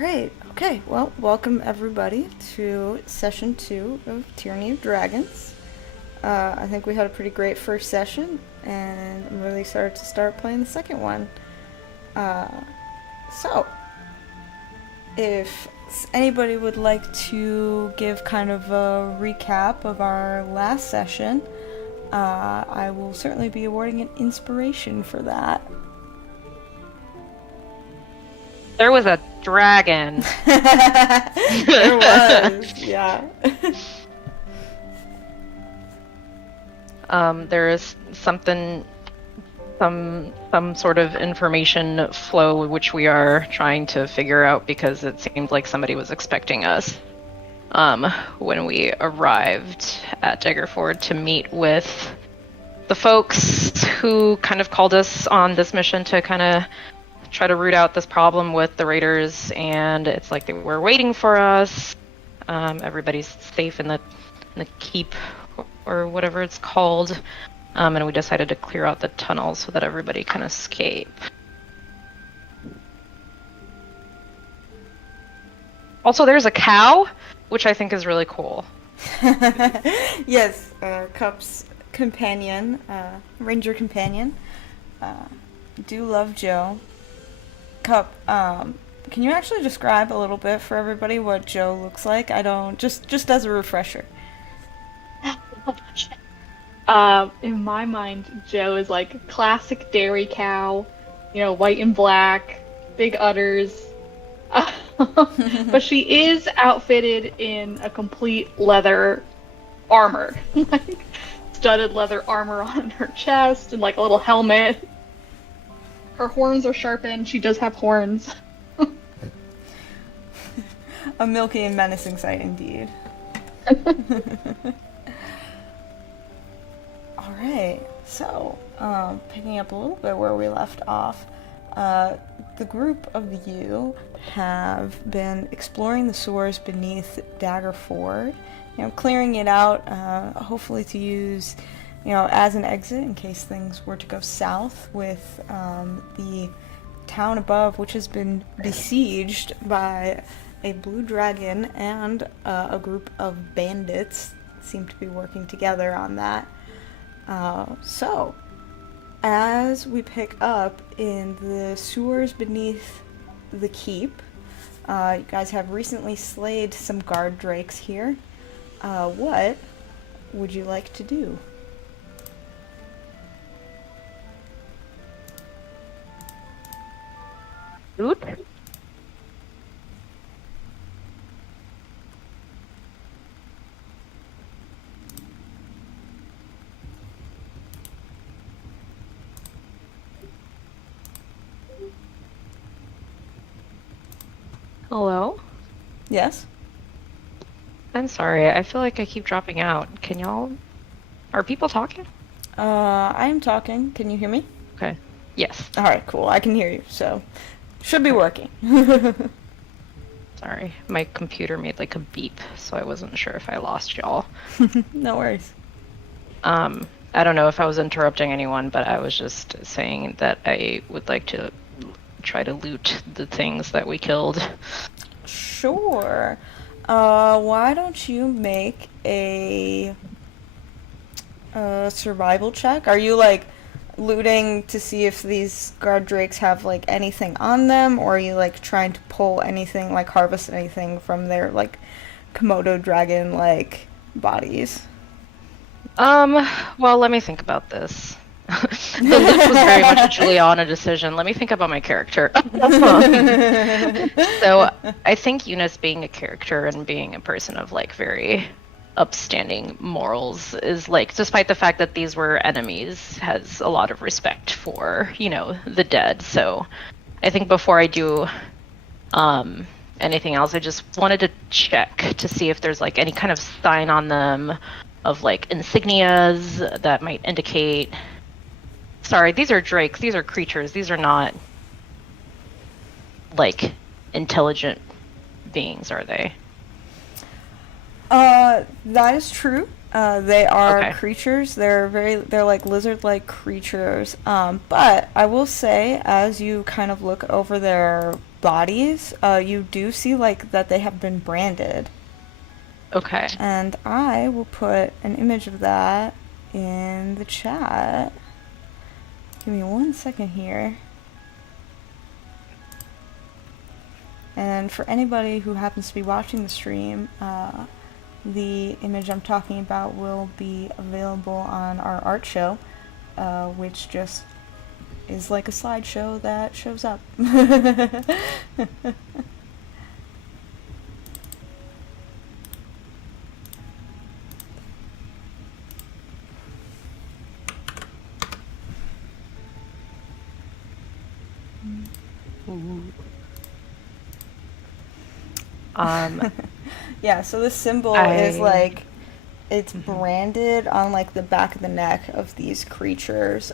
Alright, okay, well, welcome everybody to session 2 of Tyranny of Dragons. I think we had a pretty great first session, and I'm really excited to start playing the second one. So, if anybody would like to give kind of a recap of our last session, I will certainly be awarding an inspiration for that. There was a dragon. There was, yeah. There is some sort of information flow which we are trying to figure out because it seemed like somebody was expecting us when we arrived at Daggerford to meet with the folks who kind of called us on this mission to kind of try to root out this problem with the raiders, and it's like they were waiting for us. Everybody's safe in the keep or whatever it's called, and we decided to clear out the tunnels so that everybody can escape. Also, there's a cow, which I think is really cool. Yes, Cup's companion, ranger companion. Do love Joe. Cup, can you actually describe a little bit for everybody what Joe looks like? I don't, just as a refresher. In my mind, Joe is like classic dairy cow, white and black, big udders. But she is outfitted in a complete leather armor. Like studded leather armor on her chest and like a little helmet. Her horns are sharpened. She does have horns. A milky and menacing sight indeed. Alright, so, picking up a little bit where we left off, the group of you have been exploring the sewers beneath Daggerford, clearing it out, hopefully to use as an exit in case things were to go south with the town above, which has been besieged by a blue dragon and a group of bandits seem to be working together on that. So, as we pick up in the sewers beneath the keep, you guys have recently slayed some guard drakes here. What would you like to do? Loot? Hello? Yes? I'm sorry, I feel like I keep dropping out. Are people talking? I am talking. Can you hear me? Okay. Yes. Alright, cool. I can hear you, so should be working. Sorry, my computer made like a beep, so I wasn't sure if I lost y'all. No worries. I don't know if I was interrupting anyone, but I was just saying that I would like to try to loot the things that we killed. Sure. Why don't you make a survival check? Are you like looting to see if these guard drakes have like anything on them, or are you like trying to pull anything, like harvest anything from their like Komodo dragon like bodies? Well, let me think about this. The loot was very much a Juliana decision. Let me think about my character. So, I think Eunice being a character and being a person of like very upstanding morals is like, despite the fact that these were enemies, has a lot of respect for, the dead. So, I think before I do anything else, I just wanted to check to see if there's like any kind of sign on them of like insignias that might indicate. Sorry, these are drakes. These are creatures. These are not, like, intelligent beings, are they? That is true. They are Okay. creatures. They're like lizard-like creatures. But I will say, as you kind of look over their bodies, you do see like that they have been branded. Okay. And I will put an image of that in the chat. Give me 1 second here. And for anybody who happens to be watching the stream, the image I'm talking about will be available on our art show, which just is like a slideshow that shows up. Yeah, so this symbol is like, it's branded on like the back of the neck of these creatures.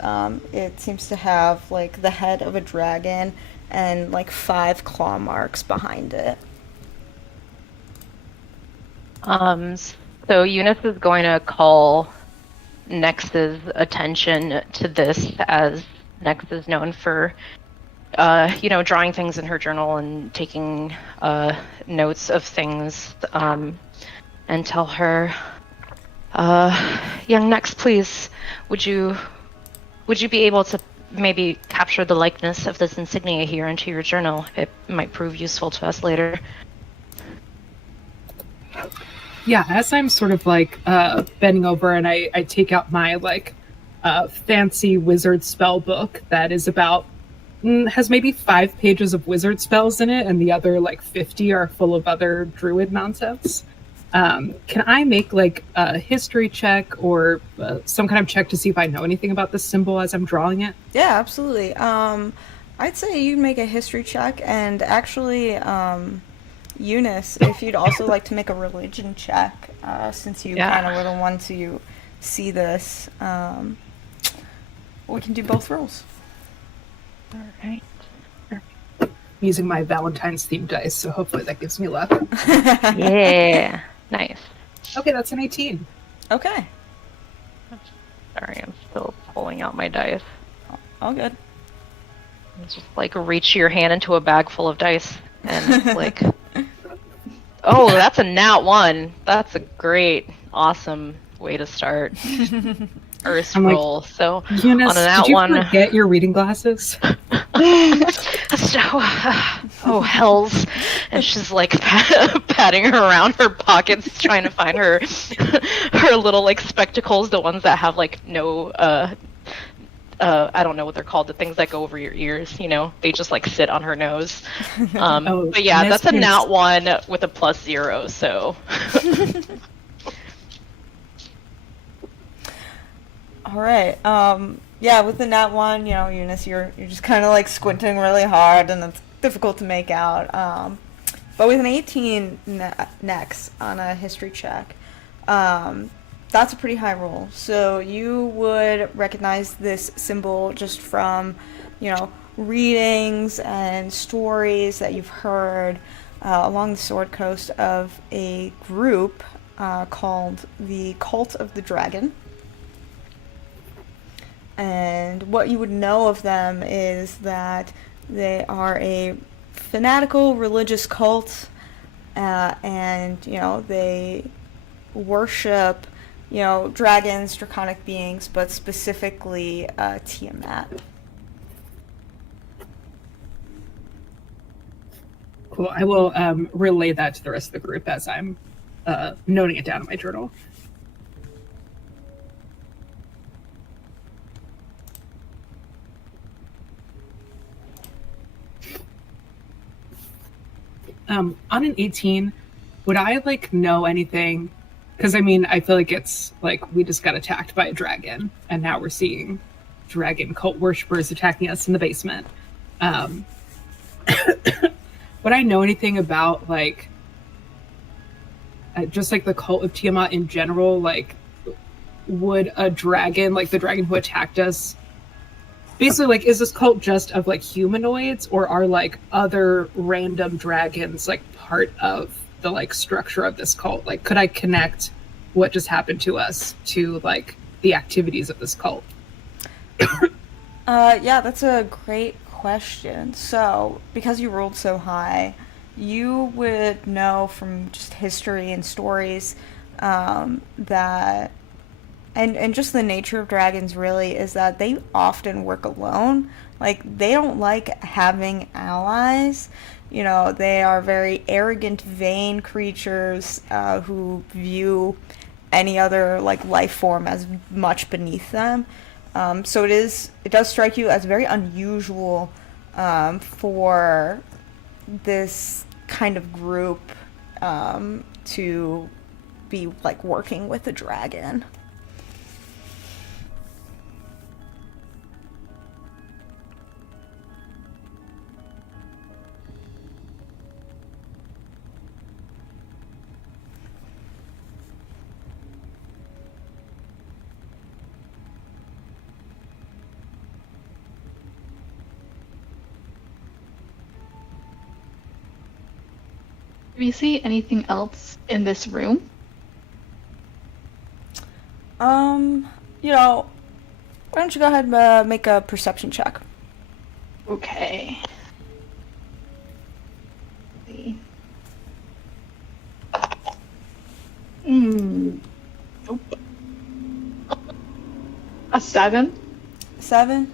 It seems to have like the head of a dragon and like 5 claw marks behind it. So Eunice is going to call Nex's attention to this, as Nex is known for drawing things in her journal and taking notes of things, and tell her, young Nex, please, would you be able to maybe capture the likeness of this insignia here into your journal? It might prove useful to us later. Yeah, as I'm sort of like bending over, and I take out my like fancy wizard spell book that is about has maybe 5 pages of wizard spells in it, and the other like 50 are full of other druid nonsense. Can I make like a history check or some kind of check to see if I know anything about this symbol as I'm drawing it? Yeah, absolutely. I'd say you'd make a history check, and actually, Eunice, if you'd also like to make a religion check, since you kind of were the one to see this, we can do both rolls. All right. Using my Valentine's themed dice, so hopefully that gives me luck. Yeah, nice. Okay, that's an 18. Okay. Sorry, I'm still pulling out my dice. All good. Just like reach your hand into a bag full of dice and like, oh, that's a nat 1. That's a great, awesome way to start first roll. So Eunice, on a nat did you 1, forget your reading glasses? oh hells! And she's like patting around her pockets, trying to find her little like spectacles, the ones that have like no I don't know what they're called, the things that go over your ears, they just like sit on her nose. But yeah, that's a nat 1 with a +0, so. All right. Yeah, with the nat 1, Eunice, you're just kind of like squinting really hard, and it's difficult to make out. But with an 18 next on a history check, that's a pretty high roll. So you would recognize this symbol just from, readings and stories that you've heard along the Sword Coast of a group called the Cult of the Dragon. And what you would know of them is that they are a fanatical religious cult, and they worship dragons, draconic beings, but specifically Tiamat. Cool. I will relay that to the rest of the group as I'm noting it down in my journal. On an 18, would I know anything? Because I feel like it's like we just got attacked by a dragon, and now we're seeing dragon cult worshippers attacking us in the basement. Would I know anything about just the cult of Tiamat in general? Would a dragon, the dragon who attacked us, basically, is this cult just of humanoids, or are other random dragons part of the structure of this cult? Could I connect what just happened to us to like the activities of this cult? Yeah, that's a great question. So, because you rolled so high, you would know from just history and stories that, and just the nature of dragons really is that they often work alone. Like, they don't like having allies. You know, they are very arrogant, vain creatures who view any other like life form as much beneath them. So it does strike you as very unusual for this kind of group to be like working with a dragon. Do we see anything else in this room? You know, why don't you go ahead and make a perception check? Okay. Let's see. Nope. A 7? 7?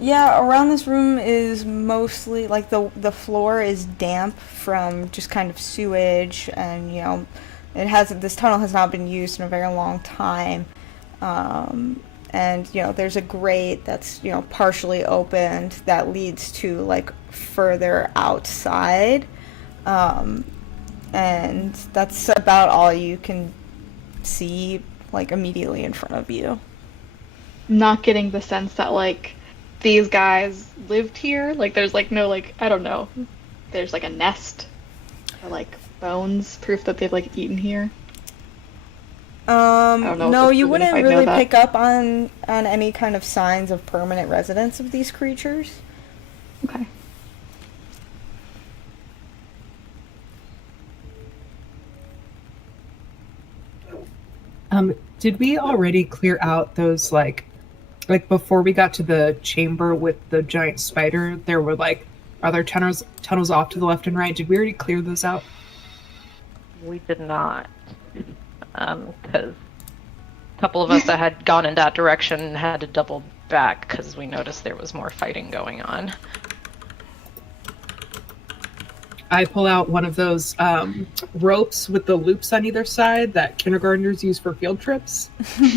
Yeah, around this room is mostly like the floor is damp from just kind of sewage, and you know, this tunnel has not been used in a very long time. And you know, there's a grate that's, you know, partially opened that leads to like further outside. And that's about all you can see like immediately in front of you. Not getting the sense that like these guys lived here. Like there's like no like I don't know. There's like a nest or like bones, proof that they've like eaten here. I don't know No, if you it's wouldn't proven if I know really that. pick up on any kind of signs of permanent residence of these creatures. Okay. Did we already clear out those like before we got to the chamber with the giant spider? There were like other tunnels off to the left and right. Did we already clear those out? We did not, because a couple of us that had gone in that direction had to double back because we noticed there was more fighting going on. I pull out one of those ropes with the loops on either side that kindergartners use for field trips.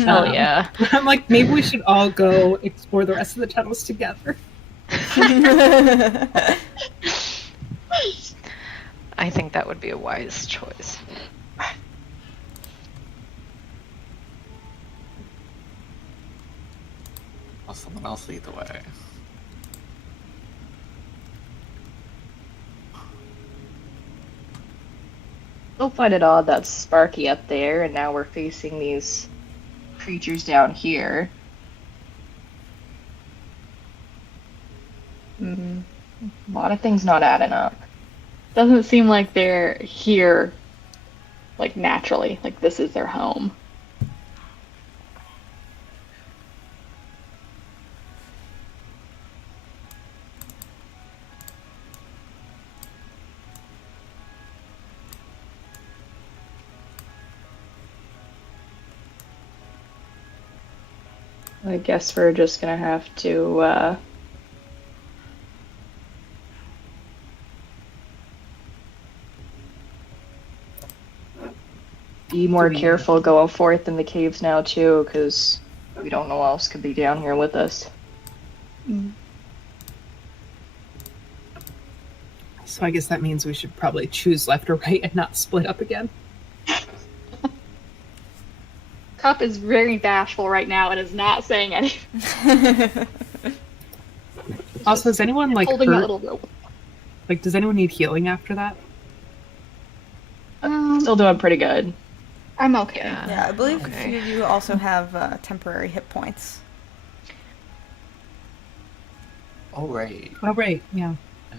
Oh yeah. I'm like, maybe we should all go explore the rest of the tunnels together. I think that would be a wise choice. I'll someone else lead the way. Still find it odd that's Sparky up there, and now we're facing these creatures down here. A lot of things not adding up. Doesn't seem like they're here like naturally. Like this is their home. I guess we're just gonna have to be more careful going forth in the caves now too, because we don't know what else could be down here with us. So I guess that means we should probably choose left or right and not split up again. Cup is very bashful right now and is not saying anything. Also, does anyone like Holding that hurt? little rope. Like, does anyone need healing after that? Still doing pretty good. I'm okay. Yeah, I believe a Okay. few of you also have temporary hit points. Oh, right. Oh, right. Yeah. Yeah.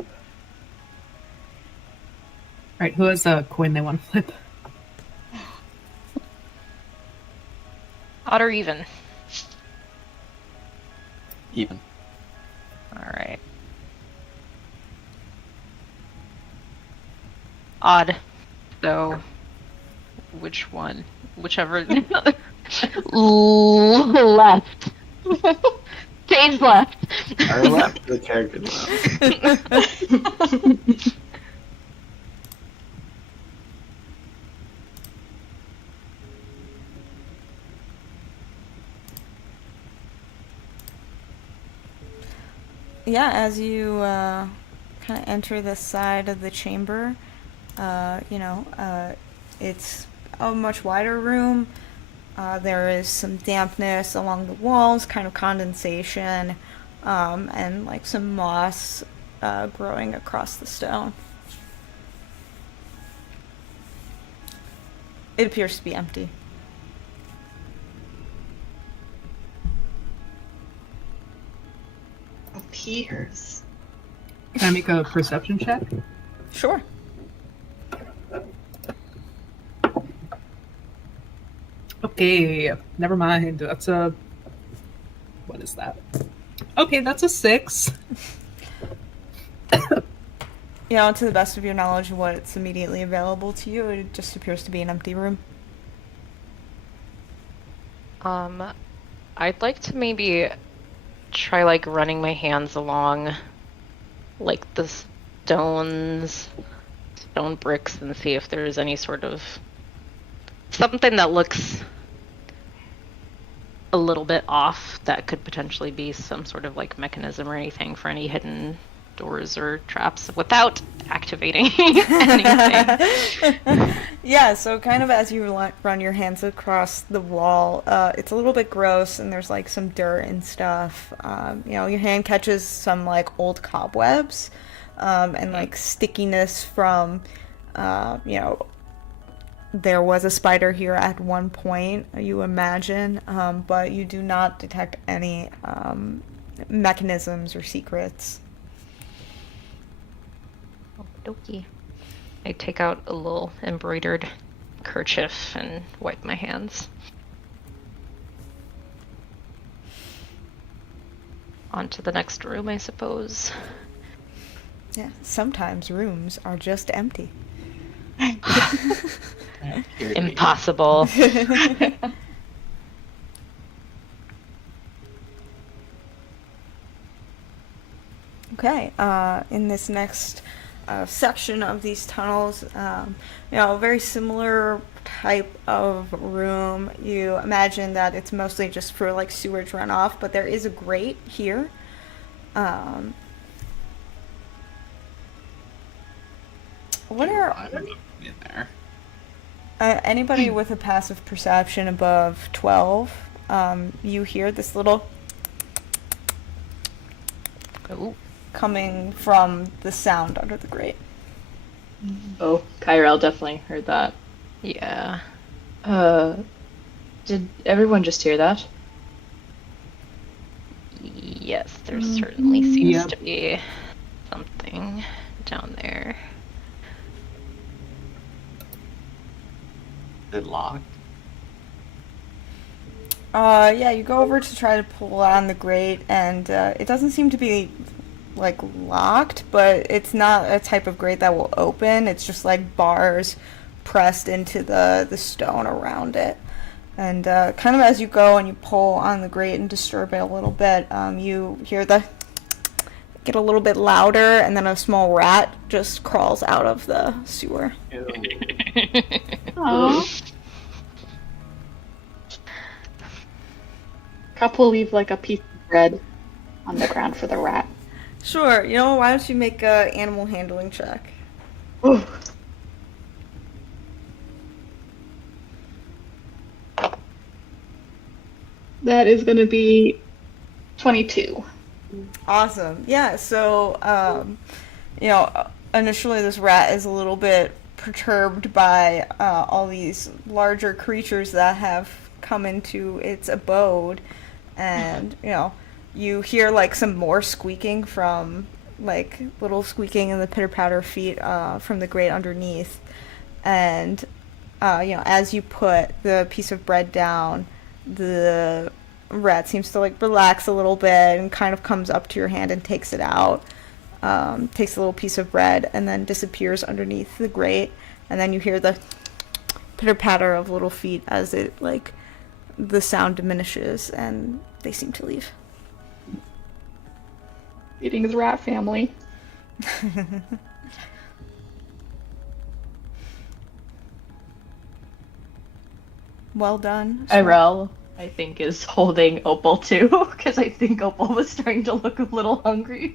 All right, who has a coin they want to flip? Odd or even? Even. All right. Odd. So, which one? Whichever. Left. Stage left. Our left, the character left. Yeah, as you kind of enter this side of the chamber, it's a much wider room. There is some dampness along the walls, kind of condensation, and like some moss growing across the stone. It appears to be empty. Appears. Can I make a perception check? Sure. Okay, never mind. That's a... What is that? Okay, that's a 6. To the best of your knowledge of what's immediately available to you, it just appears to be an empty room. I'd like to maybe try like running my hands along like the stone bricks and see if there's any sort of something that looks a little bit off that could potentially be some sort of like mechanism or anything for any hidden doors or traps without activating anything. Yeah, so kind of as you run your hands across the wall, it's a little bit gross and there's like some dirt and stuff. Your hand catches some like old cobwebs and like stickiness from, there was a spider here at one point, you imagine, but you do not detect any mechanisms or secrets. Okie. I take out a little embroidered kerchief and wipe my hands. On to the next room, I suppose. Yeah, sometimes rooms are just empty. Impossible. Okay, in this next section of these tunnels, a very similar type of room. You imagine that it's mostly just for like sewage runoff, but there is a grate here. What are in there? anybody with a passive perception above 12? You hear this little Ooh. coming from the sound under the grate. Oh, Kyrell definitely heard that. Yeah. Did everyone just hear that? Yes, there certainly seems Yep. to be something down there. Is it locked? Yeah, you go over to try to pull on the grate, and it doesn't seem to be like locked, but it's not a type of grate that will open. It's just like bars pressed into the stone around it. And kind of as you go and you pull on the grate and disturb it a little bit, you hear the get a little bit louder, and then a small rat just crawls out of the sewer. Ew. Aww. Couple leave like a piece of bread on the ground for the rat. Sure, why don't you make a animal handling check? Ooh. That is going to be 22. Awesome. Yeah, so, initially this rat is a little bit perturbed by all these larger creatures that have come into its abode. And, you hear like some more squeaking from like little squeaking and the pitter patter of feet from the grate underneath, and as you put the piece of bread down, the rat seems to like relax a little bit and kind of comes up to your hand and takes it out, takes a little piece of bread and then disappears underneath the grate, and then you hear the pitter patter of little feet as it like the sound diminishes and they seem to leave. Eating his rat family. Well done. Irel, I think, is holding Opal too, because I think Opal was starting to look a little hungry.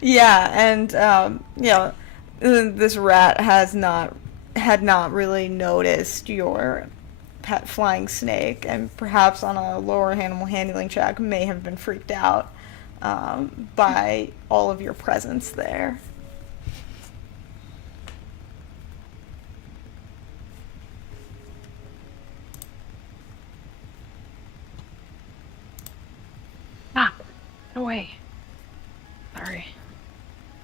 Yeah, and this rat had not really noticed your pet flying snake, and perhaps on a lower animal handling check may have been freaked out by all of your presence there. Ah, no way. Sorry.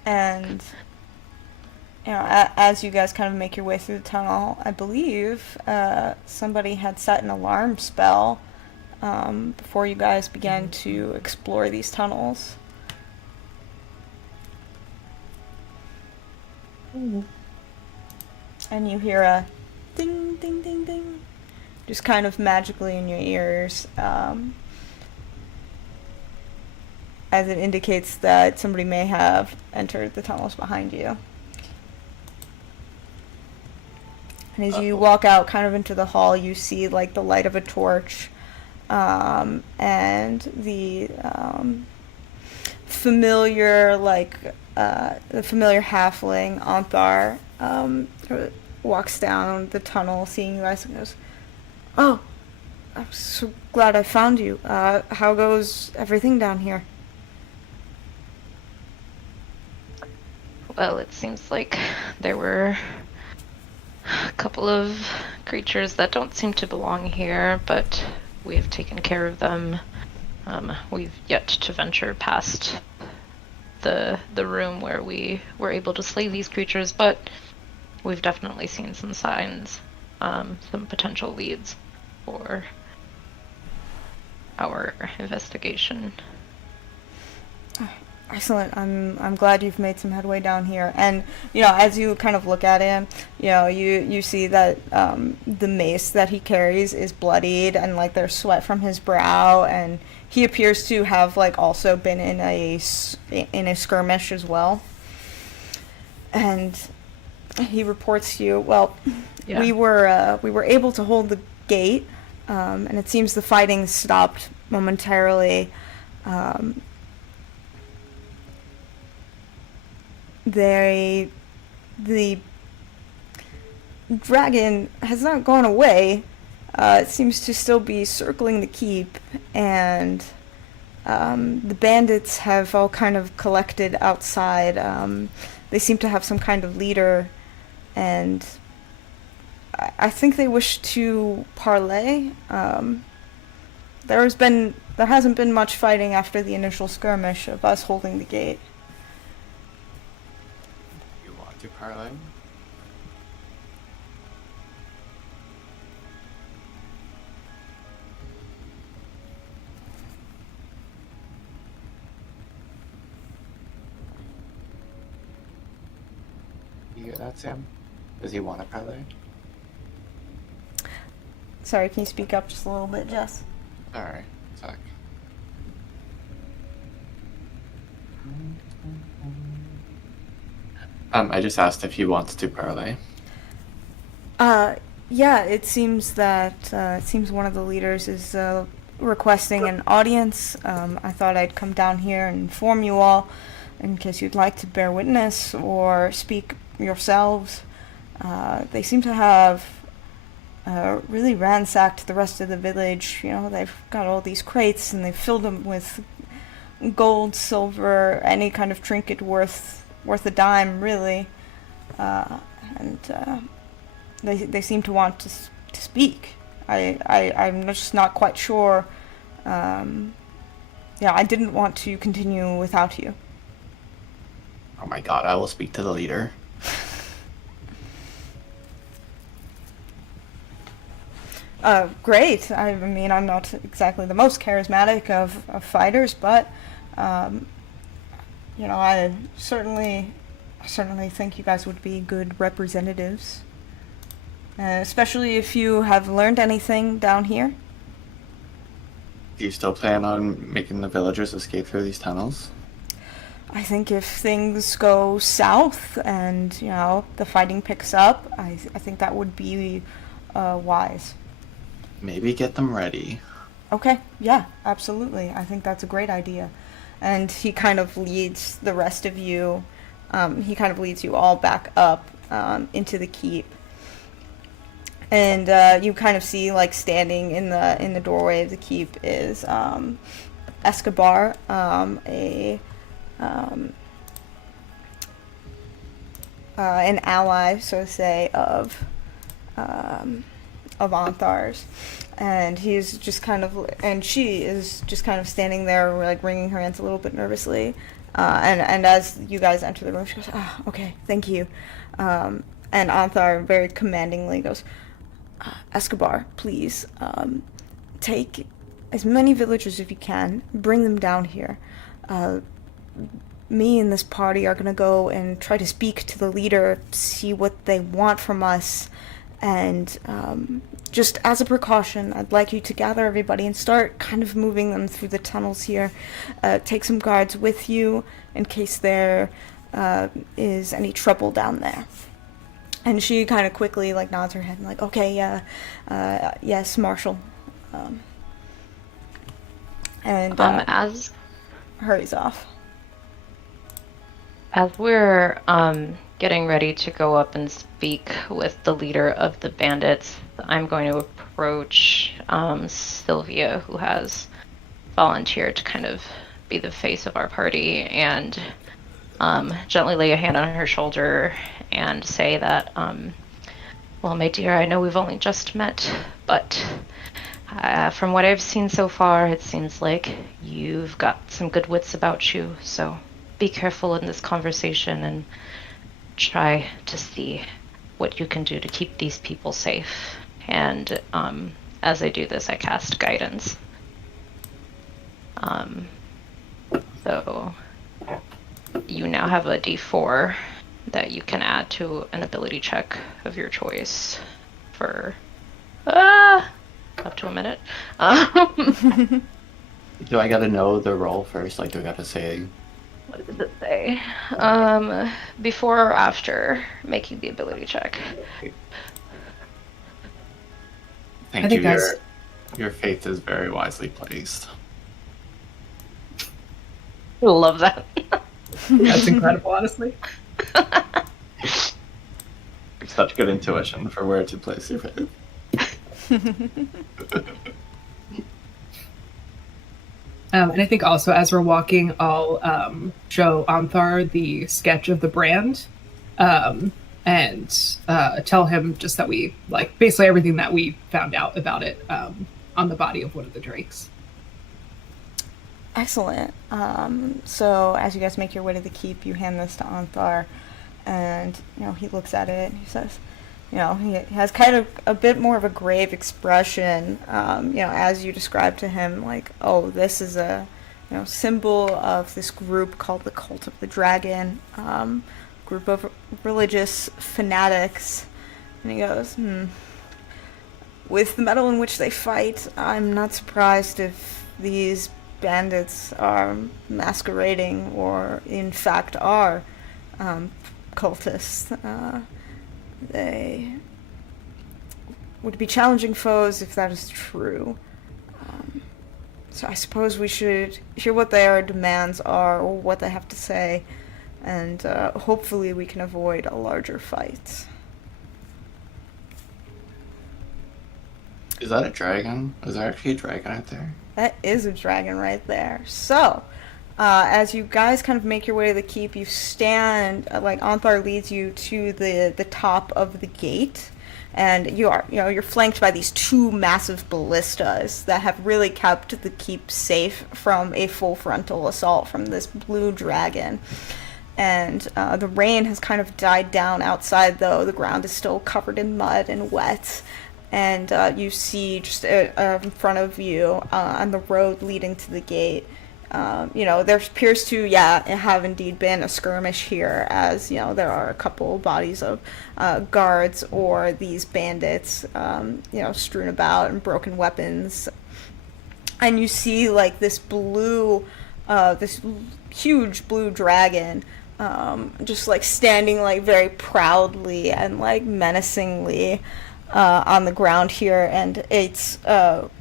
And as you guys kind of make your way through the tunnel, I believe somebody had set an alarm spell before you guys began to explore these tunnels. Ooh. And you hear a ding, ding, ding, ding, just kind of magically in your ears, as it indicates that somebody may have entered the tunnels behind you. And as you walk out kind of into the hall, you see like the light of a torch, and the familiar halfling Anthar walks down the tunnel, seeing you guys, and goes, "Oh, I'm so glad I found you. How goes everything down here?" Well, it seems like there were a couple of creatures that don't seem to belong here, but we have taken care of them. We've yet to venture past the room where we were able to slay these creatures, but we've definitely seen some signs, some potential leads for our investigation. Excellent. I'm glad you've made some headway down here. And as you kind of look at him, you see that the mace that he carries is bloodied, and like there's sweat from his brow, and he appears to have like also been in a skirmish as well. And he reports to you, well, Yeah. we were able to hold the gate, and it seems the fighting stopped momentarily. The dragon has not gone away. It seems to still be circling the keep, and the bandits have all kind of collected outside. They seem to have some kind of leader, and I think they wish to parley. There hasn't been much fighting after the initial skirmish of us holding the gate. You want to parlay? You get that, Sam? Does he want to parlay? Sorry, can you speak up just a little bit, Jess? Sorry, suck. I just asked if he wants to parlay. Yeah, it seems that one of the leaders is requesting an audience. I thought I'd come down here and inform you all in case you'd like to bear witness or speak yourselves. They seem to have really ransacked the rest of the village. They've got all these crates and they've filled them with gold, silver, any kind of trinket worth a dime, really. And they seem to want to speak. I'm just not quite sure. I didn't want to continue without you. Oh my god, I will speak to the leader. Great. I mean, I'm not exactly the most charismatic of fighters, but, I certainly think you guys would be good representatives. Especially if you have learned anything down here. Do you still plan on making the villagers escape through these tunnels? I think if things go south and, the fighting picks up, I think that would be wise. Maybe get them ready. Okay, yeah, absolutely. I think that's a great idea. And he kind of leads the rest of you, he kind of leads you all back up into the keep. And you kind of see, like, standing in the doorway of the keep is Escobar, an ally, so to say, of Anthar's. And he's just kind of, and she is just kind of standing there, like, wringing her hands a little bit nervously. And as you guys enter the room, she goes, okay, thank you. And Anthar very commandingly goes, Escobar, please, take as many villagers as you can, bring them down here. Me and this party are going to go and try to speak to the leader, see what they want from us, and just as a precaution, I'd like you to gather everybody and start kind of moving them through the tunnels here. Take some guards with you in case there is any trouble down there. And she kind of quickly, like, nods her head and, like, okay, yes, Marshal. And as hurries off. As we're getting ready to go up and speak with the leader of the bandits, I'm going to approach Sylvia, who has volunteered to kind of be the face of our party, and gently lay a hand on her shoulder and say that, well, my dear, I know we've only just met, but from what I've seen so far, it seems like you've got some good wits about you, so be careful in this conversation and try to see what you can do to keep these people safe. And as I do this, I cast guidance. So you now have a d4 that you can add to an ability check of your choice for up to a minute. Do I gotta know the roll first? Like, do I gotta say... What does it say? Before or after making the ability check? Thank you. Your faith is very wisely placed. I love that. That's incredible, honestly. Such good intuition for where to place your faith. And I think also as we're walking, I'll show Anthar the sketch of the brand and tell him just that we, like, basically everything that we found out about it on the body of one of the drakes. Excellent. So as you guys make your way to the keep, you hand this to Anthar, and, he looks at it and he says, he has kind of a bit more of a grave expression, as you describe to him, like, oh, this is a, symbol of this group called the Cult of the Dragon, group of religious fanatics. And he goes, with the metal in which they fight, I'm not surprised if these bandits are masquerading or in fact are cultists. They would be challenging foes if that is true. So I suppose we should hear what their demands are, or what they have to say, and hopefully we can avoid a larger fight. Is that a dragon? Is there actually a dragon out there? That is a dragon right there. So, as you guys kind of make your way to the keep, you stand, like Anthar leads you to the top of the gate, and you're flanked by these two massive ballistas that have really kept the keep safe from a full frontal assault from this blue dragon. and the rain has kind of died down outside, though the ground is still covered in mud and wet. And you see just in front of you on the road leading to the gate, there appears to, have indeed been a skirmish here, as, there are a couple bodies of guards or these bandits, strewn about, and broken weapons. And you see, like, this huge blue dragon, just, like, standing, like, very proudly and, like, menacingly on the ground here, and its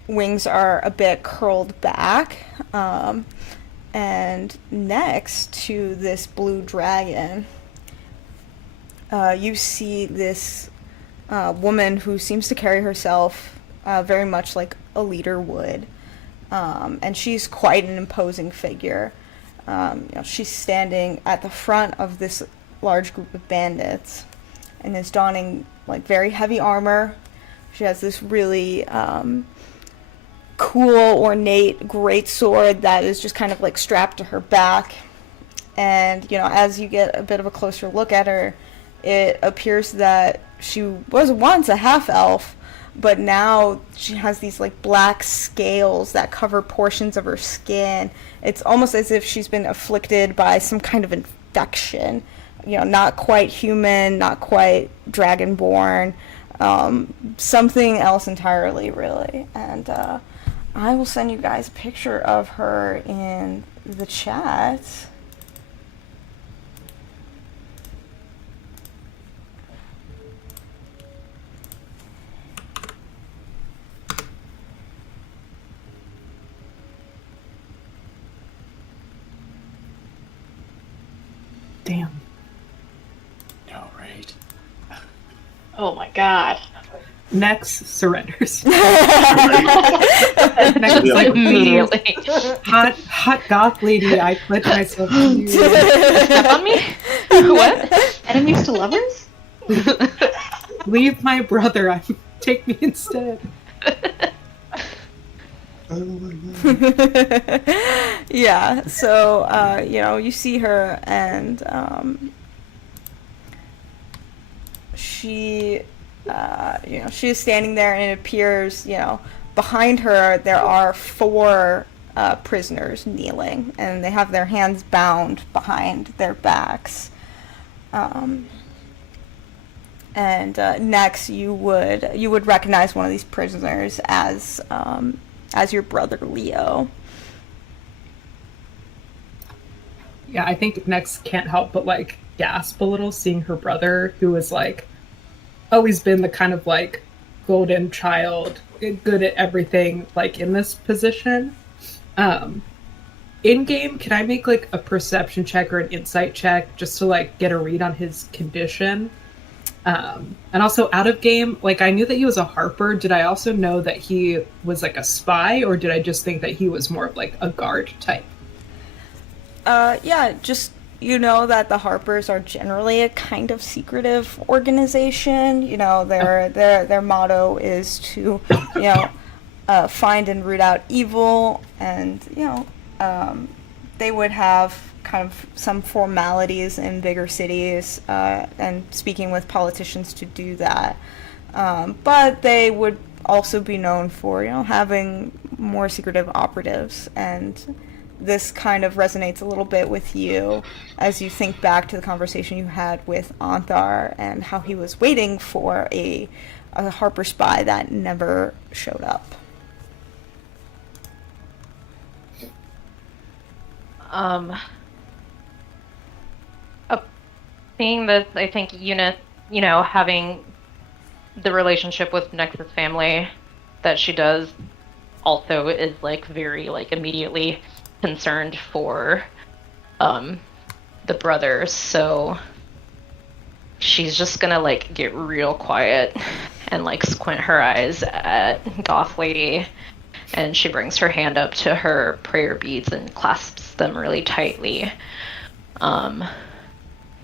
wings are a bit curled back. And next to this blue dragon, you see this woman who seems to carry herself very much like a leader would. And she's quite an imposing figure. She's standing at the front of this large group of bandits and is donning, like, very heavy armor. She has this really cool, ornate greatsword that is just kind of, like, strapped to her back. And, as you get a bit of a closer look at her, it appears that she was once a half-elf, but now she has these, like, black scales that cover portions of her skin. It's almost as if she's been afflicted by some kind of infection. Not quite human, not quite dragonborn, something else entirely, really. And I will send you guys a picture of her in the chat. Damn. No, right? Oh my god. Nex surrenders. Right? Nex is like, Immediately. hot goth lady, I pledge myself to you. Step on me? What? Enemies to lovers? Leave my brother. Take me instead. Oh my god. Yeah, so, you see her, and she is standing there, and it appears, behind her there are 4 prisoners kneeling, and they have their hands bound behind their backs. And next, you would recognize one of these prisoners as your brother Leo. Yeah, I think Nex can't help but, like, gasp a little seeing her brother, who is, like, always been the kind of, like, golden child, good at everything, like, in this position. In-game, can I make, like, a perception check or an insight check just to, like, get a read on his condition? And also, out of game, like, I knew that he was a harper. Did I also know that he was, like, a spy, or did I just think that he was more of, like, a guard type? Just, that the Harpers are generally a kind of secretive organization. Their motto is to, find and root out evil, and, they would have kind of some formalities in bigger cities, and speaking with politicians to do that. But they would also be known for, having more secretive operatives, and this kind of resonates a little bit with you as you think back to the conversation you had with Anthar and how he was waiting for a Harper spy that never showed up. Seeing this, I think Eunice, having the relationship with Nexus family that she does also is, like, very, like, immediately concerned for the brothers, so she's just gonna, like, get real quiet and, like, squint her eyes at Goth Lady, and she brings her hand up to her prayer beads and clasps them really tightly.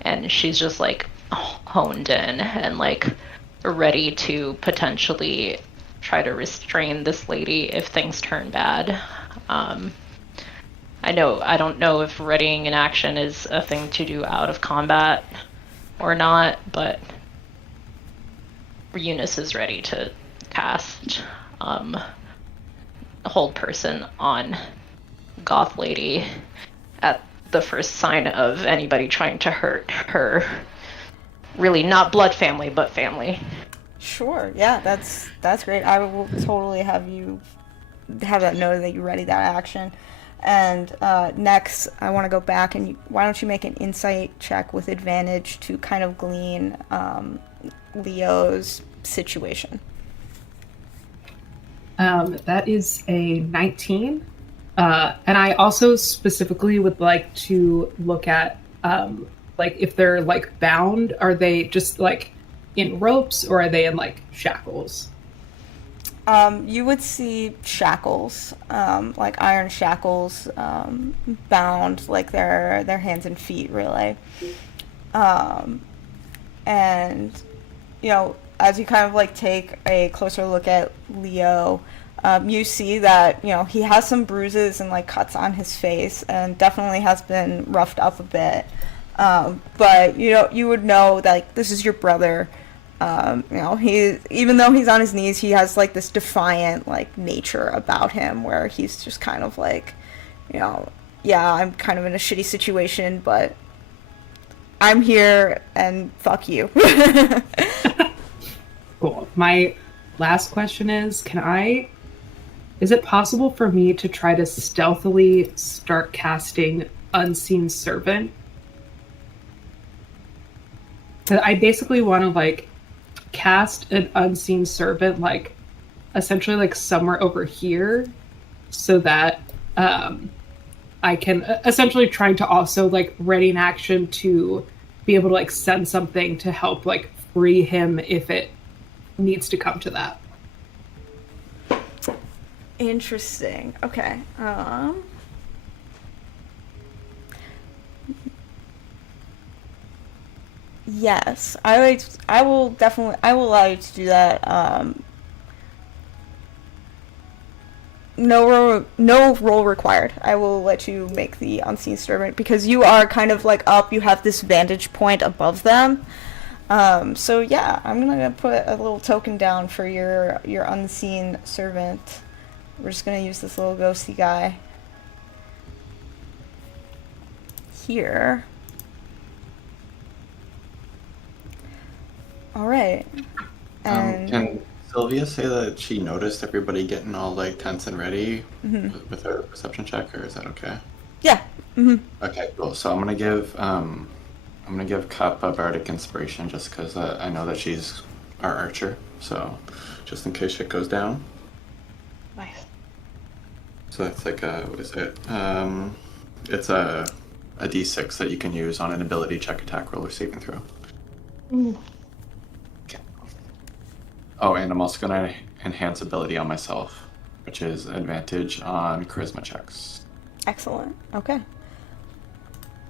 And she's just, like, honed in and, like, ready to potentially try to restrain this lady if things turn bad. I don't know if readying an action is a thing to do out of combat or not, but Eunice is ready to cast Hold Person on Goth Lady at the first sign of anybody trying to hurt her. Really not blood family, but family. Sure, yeah, that's great. I will totally have that noted that you ready that action. And next, I want to go back and why don't you make an insight check with advantage to kind of glean Leo's situation. That is a 19. And I also specifically would like to look at, like, if they're, like, bound, are they just, like, in ropes, or are they in, like, shackles? You would see shackles, like iron shackles, bound, like their hands and feet, really. And, you know, as you kind of, like, take a closer look at Leo, you see that, you know, he has some bruises and, like, cuts on his face and definitely has been roughed up a bit. But, you know, you would know that, like, this is your brother. You know, even though he's on his knees, he has, like, this defiant, like, nature about him where he's just kind of like, you know, yeah, I'm kind of in a shitty situation, but I'm here and fuck you. Cool. My last question is, is it possible for me to try to stealthily start casting Unseen Servant? I basically want to, like, cast an Unseen Servant, like, essentially, like, somewhere over here, so that I can essentially trying to also, like, ready an action to be able to, like, send something to help, like, free him if it needs to come to that. Interesting. Okay. Yes, I will allow you to do that. No roll required. I will let you make the Unseen Servant because you are kind of like up. You have this vantage point above them. So yeah, I'm gonna put a little token down for your Unseen Servant. We're just gonna use this little ghosty guy here. All right. And can Sylvia say that she noticed everybody getting all, like, tense and ready with her perception check, or is that okay? yeah. Okay, cool. So I'm gonna give Cup a bardic inspiration just because I know that she's our archer. So just in case shit goes down. Nice. So that's like what is it? It's a D6 that you can use on an ability check, attack roll, or saving throw. Ooh. Oh, and I'm also gonna enhance ability on myself, which is advantage on charisma checks. Excellent. Okay.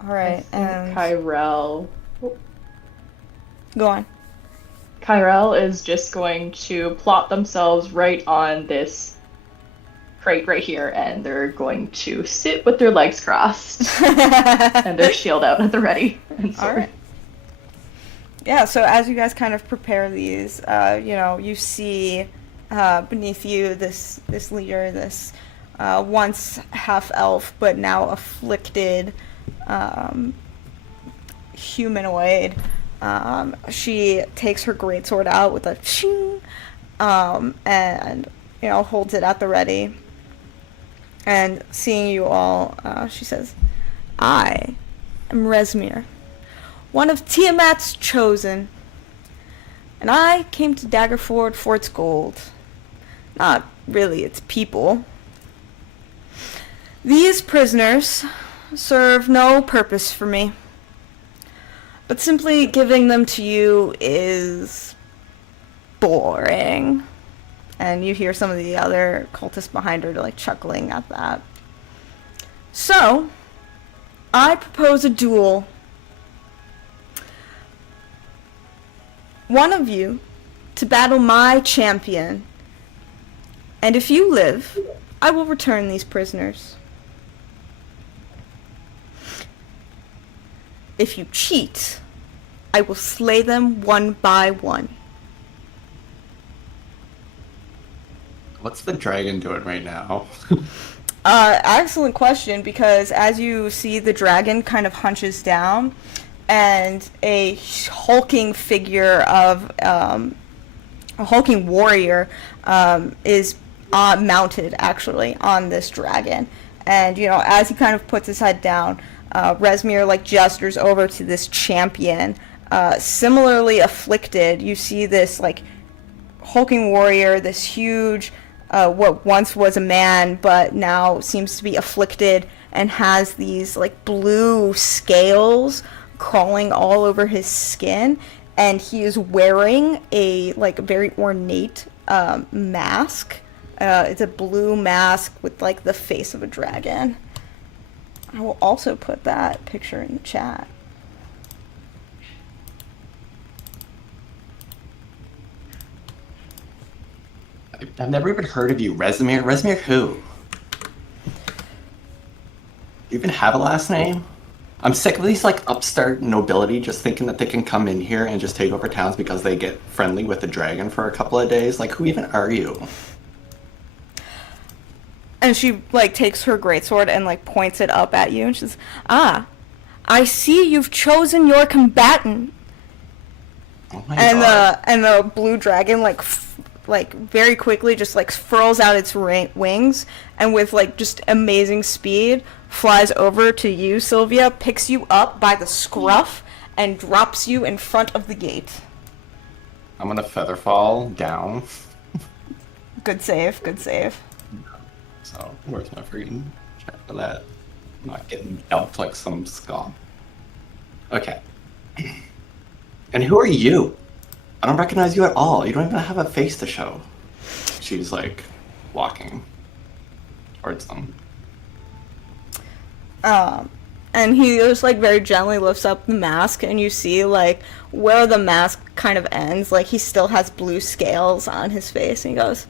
All right. And Kyrell. go on. Kyrell is just going to plot themselves right on this crate right here, and they're going to sit with their legs crossed and their shield out at the ready. All right. Yeah, so as you guys kind of prepare these, you know, you see beneath you this leader, this once half-elf but now afflicted humanoid. She takes her greatsword out with a shing, and, you know, holds it at the ready. And seeing you all, she says, I am Resmir, one of Tiamat's chosen, and I came to Daggerford for its gold, not really its people. These prisoners serve no purpose for me, but simply giving them to you is boring. And you hear some of the other cultists behind her like chuckling at that. So, I propose a duel. One of you to battle my champion, and if you live, I will return these prisoners. If you cheat, I will slay them one by one. What's the dragon doing right now? Excellent question, because as you see, the dragon kind of hunches down, and a hulking figure of a hulking warrior is mounted actually on this dragon. And as he kind of puts his head down, Resmir like gestures over to this champion, similarly afflicted. You see this like hulking warrior, this huge, what once was a man but now seems to be afflicted and has these like blue scales crawling all over his skin, and he is wearing a like very ornate mask. It's a blue mask with like the face of a dragon. I will also put that picture in the chat. I've never even heard of you, Resmir. Resmir who? You even have a last name? I'm sick of these like upstart nobility just thinking that they can come in here and just take over towns because they get friendly with the dragon for a couple of days. Like, who even are you? And she like takes her greatsword and like points it up at you, and she says, "Ah, I see you've chosen your combatant." Oh my god. And the blue dragon like very quickly just like furls out its wings, and with like just amazing speed flies over to you, Sylvia, picks you up by the scruff, and drops you in front of the gate. I'm gonna feather fall down. Good save, good save. So, where's my freaking check for that? I'm not getting dumped like some scum. Okay. And who are you? I don't recognize you at all. You don't even have a face to show. She's like walking towards them. And he just like very gently lifts up the mask, and you see like where the mask kind of ends, like he still has blue scales on his face, and he goes,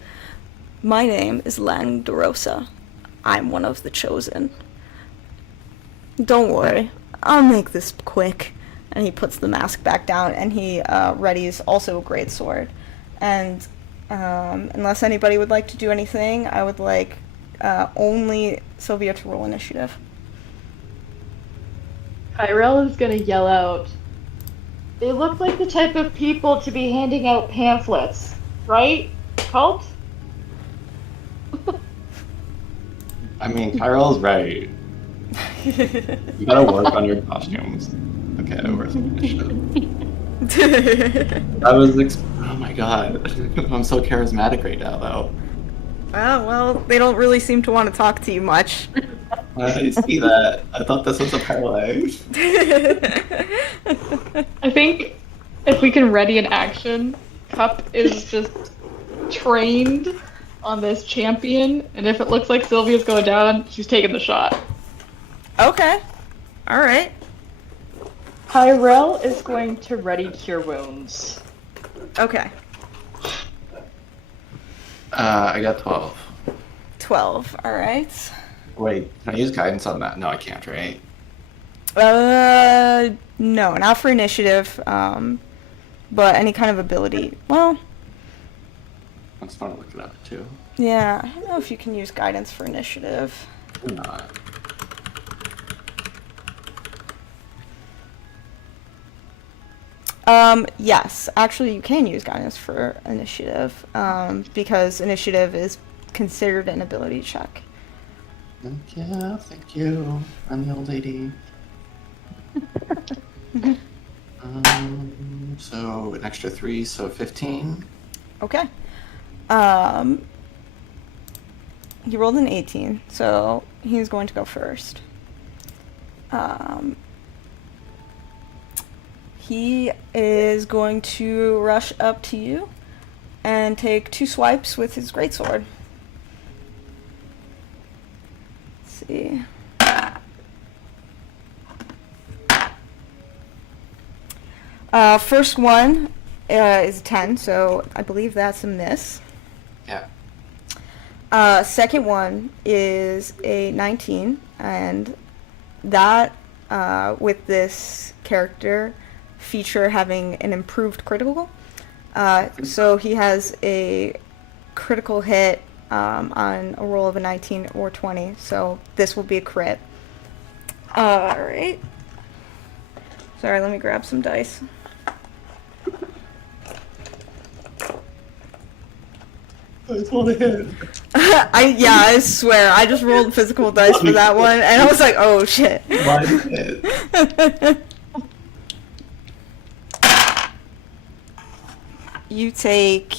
"My name is Langdorosa. I'm one of the chosen. Don't worry, I'll make this quick." And he puts the mask back down, and he readies also a greatsword. And unless anybody would like to do anything, I would like only Sylvia to roll initiative. Tyrell is gonna yell out, "They look like the type of people to be handing out pamphlets, right? Cult?" I mean, Tyrell's right. You gotta work on your costumes. Okay, where's my initiative? That was oh my god. I'm so charismatic right now, though. Well, they don't really seem to want to talk to you much. I see that. I thought this was a parlay. I think if we can ready an action, Cup is just trained on this champion, and if it looks like Sylvia's going down, she's taking the shot. Okay. Alright. Tyrell is going to ready cure wounds. Okay. I got 12. 12. Alright. Wait, can I use guidance on that? No, I can't, right? No, not for initiative, but any kind of ability. Well, I just want to look it up, too. yeah, I don't know if you can use guidance for initiative. Or not. Yes, actually you can use guidance for initiative, because initiative is considered an ability check. Yeah, thank you. I'm the old lady. So an extra 3, so 15. Okay. He rolled an 18, so he's going to go first. He is going to rush up to you and take 2 swipes with his greatsword. Let's see. First one is a 10, so I believe that's a miss. Yeah. Second one is a 19, and that with this character feature having an improved critical. So he has a critical hit on a roll of a 19 or 20. So this will be a crit. Alright. Sorry, let me grab some dice. I just want to hit. I swear, I just rolled physical dice for that one, and I was like, oh shit. One hit. You take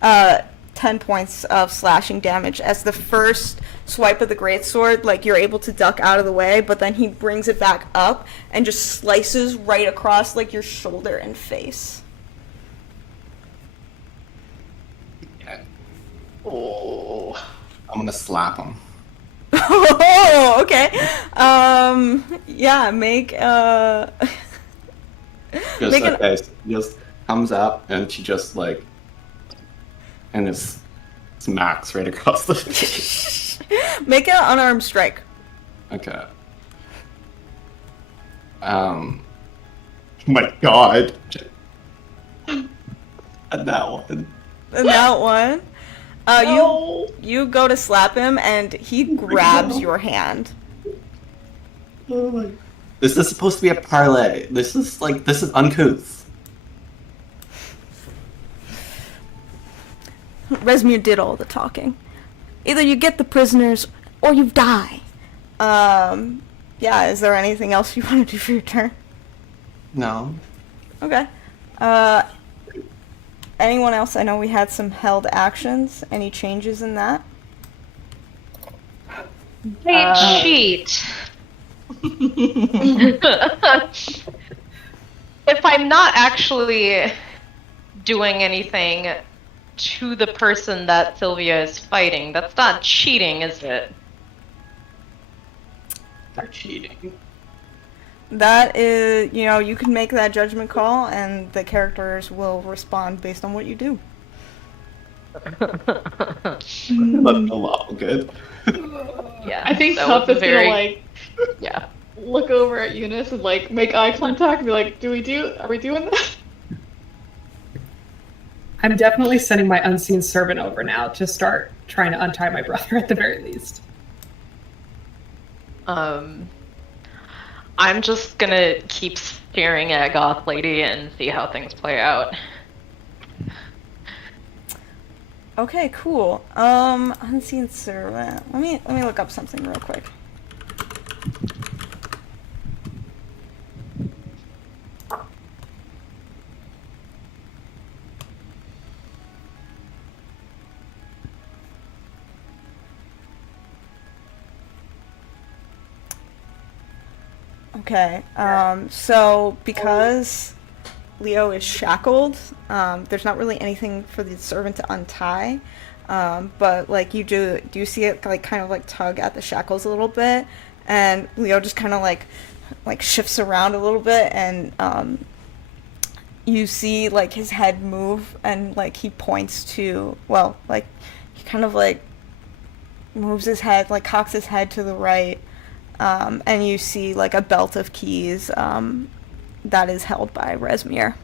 10 points of slashing damage as the first swipe of the greatsword, like, you're able to duck out of the way, but then he brings it back up and just slices right across, like, your shoulder and face. Oh, I'm gonna slap him. Oh, okay. Yeah, make Just comes up and she just like, and it smacks right across the face. make an unarmed strike. Okay. Oh my god. And that one. And that one. No. You go to slap him, and he grabs your hand. Oh my. This is supposed to be a parlay. This is uncouth. Resmir did all the talking. Either you get the prisoners, or you die. Yeah, is there anything else you want to do for your turn? No. Okay. Anyone else? I know we had some held actions. Any changes in that? They cheat. If I'm not actually doing anything to the person that Sylvia is fighting, that's not cheating, is it? They're cheating. That is, you can make that judgment call, and the characters will respond based on what you do. That's a lot good. Yeah. I think that Huff was is very- gonna like Yeah. look over at Eunice and like make eye contact and be like, are we doing this? I'm definitely sending my unseen servant over now to start trying to untie my brother at the very least. I'm just gonna keep staring at Goth Lady and see how things play out. Okay, cool. Unseen servant. Let me look up something real quick. Okay, so because Leo is shackled, there's not really anything for the servant to untie, but like you do see it like kind of like tug at the shackles a little bit, and Leo just kind of like shifts around a little bit, and you see like his head move, and like he points to, well, like he kind of like moves his head, like cocks his head to the right. And you see like a belt of keys that is held by Resmir.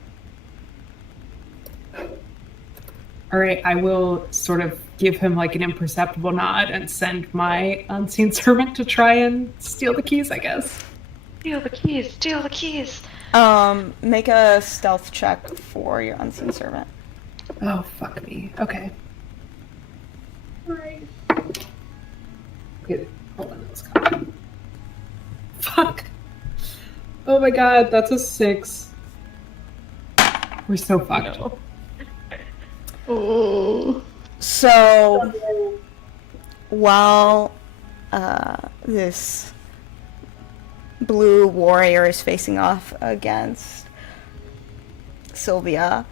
All right, I will sort of give him like an imperceptible nod and send my unseen servant to try and steal the keys, I guess. Steal the keys, steal the keys. Make a stealth check for your unseen servant. Oh, fuck me. Okay. All right. Okay, hold on, let's go. Fuck. Oh my god, that's a 6. We're so fucked. No. Oh. So while this blue warrior is facing off against Sylvia,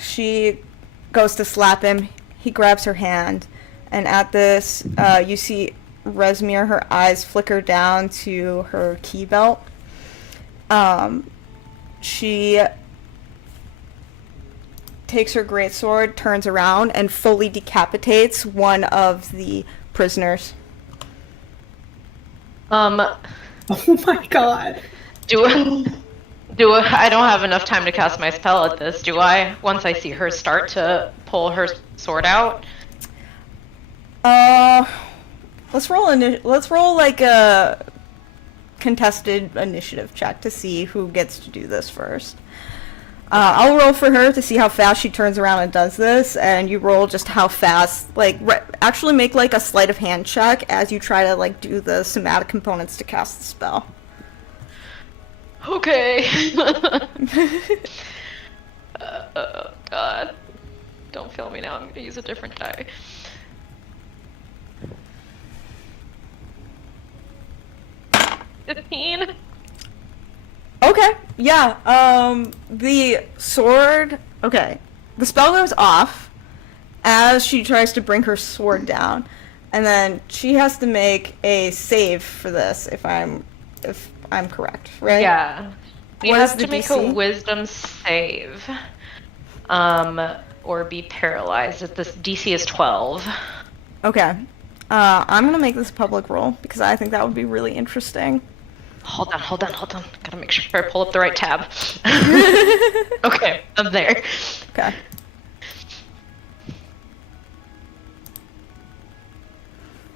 she goes to slap him. He grabs her hand, and at this, you see Resmir, her eyes flicker down to her key belt. She takes her greatsword, turns around, and fully decapitates one of the prisoners. Oh my god. I don't have enough time to cast my spell at this. Do I? Once I see her start to pull her sword out? Let's roll like a contested initiative check to see who gets to do this first. I'll roll for her to see how fast she turns around and does this, and you roll just how fast, like, actually make like a sleight of hand check as you try to like do the somatic components to cast the spell. Okay. God. Don't fail me now. I'm gonna use a different die. $15. Okay, yeah, the sword, okay, the spell goes off as she tries to bring her sword down, and then she has to make a save for this, if I'm correct, right? Yeah. You What have is the to make DC? a wisdom save. Or be paralyzed. This DC is 12. Okay, I'm gonna make this a public roll, because I think that would be really interesting. Hold on. Gotta make sure I pull up the right tab. Okay, I'm there. Okay.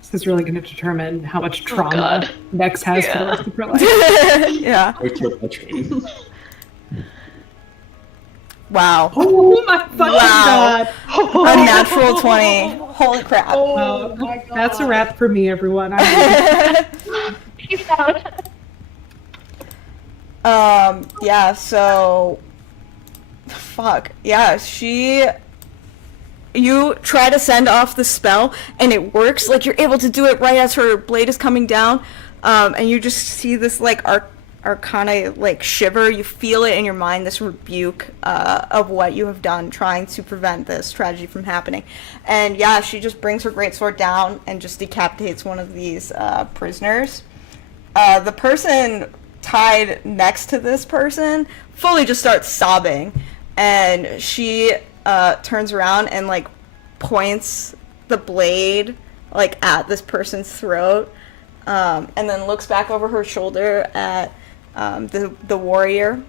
This is really going to determine how much trauma God. Nex has for the Yeah. rest of her life. Yeah. Where's your country? Wow. Oh my fucking Wow. god! A natural 20. Holy crap. Oh my god. That's a wrap for me, everyone. Peace out. Yeah, so... Fuck. Yeah, you try to send off the spell, and it works. Like, you're able to do it right as her blade is coming down, and you just see this, like, arcana, like, shiver. You feel it in your mind, this rebuke of what you have done, trying to prevent this tragedy from happening. And, yeah, she just brings her greatsword down and just decapitates one of these prisoners. The person tied next to this person fully just starts sobbing, and she turns around and like points the blade like at this person's throat, and then looks back over her shoulder at the warrior.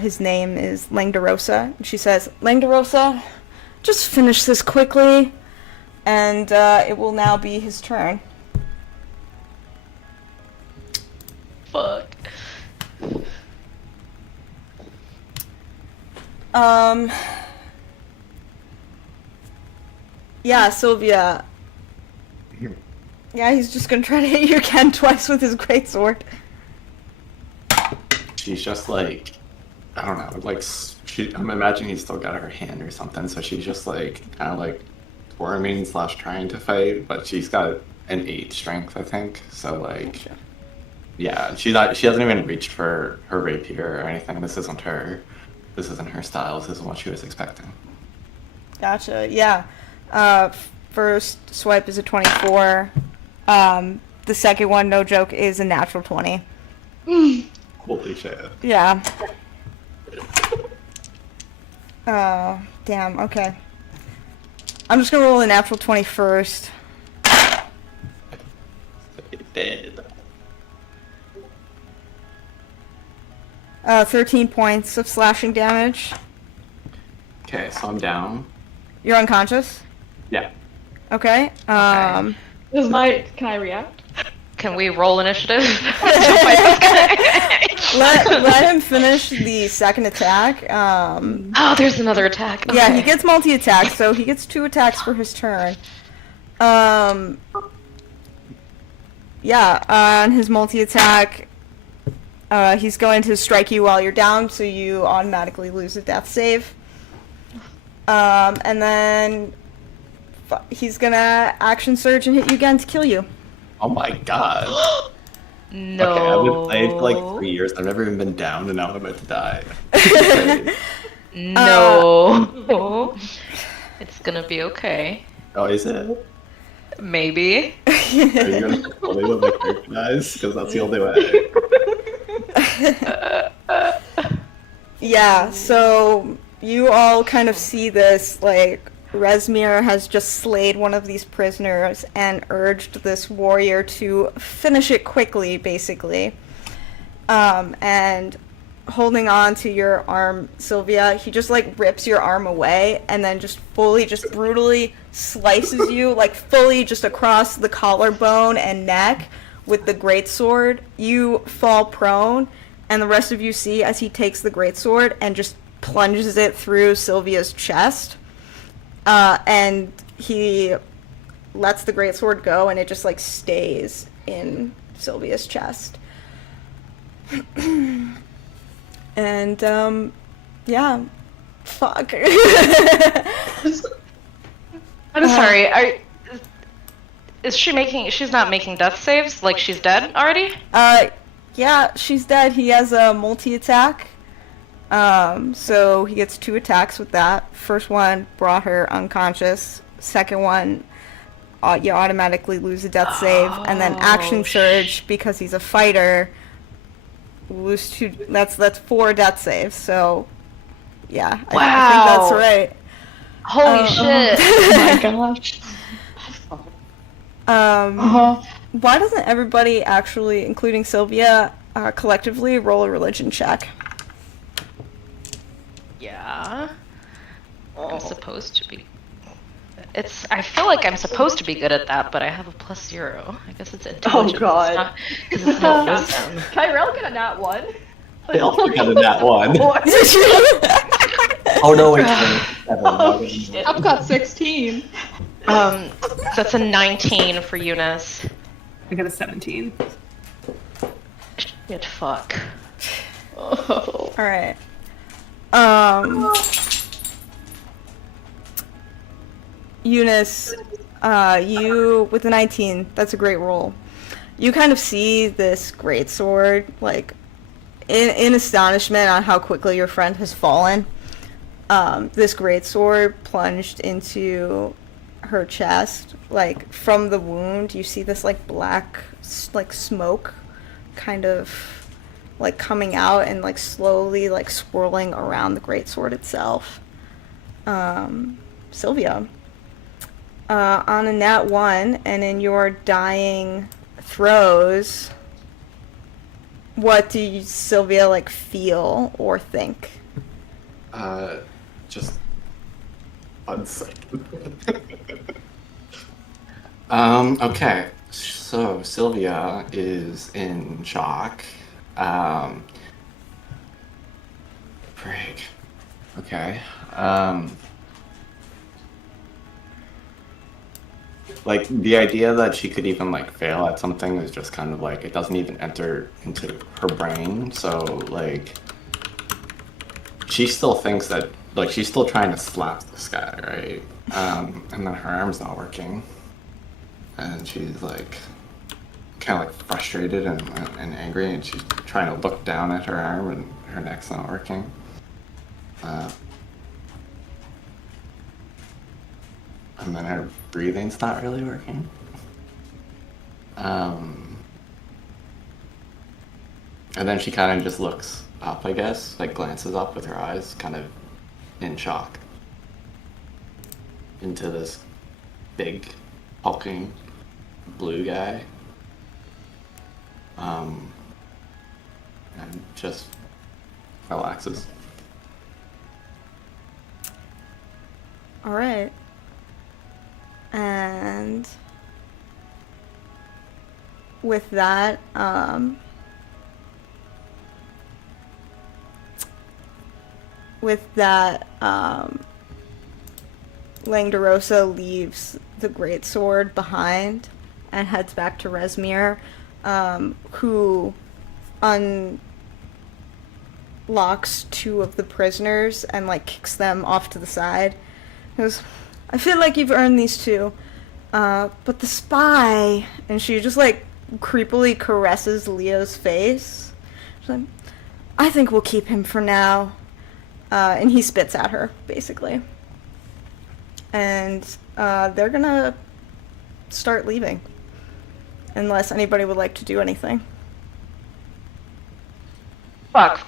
His name is Langdarosa. She says, "Langdarosa, just finish this quickly, and it will now be his turn." Fuck. Yeah, Sylvia. Yeah, he's just gonna try to hit you again twice with his greatsword. She's just like, I don't know, like, I'm imagining he's still got her hand or something, so she's just like, kind of like, squirming / trying to fight, but she's got an 8 strength, I think, so like, yeah, she hasn't even reached for her rapier or anything. This isn't her style. This isn't what she was expecting. Gotcha, yeah. First swipe is a 24. The second one, no joke, is a natural 20. Holy shit. Yeah. Oh, damn, okay. I'm just gonna roll a natural 20 first. It did. 13 points of slashing damage. Okay, so I'm down. You're unconscious? Yeah. Okay. Can I react? Can we roll initiative? Let him finish the second attack. Oh, there's another attack. Yeah, Okay. he gets multi-attack, so he gets 2 attacks for his turn. Yeah, on his multi-attack, he's going to strike you while you're down, so you automatically lose a death save. And then he's gonna action surge and hit you again to kill you. Oh my god. No. Okay, I've been playing for like 3 years. I've never even been down, and now I'm about to die. No. It's gonna be okay. Oh, is it? Maybe. Are you gonna fully with my character dies? Because that's the only way. Yeah, so you all kind of see this, like, Resmir has just slayed one of these prisoners and urged this warrior to finish it quickly, basically. And holding on to your arm, Sylvia, he just like rips your arm away and then just brutally slices you, like fully just across the collarbone and neck with the greatsword. You fall prone, and the rest of you see as he takes the greatsword and just plunges it through Sylvia's chest. And he lets the greatsword go, and it just like stays in Sylvia's chest. And yeah, fuck. I'm sorry. Is she making? She's not making death saves. Like she's dead already. Yeah, she's dead. He has a multi-attack. So he gets 2 attacks with that. First one brought her unconscious. Second one, you automatically lose a death save, and then action surge because he's a fighter. Lose 2. That's 4 death saves. So, yeah, I think that's right. Holy shit! Oh my gosh. Why doesn't everybody actually, including Sylvia, collectively roll a religion check? Yeah. I'm supposed to be. I feel like I'm supposed to be good at that, but I have a +0. I guess it's intelligence. Oh god. It's not wisdom. Tyrell get a nat 1. I also got a nat 1. Oh no, wait. Oh, shit. I've got 16. That's a 19 for Eunice. I got a 17. Shit, fuck. Oh. Alright. Eunice, you, with the 19, that's a great roll. You kind of see this greatsword, like, in astonishment on how quickly your friend has fallen. This greatsword plunged into her chest, like, from the wound, you see this, like, black, like, smoke kind of, like, coming out and, like, slowly, like, swirling around the greatsword itself. Sylvia. On a nat 1, and in your dying throes, what do you, Sylvia, like, feel or think? Just 1 second. Okay. So Sylvia is in shock. Frig. Okay. Like, the idea that she could even, like, fail at something is just kind of, like, it doesn't even enter into her brain, so, like, she still thinks that, like, she's still trying to slap this guy, right? And then her arm's not working. And she's, like, kind of, like, frustrated and angry, and she's trying to look down at her arm, and her neck's not working. And then her breathing's not really working. And then she kind of just looks up, I guess, like glances up with her eyes, kind of in shock, into this big, hulking, blue guy. And just relaxes. Alright. And with that, Langdorosa leaves the greatsword behind and heads back to Resmir, who unlocks 2 of the prisoners and, like, kicks them off to the side. He goes, I feel like you've earned these 2, but the spy, and she just, like, creepily caresses Leo's face. She's like, I think we'll keep him for now. And he spits at her, basically. And they're gonna start leaving. Unless anybody would like to do anything. Fuck.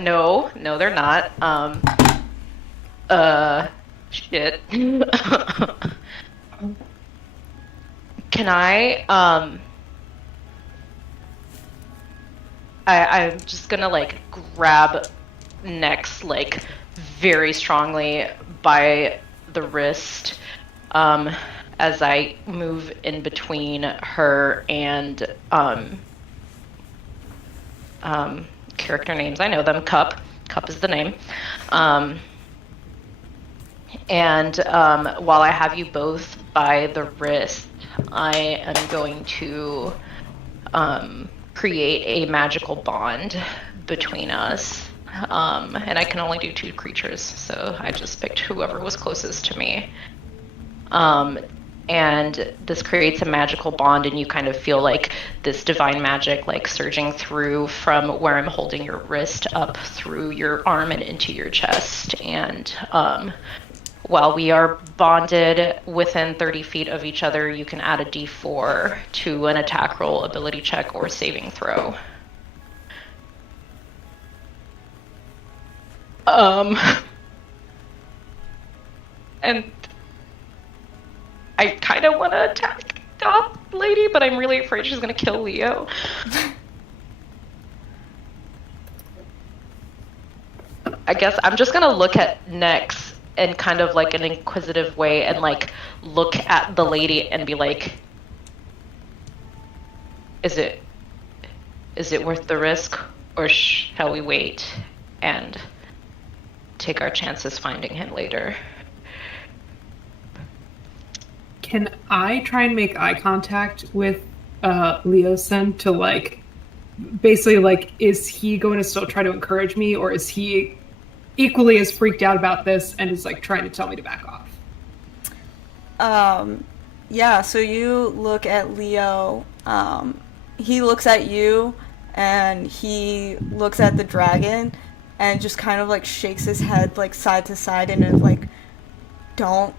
No, they're not. Shit. Can I'm just gonna like grab Nex like very strongly by the wrist as I move in between her and character names. I know them. Cup is the name. And while I have you both by the wrist, I am going to create a magical bond between us. And I can only do 2 creatures, so I just picked whoever was closest to me. And this creates a magical bond, and you kind of feel like this divine magic like surging through from where I'm holding your wrist up through your arm and into your chest. And while we are bonded within 30 feet of each other, you can add a d4 to an attack roll, ability check, or saving throw. And I kind of want to attack Top Lady, but I'm really afraid she's going to kill Leo. I guess I'm just going to look at Nex in kind of like an inquisitive way and like look at the lady and be like, is it worth the risk, or shall we wait and take our chances finding him later? Can I try and make eye contact with Leosin to like, basically like, is he going to still try to encourage me, or is he equally as freaked out about this and is like trying to tell me to back off? Yeah, so you look at Leo, he looks at you, and he looks at the dragon, and just kind of like shakes his head like side to side and like, don't.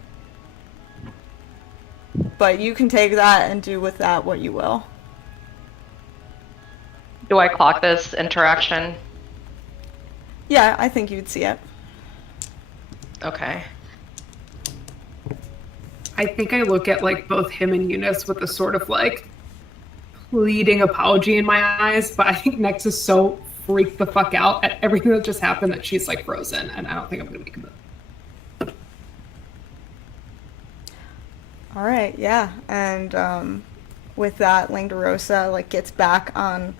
But you can take that and do with that what you will. Do I clock this interaction? Yeah, I think you'd see it. Okay. I think I look at like both him and Eunice with a sort of like pleading apology in my eyes, but I think Nex is so freaked the fuck out at everything that just happened that she's like frozen, and I don't think I'm gonna make a move. All right, yeah, and with that, Langdorosa like gets back on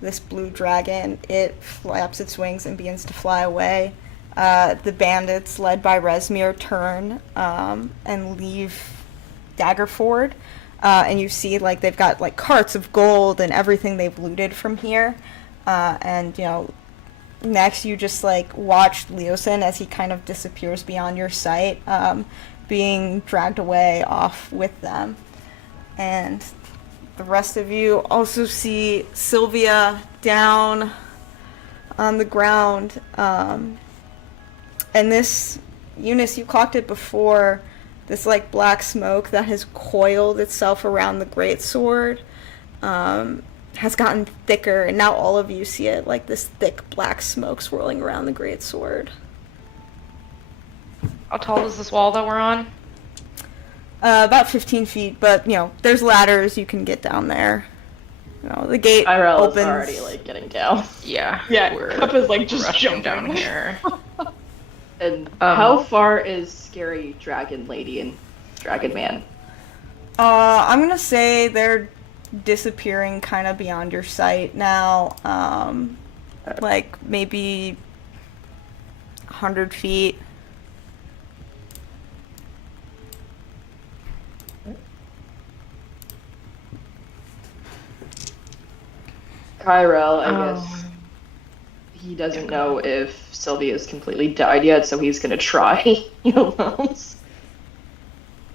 this blue dragon. It flaps its wings and begins to fly away. The bandits, led by Resmir, turn and leave Daggerford, and you see like they've got like carts of gold and everything they've looted from here. And you know, next you just like watch Leosin as he kind of disappears beyond your sight, being dragged away off with them. And the rest of you also see Sylvia down on the ground. And this, Eunice, you clocked it before, this like black smoke that has coiled itself around the greatsword has gotten thicker, and now all of you see it like this thick black smoke swirling around the greatsword. How tall is this wall that we're on? About 15 feet, but you know, there's ladders, you can get down there. You know, the gate Irel opens. is already like getting down. Yeah. Yeah, we're Cup is like just rushing jumping down here. And how far is Scary Dragon Lady and Dragon Man? I'm gonna say they're disappearing kind of beyond your sight now. Like maybe 100 feet. Kyrell, I guess he doesn't know if Sylvia's completely died yet, so he's gonna try heal wounds.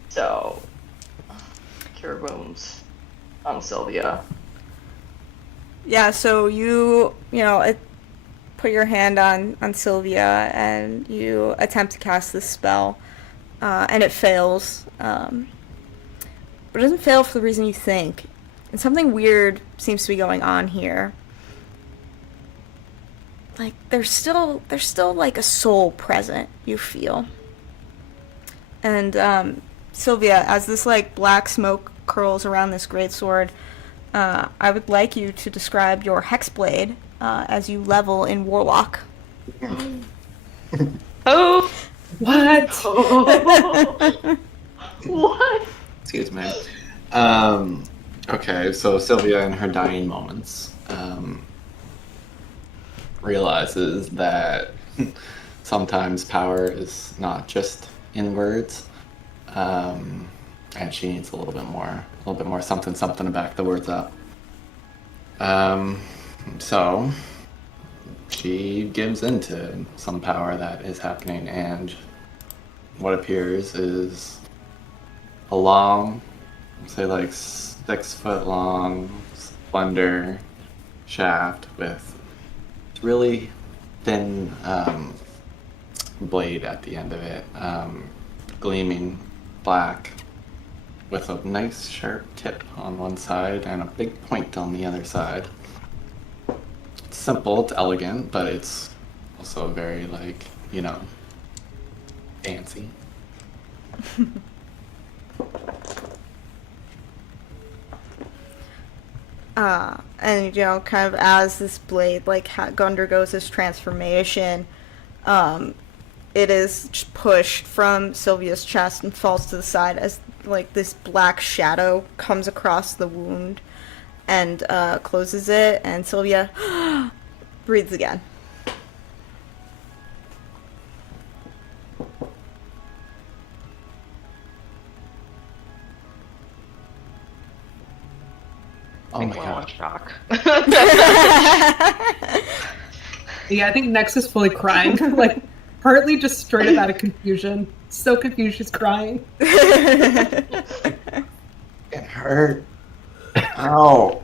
So, cure wounds on Sylvia. Yeah, so you know, put your hand on Sylvia and you attempt to cast this spell, and it fails. But it doesn't fail for the reason you think. And something weird seems to be going on here. Like, there's still like a soul present, you feel. And Sylvia, as this like black smoke curls around this greatsword, I would like you to describe your hexblade as you level in Warlock. Oh, What? What? Excuse me. Okay, so Sylvia in her dying moments realizes that sometimes power is not just in words, and she needs a little bit more something to back the words up. So she gives into some power that is happening, and what appears is a long, say like 6 foot long, slender shaft with really thin blade at the end of it, gleaming black, with a nice sharp tip on one side and a big point on the other side. It's simple, it's elegant, but it's also very, like, you know, fancy. And kind of as this blade like undergoes this transformation, it is pushed from Sylvia's chest and falls to the side as like this black shadow comes across the wound and closes it, and Sylvia breathes again. Oh my we're all in god. shock. Yeah, I think Nex is fully crying. Like, partly just straight up out of confusion. So confused she's crying. It hurt. Ow.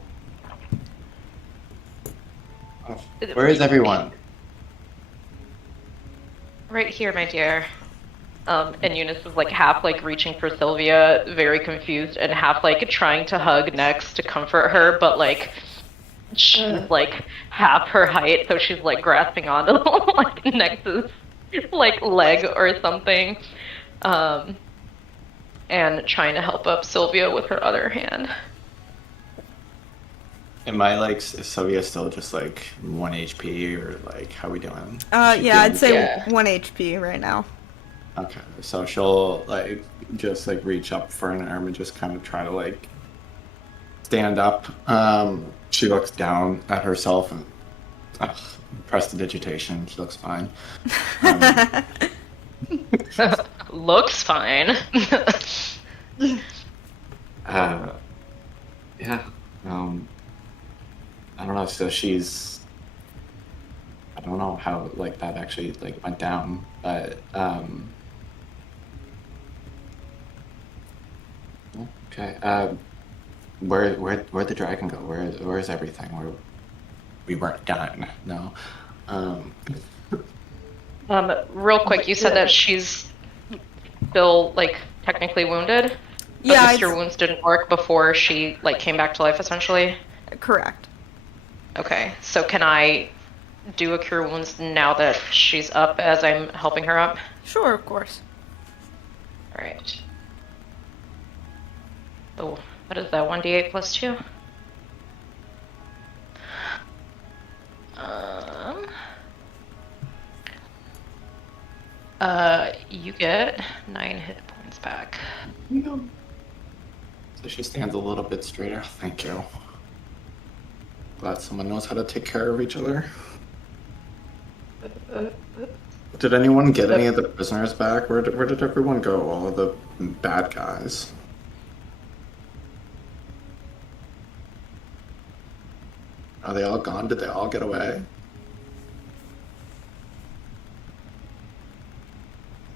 Where is everyone? Right here, my dear. And Eunice is like half like reaching for Sylvia, very confused, and half like trying to hug Nex to comfort her, but like she's like half her height, so she's like grasping onto like Nex's like leg or something, and trying to help up Sylvia with her other hand. Am I like, is Sylvia still just like 1 HP, or like how we doing? Is she Yeah, I'd doing- say Yeah. 1 HP right now. Okay, so she'll like just like reach up for an arm and just kind of try to like stand up. She looks down at herself and prestidigitation. She looks fine. Looks fine. Yeah. I don't know. So she's. I don't know how like that actually like went down, but okay. Where'd the dragon go? Where's everything? We weren't done. No. Real quick, you said that she's still like technically wounded. But Yeah, just your wounds didn't work before she like came back to life, essentially. correct. Okay, so can I do a cure wounds now that she's up as I'm helping her up? Sure, of course. All right. Oh, what is that? 1d8 plus 2. You get 9 hit points back. So she stands a little bit straighter. Thank you. Glad someone knows how to take care of each other. Did anyone get any of the prisoners back? Where did everyone go? All of the bad guys. Are they all gone? Did they all get away?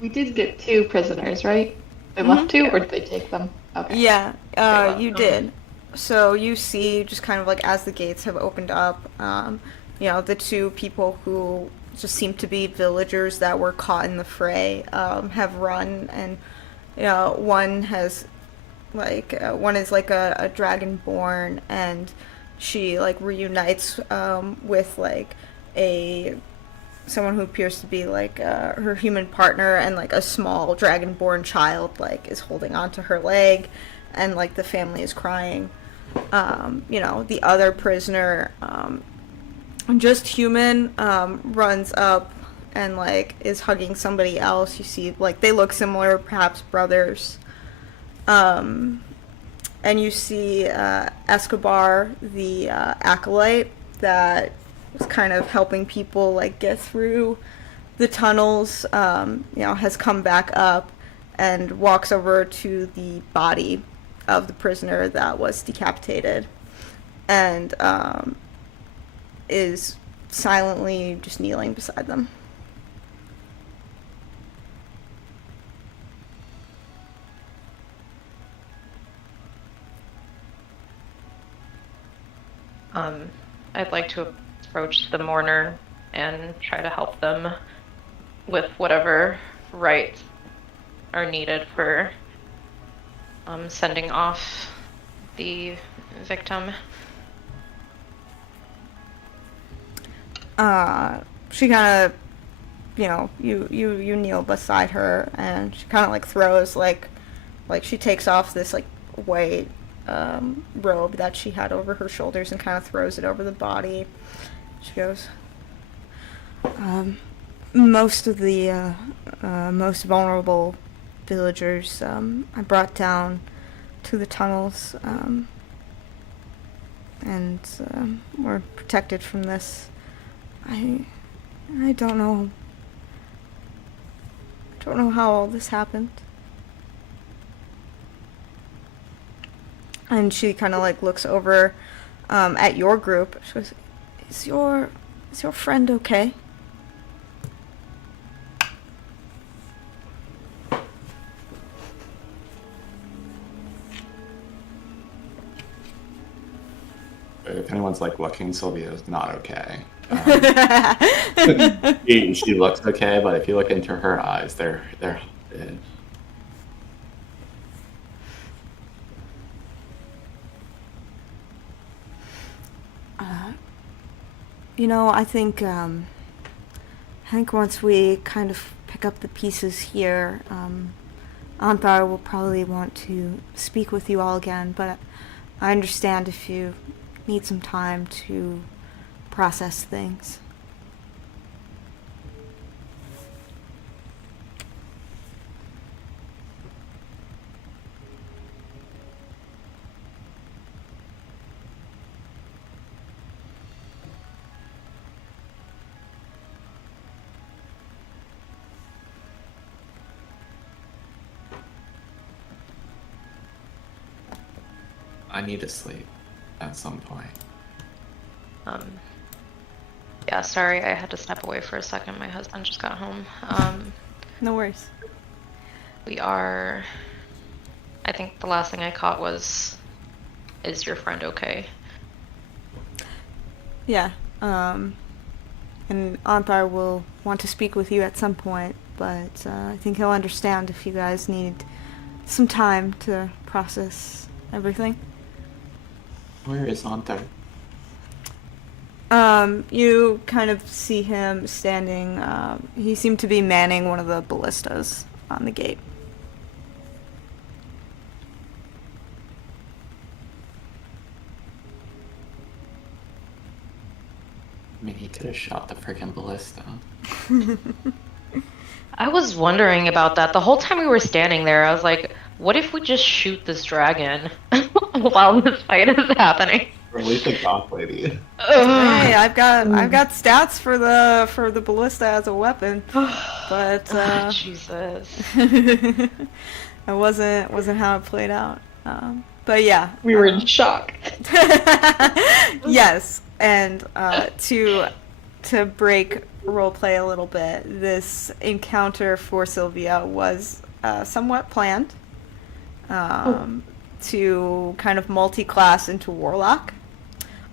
We did get 2 prisoners, right? They left 2, or did they take them? Okay. Yeah, well, you did. So you see, just kind of like as the gates have opened up, the 2 people who just seem to be villagers that were caught in the fray have run, and one has one is like a dragonborn, and she like reunites with like a someone who appears to be like her human partner, and like a small dragonborn child like is holding onto her leg, and like the family is crying. The other prisoner, just human, runs up and like is hugging somebody else. You see like they look similar, perhaps brothers. And you see Escobar, the acolyte that was kind of helping people like get through the tunnels, has come back up and walks over to the body of the prisoner that was decapitated, and is silently just kneeling beside them. I'd like to approach the mourner and try to help them with whatever rites are needed for sending off the victim. She kind of, you kneel beside her, and she kind of like throws like she takes off this like white robe that she had over her shoulders and kind of throws it over the body. She goes, most of the most vulnerable villagers I brought down to the tunnels, and were protected from this. I don't know how all this happened. And she kind of like looks over at your group. She goes, is your friend okay? If anyone's like looking, Sylvia's not okay. She looks okay, but if you look into her eyes, they're dead. I think once we kind of pick up the pieces here, Anthar will probably want to speak with you all again, but I understand if you need some time to process things. I need to sleep at some point. Yeah, sorry, I had to step away for a second. My husband just got home. No worries. I think the last thing I caught was, is your friend okay? Yeah, and Anthar will want to speak with you at some point, but I think he'll understand if you guys need some time to process everything. Where is Anthar? You kind of see him standing, he seemed to be manning one of the ballistas on the gate. I mean, he could have shot the freaking ballista. I was wondering about that. The whole time we were standing there, I was like, what if we just shoot this dragon while this fight is happening? Or at least a goth lady. Hey, I've got stats for the ballista as a weapon, but Jesus. that wasn't how it played out. But yeah, We were in shock. yes, and to break roleplay a little bit, this encounter for Sylvia was somewhat planned to kind of multi-class into Warlock.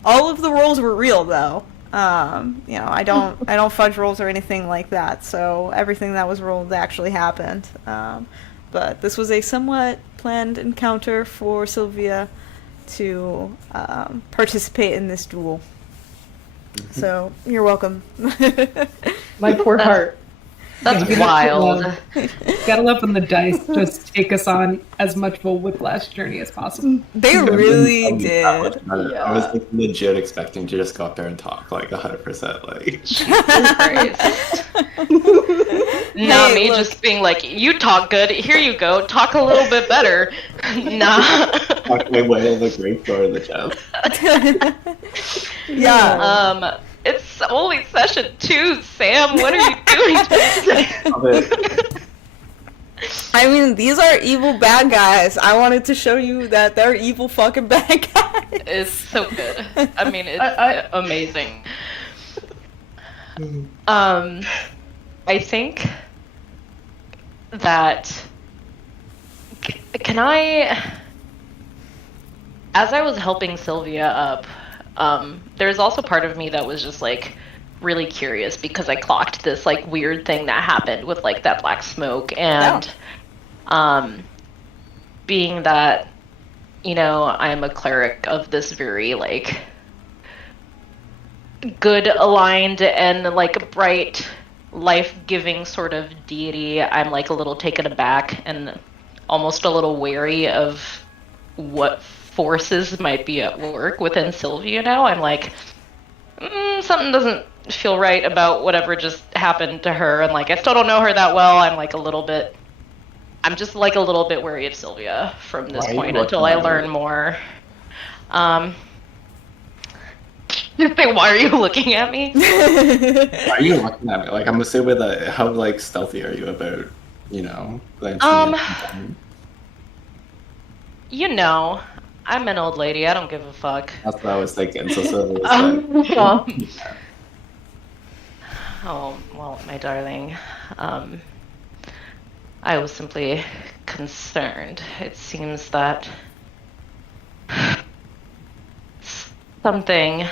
All of the roles were real, though. I don't fudge rolls or anything like that, so everything that was rolled actually happened. But this was a somewhat planned encounter for Sylvia to participate in this duel. So, you're welcome. My poor heart. That's you wild. Gotta love when the dice just take us on as much of a whiplash journey as possible. They really did. I was like legit expecting to just go up there and talk like 100%. Like, Jesus Christ. Nah, Hey, me look. just being like, you talk good, here you go, talk a little bit better. Nah. talk my way to the great door of the chest. Yeah. It's only session 2, Sam. What are you doing? I mean, these are evil bad guys. I wanted to show you that they're evil fucking bad guys. It's so good. I mean, it's amazing. I think that can I, as I was helping Sylvia up, there's also part of me that was just like really curious because I clocked this like weird thing that happened with like that black smoke and being that, you know, I'm a cleric of this very like good aligned and like bright life-giving sort of deity, I'm like a little taken aback and almost a little wary of what forces might be at work within Sylvia now. I'm like, something doesn't feel right about whatever just happened to her, and like I still don't know her that well. I'm just like a little bit wary of Sylvia from this point until I learn more. Why are you looking at me? Why are you looking at me? Like, I'm assuming that how like stealthy are you about, you know? You know, I'm an old lady. I don't give a fuck. That's what I was thinking. So Sylvia was like, oh, well, my darling. I was simply concerned. It seems that something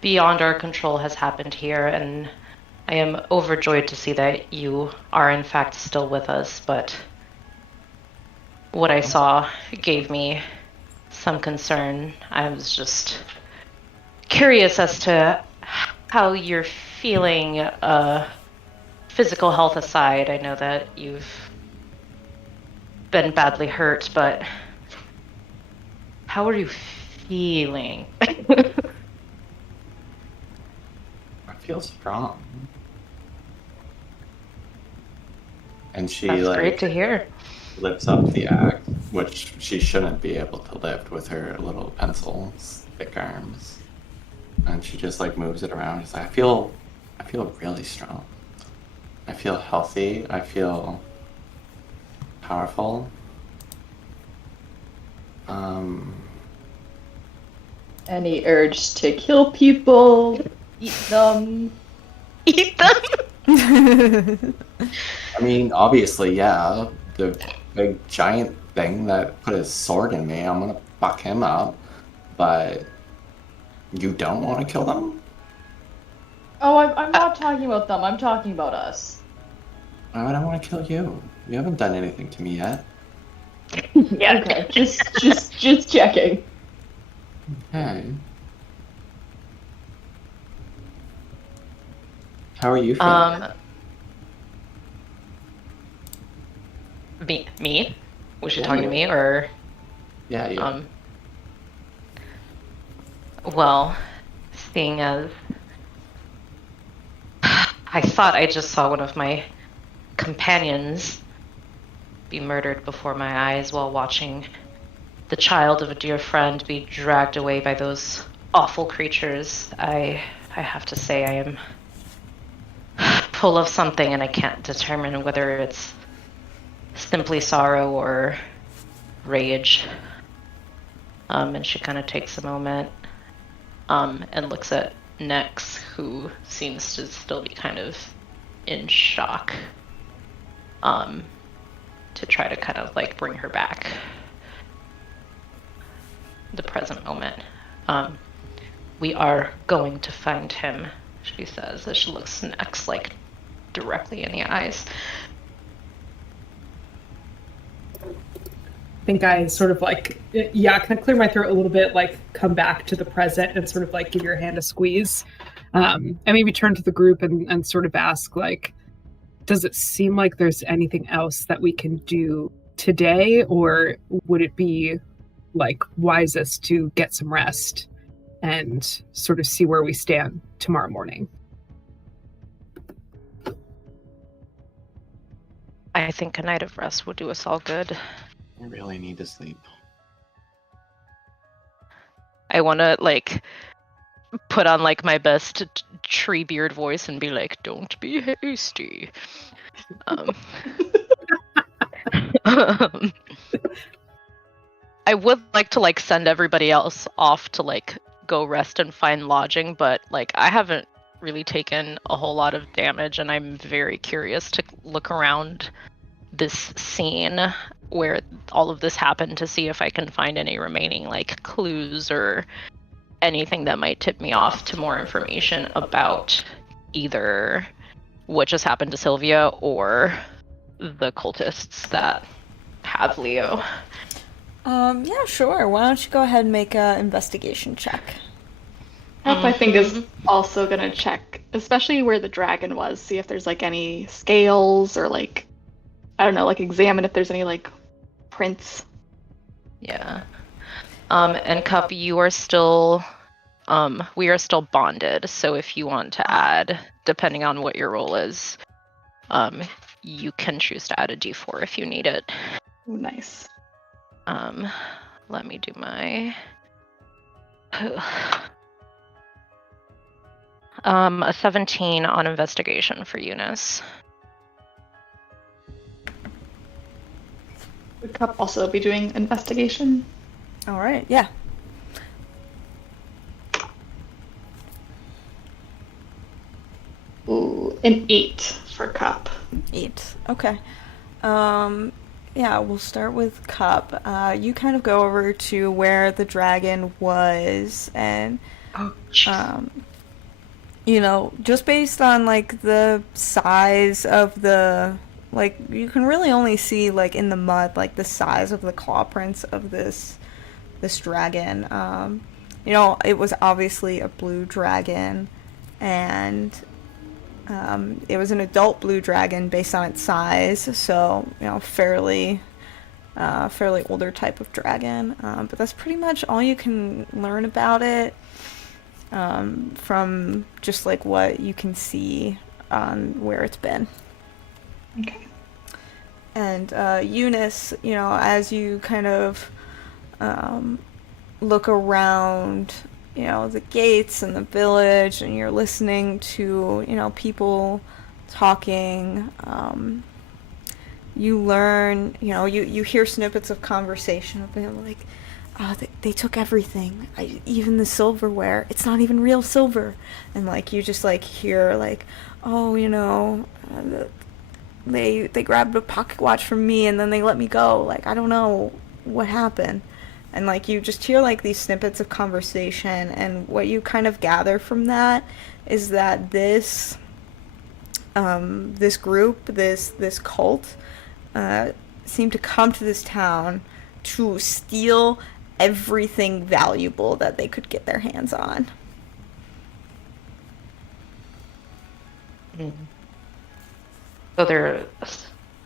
beyond our control has happened here, and I am overjoyed to see that you are in fact still with us, but what I saw gave me some concern. I was just curious as to how you're feeling, physical health aside. I know that you've been badly hurt, but how are you feeling? I feel strong. And she That's like great to hear. lifts up the axe, which she shouldn't be able to lift with her little pencil thick arms. And she just like moves it around. She's like, I feel really strong. I feel healthy. I feel powerful. Any urge to kill people, eat them? Eat them? I mean, obviously, yeah. The big giant thing that put his sword in me, I'm gonna fuck him up. But you don't want to kill them? Oh, I'm not talking about them. I'm talking about us. Why would I want to kill you? You haven't done anything to me yet. Yeah. Okay, just checking. Okay. How are you feeling? Me? Was she talking to me or? Yeah, you. Well, seeing as I thought I just saw one of my companions be murdered before my eyes while watching the child of a dear friend be dragged away by those awful creatures, I have to say I am full of something and I can't determine whether it's simply sorrow or rage. And she kind of takes a moment and looks at Nex, who seems to still be kind of in shock, to try to kind of like bring her back the present moment. We are going to find him, she says, as she looks Nex like directly in the eyes. I think I sort of like, kind of clear my throat a little bit, like come back to the present and sort of like give your hand a squeeze. I maybe turn to the group and sort of ask, like, does it seem like there's anything else that we can do today, or would it be like wisest to get some rest and sort of see where we stand tomorrow morning? I think a night of rest would do us all good. I really need to sleep. I want to like put on like my best tree beard voice and be like, "Don't be hasty." I would like to like send everybody else off to like go rest and find lodging, but like I haven't really taken a whole lot of damage, and I'm very curious to look around this scene where all of this happened to see if I can find any remaining like clues or anything that might tip me off to more information about either what just happened to Sylvia or the cultists that have Leo. Yeah, sure. Why don't you go ahead and make a investigation check? Hop, I think, is also gonna check, especially where the dragon was, see if there's like any scales or like, I don't know, like examine if there's any like prints. Yeah. And Cup, you are still, we are still bonded. So if you want to add, depending on what your role is, you can choose to add a D4 if you need it. Ooh, nice. Let me do my. A 17 on investigation for Eunice. Would Cup also be doing investigation? All right, yeah. Ooh, an 8 for Cup. 8. Okay. Yeah, we'll start with Cup. You kind of go over to where the dragon was, and you know, just based on like the size of the, like, you can really only see like in the mud like the size of the claw prints of this dragon. You know, it was obviously a blue dragon, and it was an adult blue dragon based on its size, so, you know, fairly older type of dragon. But that's pretty much all you can learn about it from just like what you can see on where it's been. Okay. And Eunice, you know, as you kind of look around, you know, the gates and the village, and you're listening to, you know, people talking, you learn, you know, you hear snippets of conversation of them like, oh, they took everything, even the silverware, it's not even real silver. And like you just like hear like, oh, you know, they grabbed a pocket watch from me and then they let me go, like I don't know what happened. And like you just hear like these snippets of conversation, and what you kind of gather from that is that this group, this cult, seemed to come to this town to steal everything valuable that they could get their hands on. So they're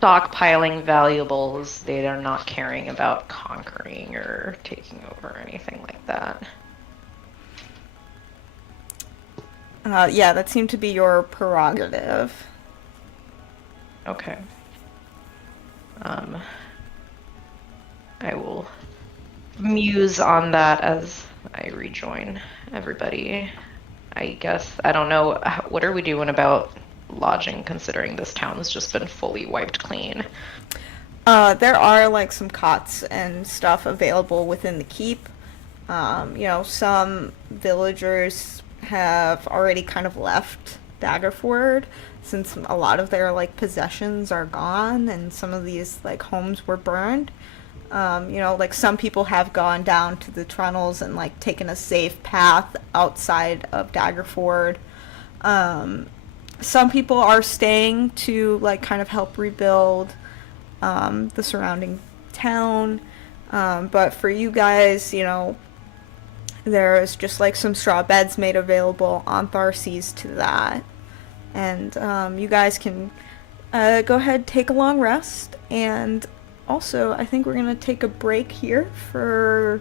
stockpiling valuables. They are not caring about conquering or taking over or anything like that. Yeah, that seemed to be your prerogative. Okay. I will muse on that as I rejoin everybody. I guess, I don't know, what are we doing about lodging, considering this town's just been fully wiped clean? There are like some cots and stuff available within the keep. You know, some villagers have already kind of left Daggerford, since a lot of their like possessions are gone and some of these like homes were burned. You know, like some people have gone down to the tunnels and like taken a safe path outside of Daggerford. Some people are staying to like kind of help rebuild the surrounding town. But for you guys, you know, there's just like some straw beds made available. Anthar sees to that. And you guys can go ahead, take a long rest. And also, I think we're going to take a break here for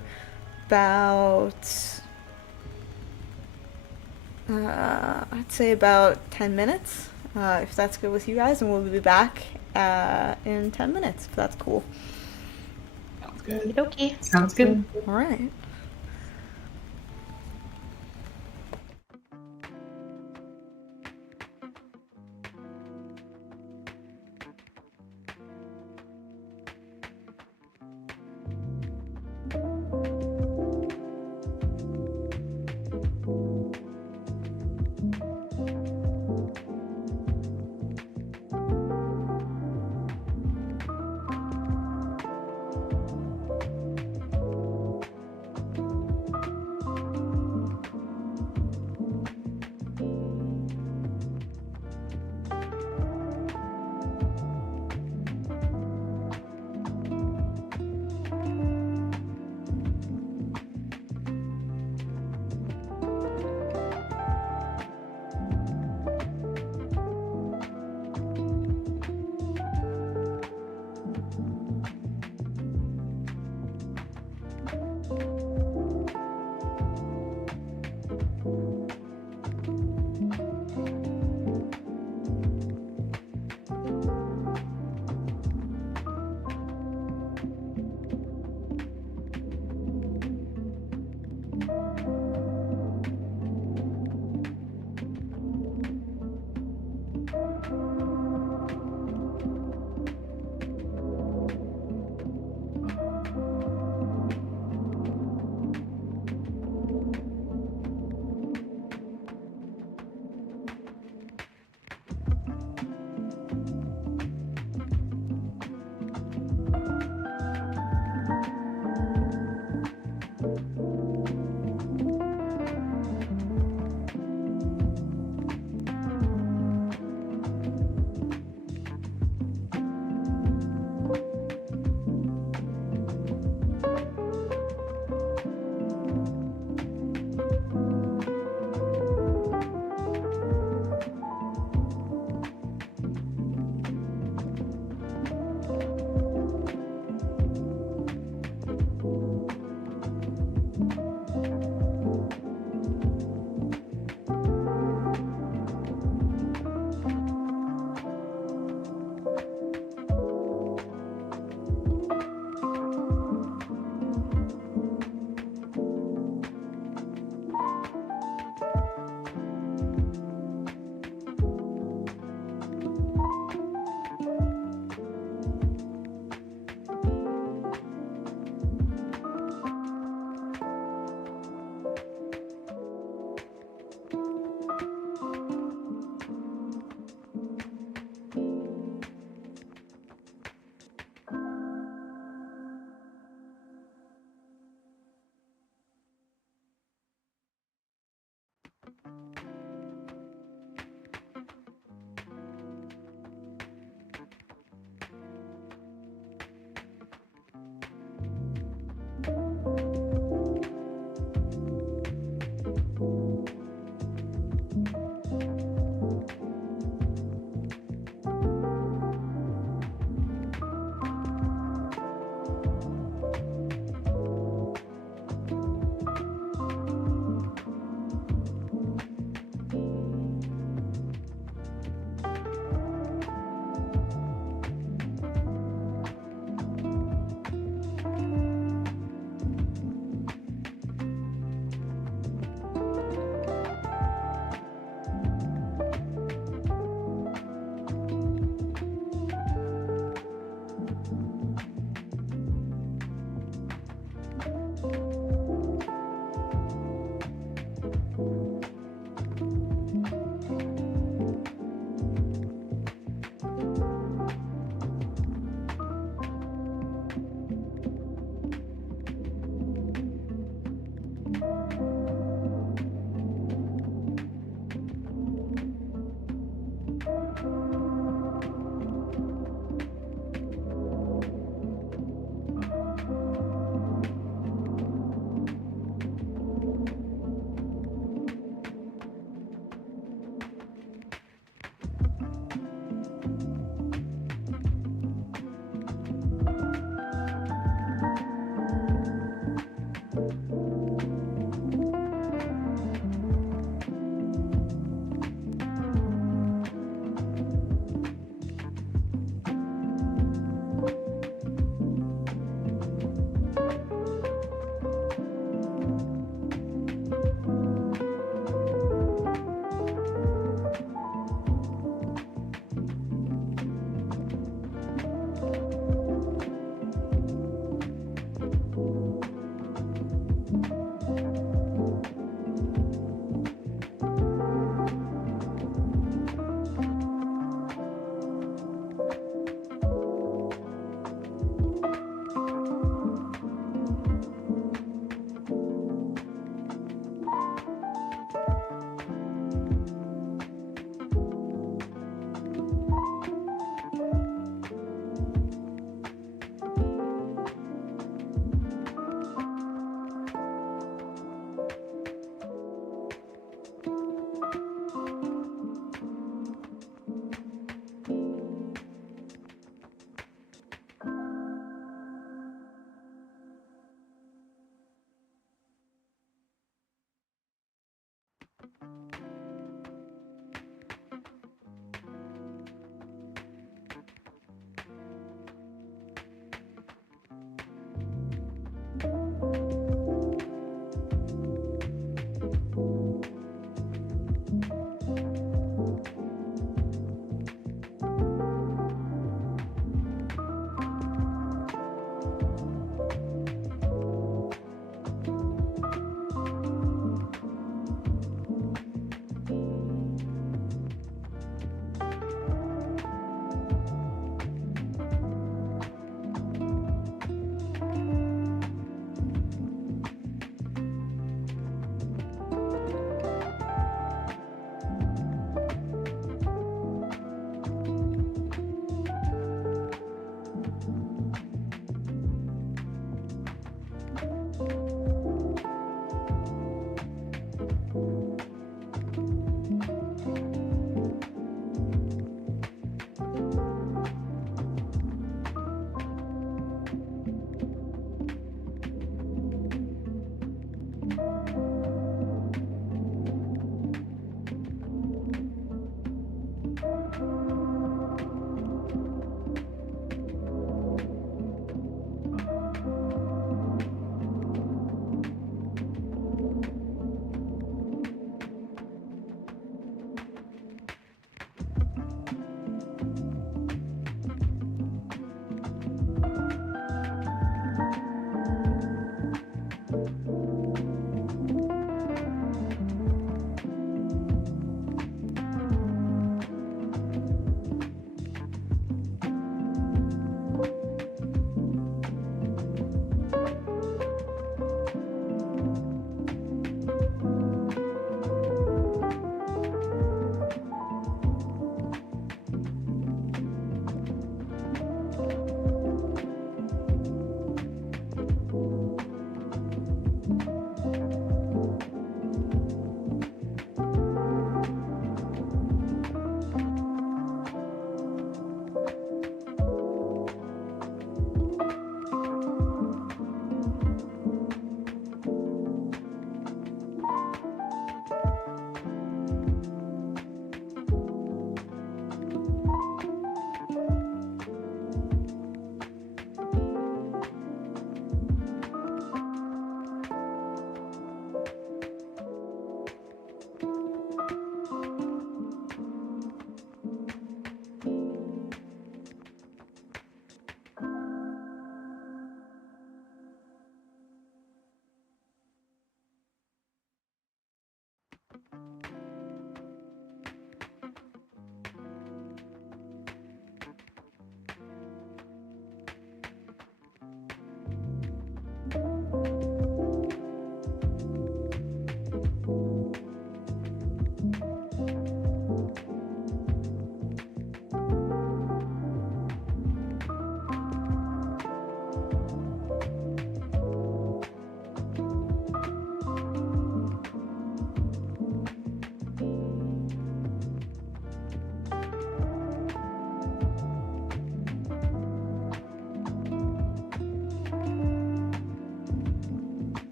about, I'd say about 10 minutes. If that's good with you guys. And we'll be back in 10 minutes, if that's cool. Sounds good. Okay. Sounds good. All right.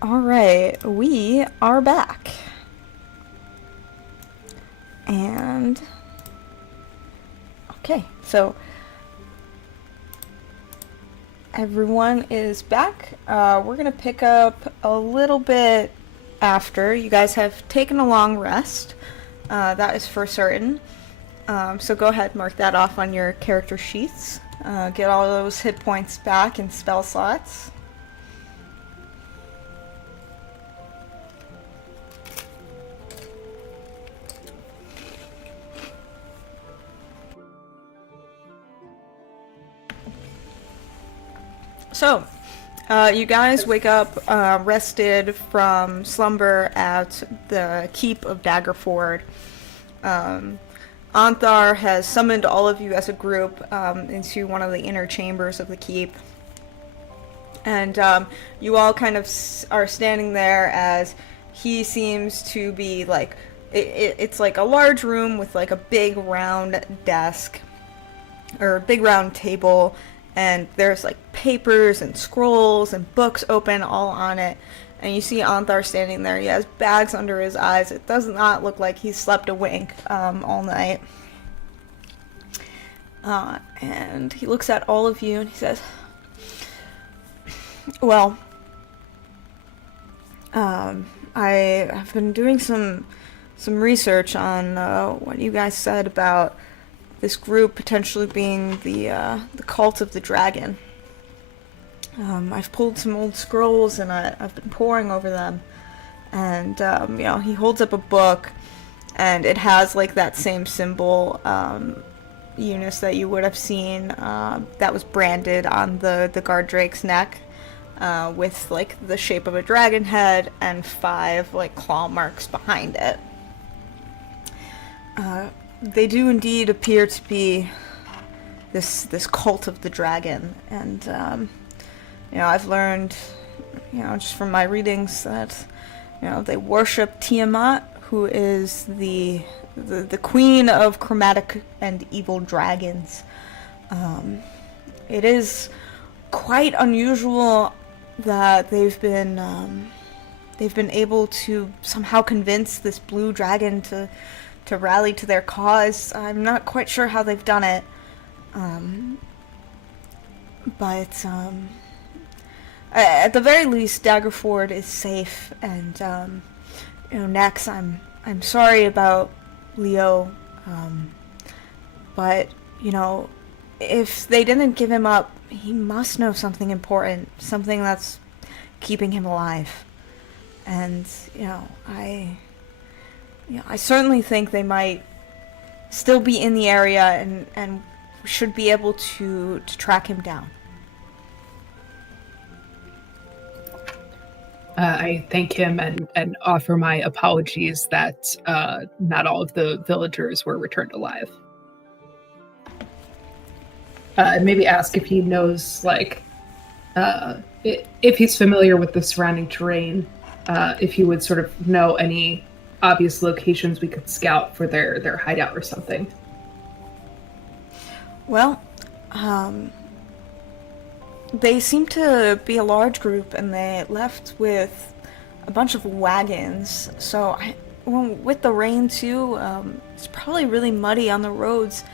Alright, we are back. And... okay, so... everyone is back. We're gonna pick up a little bit after. You guys have taken a long rest. That is for certain. So go ahead, mark that off on your character sheets. Get all those hit points back in spell slots. So, you guys wake up rested from slumber at the keep of Daggerford. Anthar has summoned all of you as a group into one of the inner chambers of the keep. And you all kind of are standing there as he seems to be like... it's like a large room with like a big round desk, or a big round table, and there's like papers and scrolls and books open all on it. And you see Anthar standing there. He has bags under his eyes. It does not look like he's slept a wink all night. And he looks at all of you and he says, well, I have been doing some research on what you guys said about this group potentially being the cult of the dragon. I've pulled some old scrolls and I've been poring over them, and you know, he holds up a book, and it has like that same symbol, Eunice, that you would have seen that was branded on the guard drake's neck, with like the shape of a dragon head and 5 like claw marks behind it. They do indeed appear to be this cult of the dragon, and you know, I've learned, you know, just from my readings that, you know, they worship Tiamat, who is the queen of chromatic and evil dragons. It is quite unusual that they've been able to somehow convince this blue dragon to rally to their cause. I'm not quite sure how they've done it, but at the very least, Daggerford is safe. And you know, Nex, I'm sorry about Leo, but you know, if they didn't give him up, he must know something important, something that's keeping him alive. And you know, I certainly think they might still be in the area and should be able to track him down. I thank him and offer my apologies that not all of the villagers were returned alive. And maybe ask if he knows, like, if he's familiar with the surrounding terrain, if he would sort of know any obvious locations we could scout for their hideout or something. Well, they seem to be a large group, and they left with a bunch of wagons. So, with the rain too, it's probably really muddy on the roads.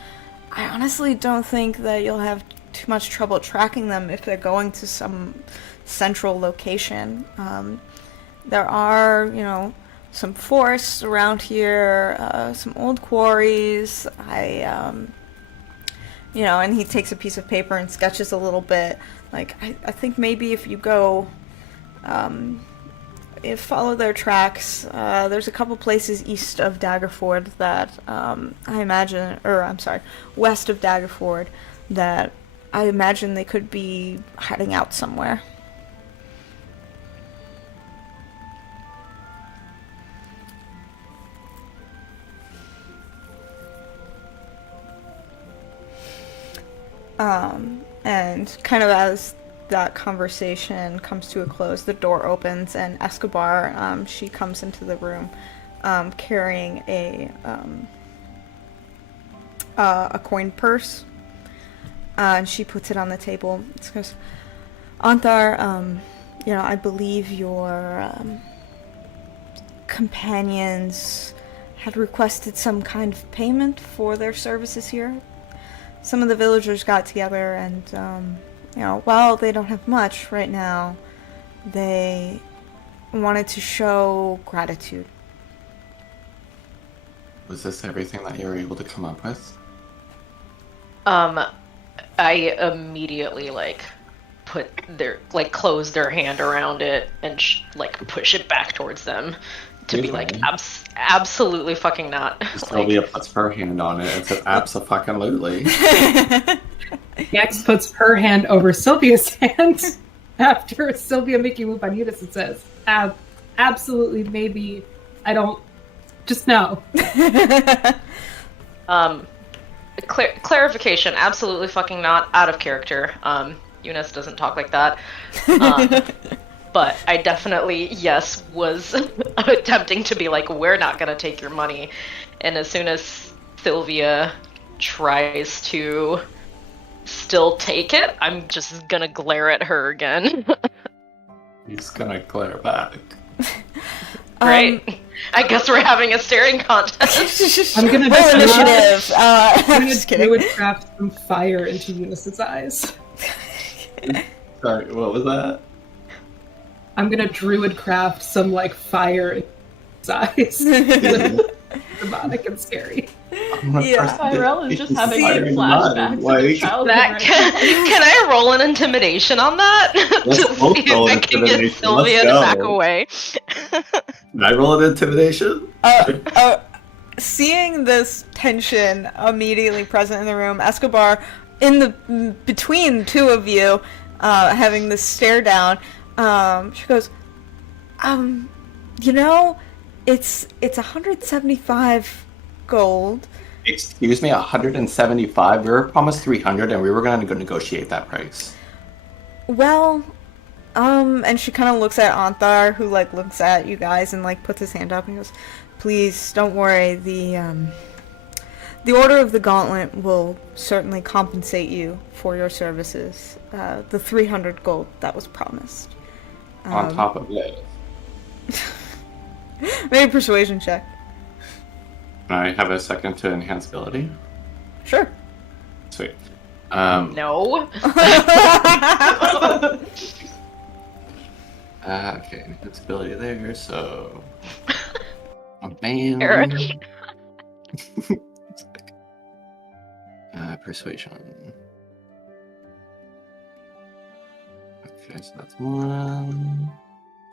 I honestly don't think that you'll have too much trouble tracking them if they're going to some central location. There are, you know, some forests around here, some old quarries. You know, and he takes a piece of paper and sketches a little bit. Like, I think maybe if you go, follow their tracks, there's a couple places east of Daggerford that, west of Daggerford, that I imagine they could be hiding out somewhere. And kind of as that conversation comes to a close, the door opens and Escobar, she comes into the room, carrying a coin purse, and she puts it on the table. She goes, Anthar, I believe your companions had requested some kind of payment for their services here. Some of the villagers got together and, while they don't have much right now, they wanted to show gratitude. Was this everything that you were able to come up with? I immediately close their hand around it and push it back towards them to be like, absolutely fucking not. Sylvia puts her hand on it and says, abso-fucking-lutely. Next puts her hand over Sylvia's hand after Sylvia making a move on Eunice and says, absolutely, maybe, I don't, just no. Clarification, absolutely fucking not, out of character. Eunice doesn't talk like that. But I definitely, yes, was attempting to be like, we're not gonna take your money. And as soon as Sylvia tries to still take it, I'm just gonna glare at her again. He's gonna glare back. Right? I guess we're having a staring contest. I'm gonna roll initiative. I'm just kidding. I would craft some fire into Eunice's eyes. Sorry, what was that? I'm gonna druid craft some fire in his eyes. Dramatic and scary. Yeah. Tyrell is just having Fire in flashbacks mud. to his childhood. That can I roll an intimidation on that? Let's To both see roll if an I can get intimidation. Sylvia Let's to go. back away. Did I roll an intimidation? Seeing this tension immediately present in the room, Escobar, between two of you, having this stare down, she goes, it's 175 gold. Excuse me, 175? We were promised 300 and we were going to go negotiate that price. Well, and she kind of looks at Anthar, who, looks at you guys and, puts his hand up and goes, please, don't worry, the Order of the Gauntlet will certainly compensate you for your services. The 300 gold that was promised. On top of it. Make a persuasion check. Can I have a second to enhance ability? Sure. Sweet. No. Okay, enhance ability there, so... Bam. Eric. Persuasion. Okay, so that's one.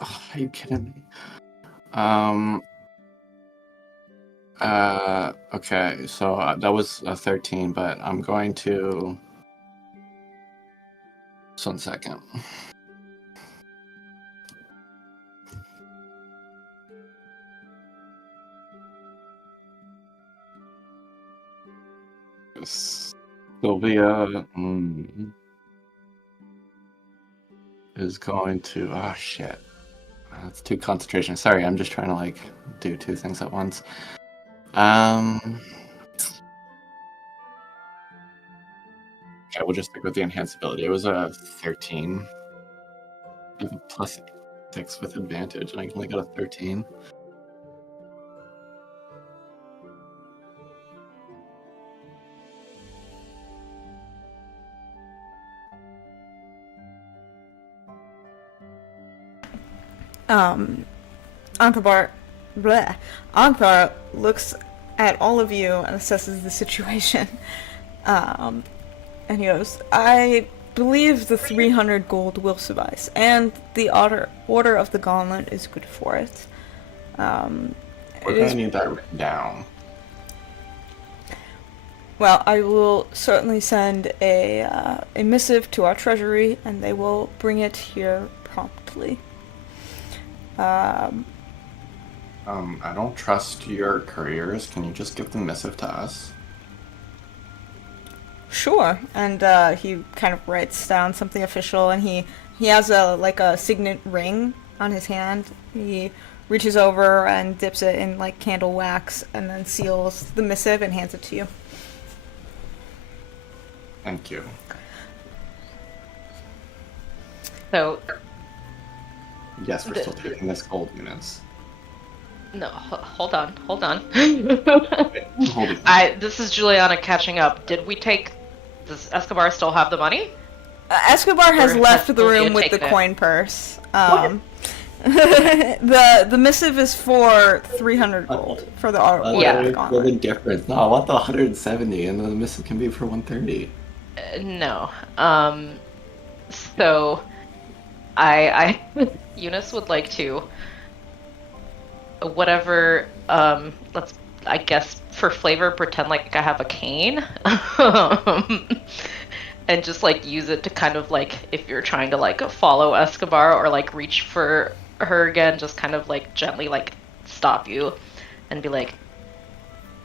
Oh, are you kidding me? Okay, so that was a 13, but I'm going to... Just 1 second. Sylvia is going to... Oh, shit. That's too concentration. Sorry, I'm just trying to, do two things at once. Okay, we'll just stick with the enhanced ability. It was a 13. I have a +6 with advantage, and I only got a 13. Anthar looks at all of you and assesses the situation. And he goes, I believe the 300 gold will suffice, and the Order of the Gauntlet is good for it. We're going to need that written down. Well, I will certainly send a missive to our treasury, and they will bring it here promptly. I don't trust your couriers. Can you just give the missive to us? Sure. And he kind of writes down something official, and he has a signet ring on his hand. He reaches over and dips it in candle wax, and then seals the missive and hands it to you. Thank you. So, Yes, we're still taking this gold units. No, hold on. Wait, I'm holding them. This is Juliana catching up. Does Escobar still have the money? Escobar has Or left has the room Sophia with the taken it? coin purse. The missive is for 300 gold for the art. Yeah. The difference. No, I want the 170, and then the missive can be for 130. No. So I Eunice would like to whatever let's I guess for flavor pretend like I have a cane. And just like use it to kind of like if you're trying to like follow Escobar or like reach for her again, just kind of like gently like stop you and be like,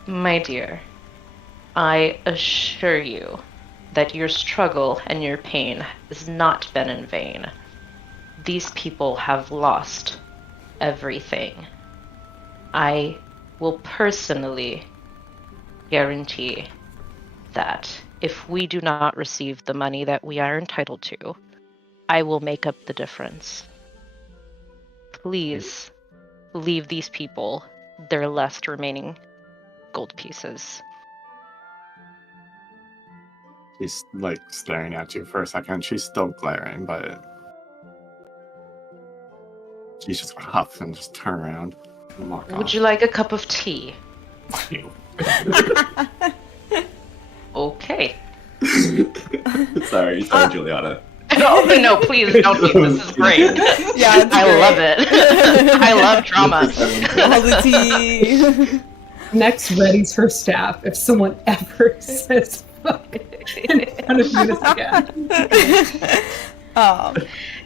my dear, I assure you that your struggle and your pain has not been in vain. These people have lost everything. I will personally guarantee that if we do not receive the money that we are entitled to, I will make up the difference. Please leave these people their last remaining gold pieces. She's like staring at you for a second. She's still glaring, but she's just gonna huff and just turn around and walk off. Would you like a cup of tea? You. Okay. Sorry, Juliana. No, please don't. This is great. Yeah, it's I great. love it. I love drama. All the tea. Next readies her staff if someone ever says fuck in front of Eunice again.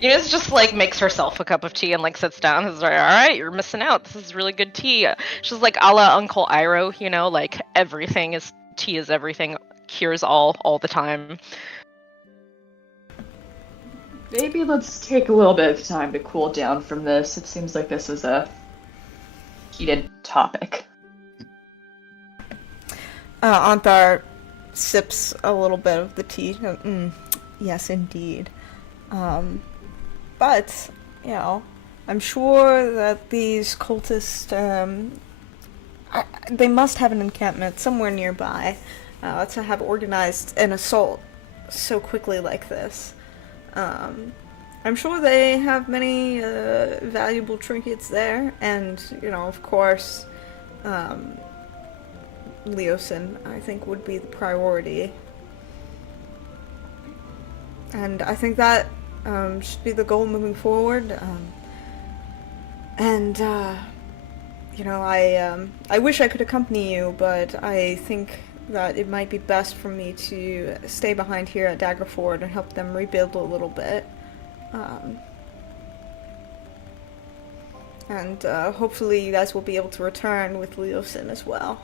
Eunice just like makes herself a cup of tea and like sits down and is like, all right, you're missing out. This is really good tea. She's like a la Uncle Iroh, you know, like everything is tea is everything, cures all the time. Maybe let's take a little bit of time to cool down from this. It seems like this is a heated topic. Anthar sips a little bit of the tea. Yes, indeed. But, you know, I'm sure that these cultists, they must have an encampment somewhere nearby to have organized an assault so quickly like this. I'm sure they have many valuable trinkets there, and, you know, of course, Leosin, I think, would be the priority. And I think that should be the goal moving forward. You know, I wish I could accompany you, but I think that it might be best for me to stay behind here at Daggerford and help them rebuild a little bit. Hopefully you guys will be able to return with Leosin as well.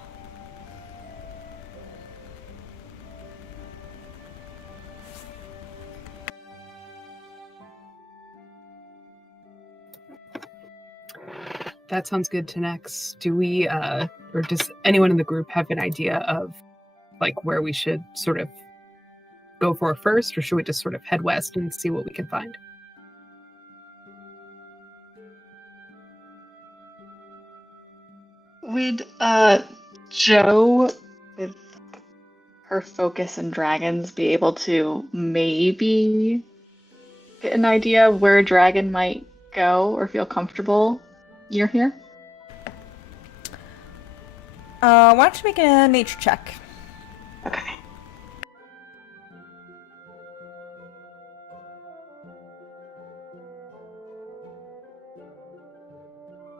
That sounds good to Nex. Do we, or does anyone in the group have an idea of, like, where we should sort of go for first, or should we just sort of head west and see what we can find? Would Joe, with her focus in dragons, be able to maybe get an idea of where a dragon might go or feel comfortable near here? Why don't you make a nature check? Okay.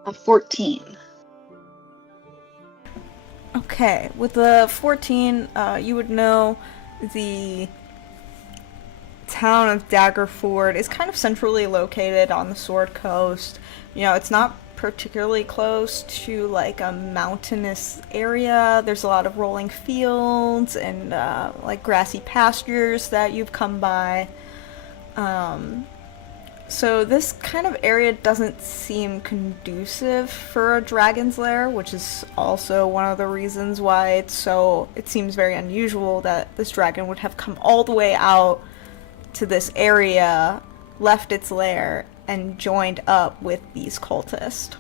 A 14. Okay, with the 14, you would know the town of Daggerford is kind of centrally located on the Sword Coast. You know, it's not particularly close to like a mountainous area. There's a lot of rolling fields and like grassy pastures that you've come by. So this kind of area doesn't seem conducive for a dragon's lair, which is also one of the reasons why it seems very unusual that this dragon would have come all the way out to this area, left its lair, and joined up with these cultists.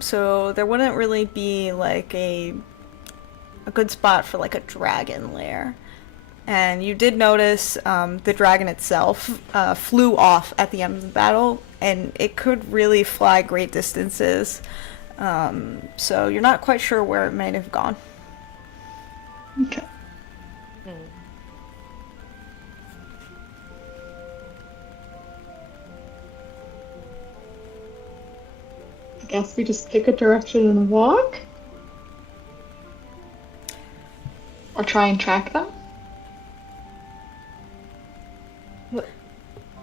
So there wouldn't really be like a good spot for like a dragon lair. And you did notice the dragon itself flew off at the end of the battle, and it could really fly great distances. So you're not quite sure where it might have gone. Okay. I guess we just pick a direction and walk? Or try and track them?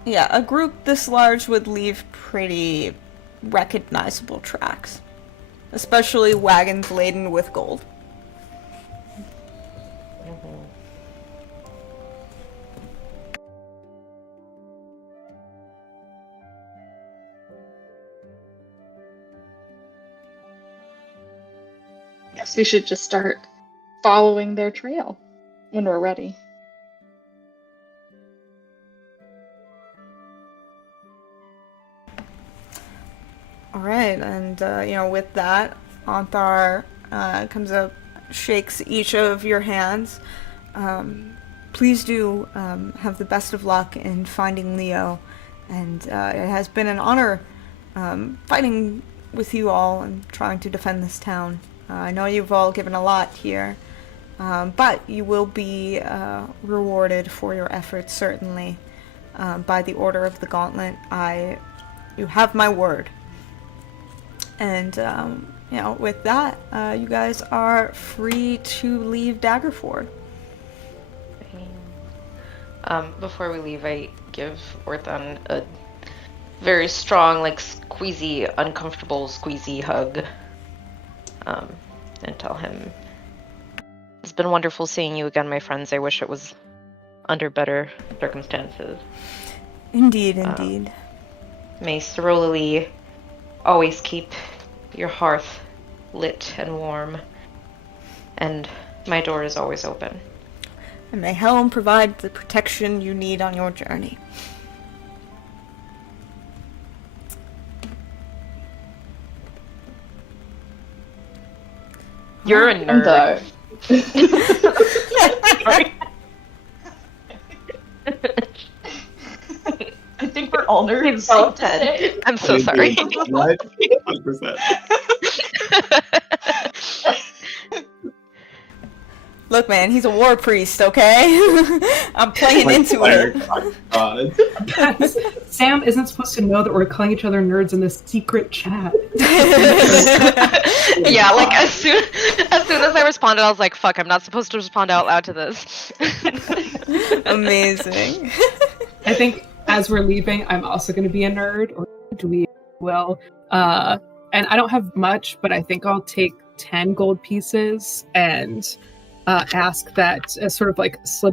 Yeah, a group this large would leave pretty recognizable tracks, especially wagons laden with gold. Guess we should just start following their trail when we're ready. Alright, and with that, Anthar comes up, shakes each of your hands. Please do have the best of luck in finding Leo, and it has been an honor fighting with you all and trying to defend this town. I know you've all given a lot here, but you will be rewarded for your efforts, certainly, by the Order of the Gauntlet. You have my word. And, with that, you guys are free to leave Daggerford. Before we leave, I give Orthan a very strong, squeezy, uncomfortable, squeezy hug. And tell him, it's been wonderful seeing you again, my friends. I wish it was under better circumstances. Indeed. May Cerulali always keep your hearth lit and warm, and my door is always open. And may Helm provide the protection you need on your journey. You're a nerd. Sorry. I think we're all nerds. Well, Ted. I'm so sorry. 100%. Look, man, he's a war priest, okay? I'm playing into it. God. Guys, Sam isn't supposed to know that we're calling each other nerds in this secret chat. Yeah, as soon as I responded, I was like, fuck, I'm not supposed to respond out loud to this. Amazing. I think as we're leaving, I'm also going to be a nerd, or do we will. And I don't have much, but I think I'll take 10 gold pieces and ask that, slip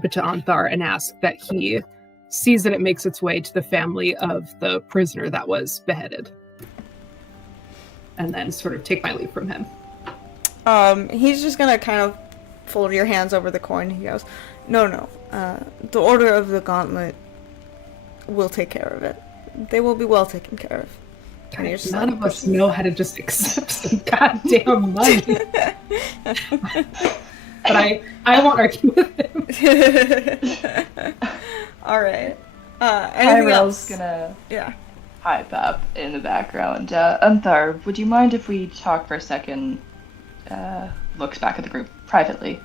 it to Anthar and ask that he sees that it makes its way to the family of the prisoner that was beheaded. And then sort of take my leave from him. He's just gonna kind of fold your hands over the coin. He goes, No. The Order of the Gauntlet will take care of it. They will be well taken care of. None of us know how to just accept some goddamn money. But I won't argue with him. Alright. Tyrell's gonna pipe up in the background. Anthar, would you mind if we talk for a second? Looks back at the group privately.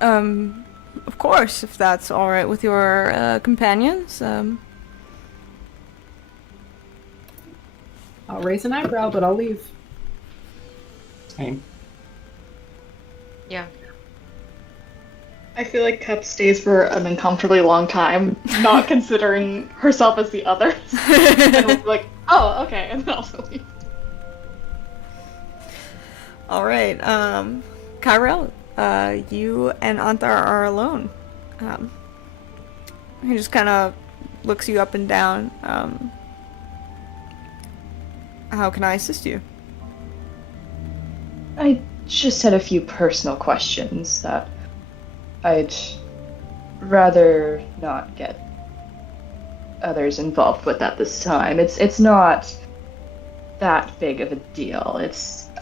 Of course, if that's alright with your companions. I'll raise an eyebrow, but I'll leave. Same. Yeah. I feel like Cup stays for an uncomfortably long time, not considering herself as the others. And we'll be like, oh, okay, and then also leave. Alright, Kyrell, you and Anthar are alone. He just kind of looks you up and down. How can I assist you? I just had a few personal questions that I'd rather not get others involved with at this time. It's not that big of a deal.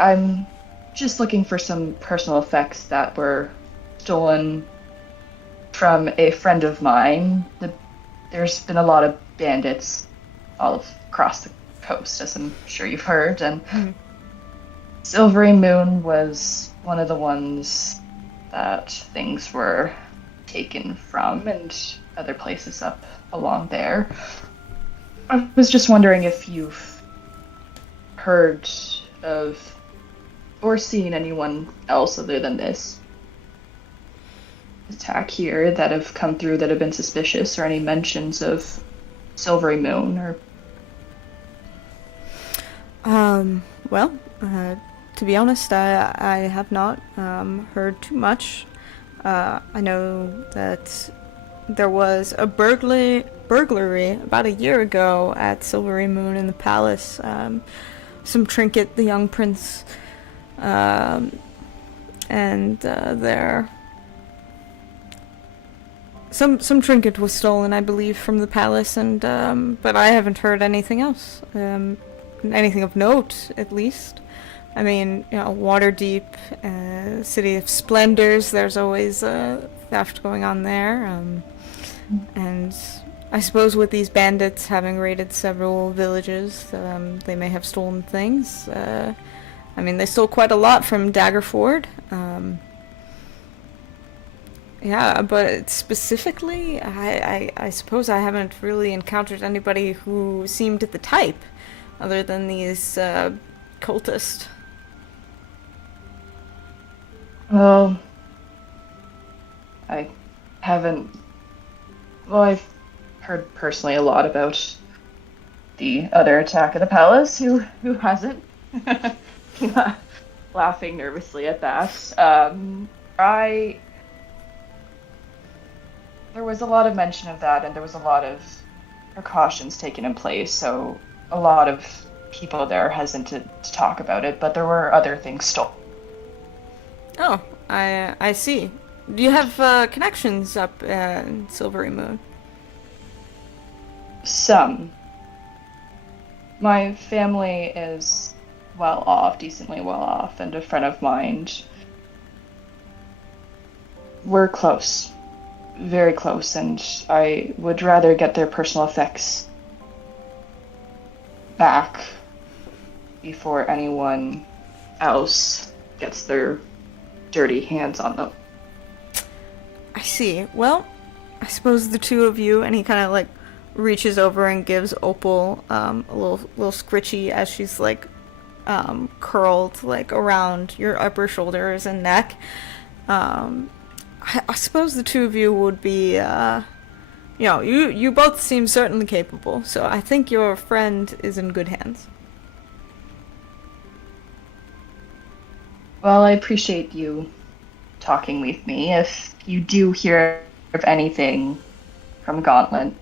I'm just looking for some personal effects that were stolen from a friend of mine. There's been a lot of bandits all across the coast, as I'm sure you've heard, and Silvery Moon was one of the ones that things were taken from, and other places up along there. I was just wondering if you've heard of or seen anyone else other than this attack here that have come through that have been suspicious, or any mentions of Silvery Moon, or... Well, to be honest, I have not heard too much. I know that there was a burglary about a year ago at Silvery Moon in the palace. Some trinket the young prince and their some trinket was stolen, I believe, from the palace, and but I haven't heard anything else, anything of note, at least. I mean, Waterdeep, City of Splendors, there's always theft going on there, and I suppose with these bandits having raided several villages, they may have stolen things. I mean, they stole quite a lot from Daggerford. Yeah, but specifically, I suppose I haven't really encountered anybody who seemed the type, other than these cultists. Well, I haven't... Well, I've heard personally a lot about the other attack at the palace. Who hasn't? Laughing nervously at that. There was a lot of mention of that, and there was a lot of precautions taken in place, so a lot of people there are hesitant to talk about it, but there were other things stolen. Oh, I see. Do you have connections up in Silvery Moon? Some. My family is well off, decently well off, and a friend of mine. We're close. Very close, and I would rather get their personal effects back before anyone else gets their dirty hands on them. I see. Well, I suppose the two of you, and he kind of reaches over and gives Opal a little scritchy as she's curled around your upper shoulders and neck. I suppose the two of you would be, you both seem certainly capable, so I think your friend is in good hands. Well, I appreciate you talking with me. If you do hear of anything from Gauntlet...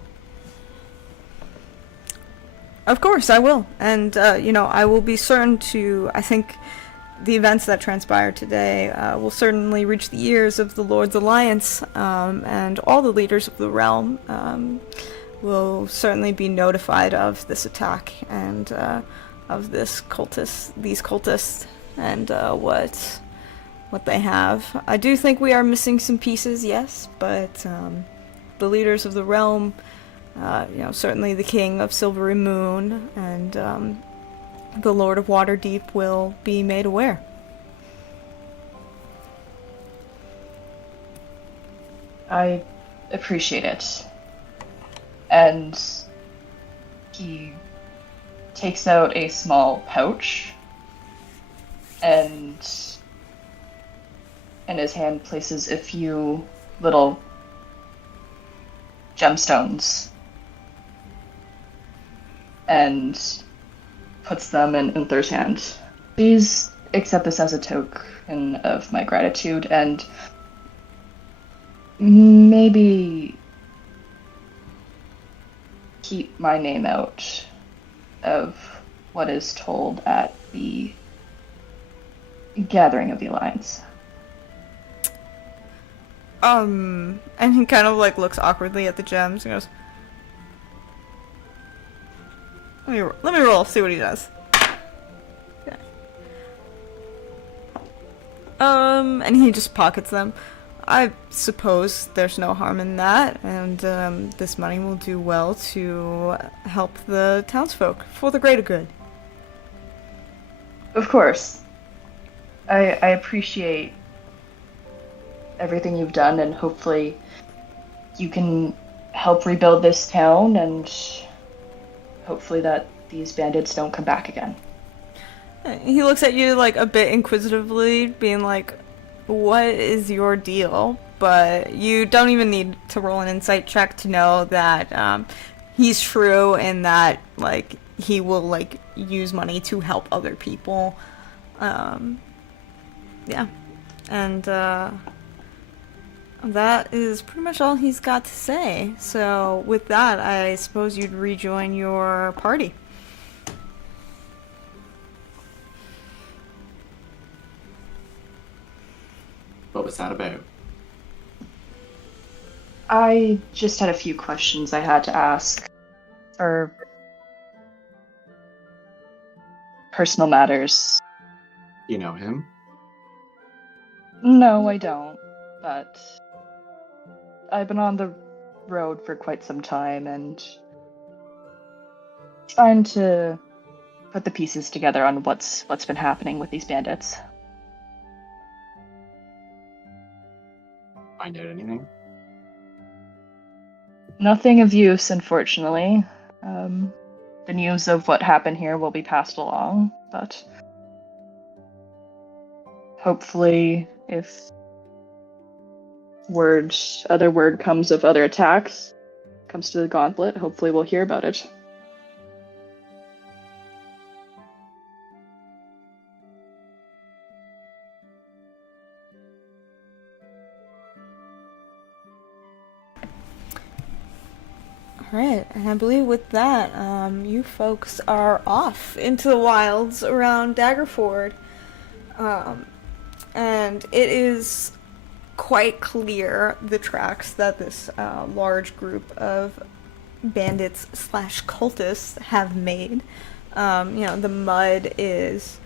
Of course, I will. And, I will be certain to, I think the events that transpired today will certainly reach the ears of the Lord's Alliance, and all the leaders of the realm will certainly be notified of this attack and of these cultists, and what they have. I do think we are missing some pieces, yes, but the leaders of the realm, certainly the King of Silvery Moon and the Lord of Waterdeep will be made aware. I appreciate it. And he takes out a small pouch and in his hand places a few little gemstones and puts them in Uther's hand. Please accept this as a token of my gratitude, and maybe keep my name out of what is told at the gathering of the Alliance. And he kind of like looks awkwardly at the gems and goes, let me roll, see what he does. Okay. And he just pockets them. I suppose there's no harm in that, and this money will do well to help the townsfolk for the greater good. Of course. I appreciate everything you've done, and hopefully you can help rebuild this town, and hopefully that these bandits don't come back again. He looks at you like a bit inquisitively, being like, what is your deal? But you don't even need to roll an insight check to know that he's true and that like he will like use money to help other people. Yeah. And that is pretty much all he's got to say. So with that, I suppose you'd rejoin your party. What was that about? I just had a few questions I had to ask. For personal matters. You know him? No, I don't. But I've been on the road for quite some time and trying to put the pieces together on what's been happening with these bandits. Find out anything? Nothing of use, unfortunately. The news of what happened here will be passed along, but hopefully if other word comes of other attacks, comes to the gauntlet, hopefully we'll hear about it. Alright, and I believe with that, you folks are off into the wilds around Daggerford. And it is quite clear the tracks that this large group of bandits / cultists have made. The mud is,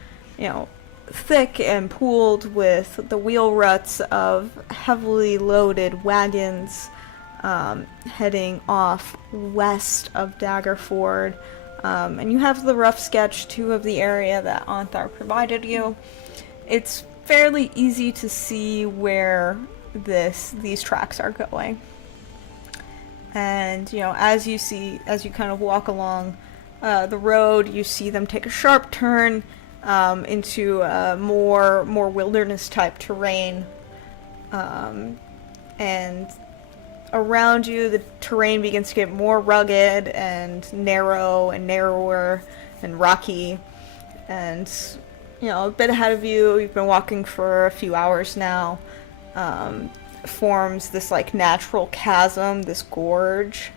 thick and pooled with the wheel ruts of heavily loaded wagons heading off west of Daggerford. And you have the rough sketch too of the area that Anthar provided you. It's fairly easy to see where these tracks are going. And as you kind of walk along the road, you see them take a sharp turn into more wilderness type terrain, and around you the terrain begins to get more rugged and narrow and narrower and rocky, and a bit ahead of you, you've been walking for a few hours now, forms this like natural chasm, this gorge,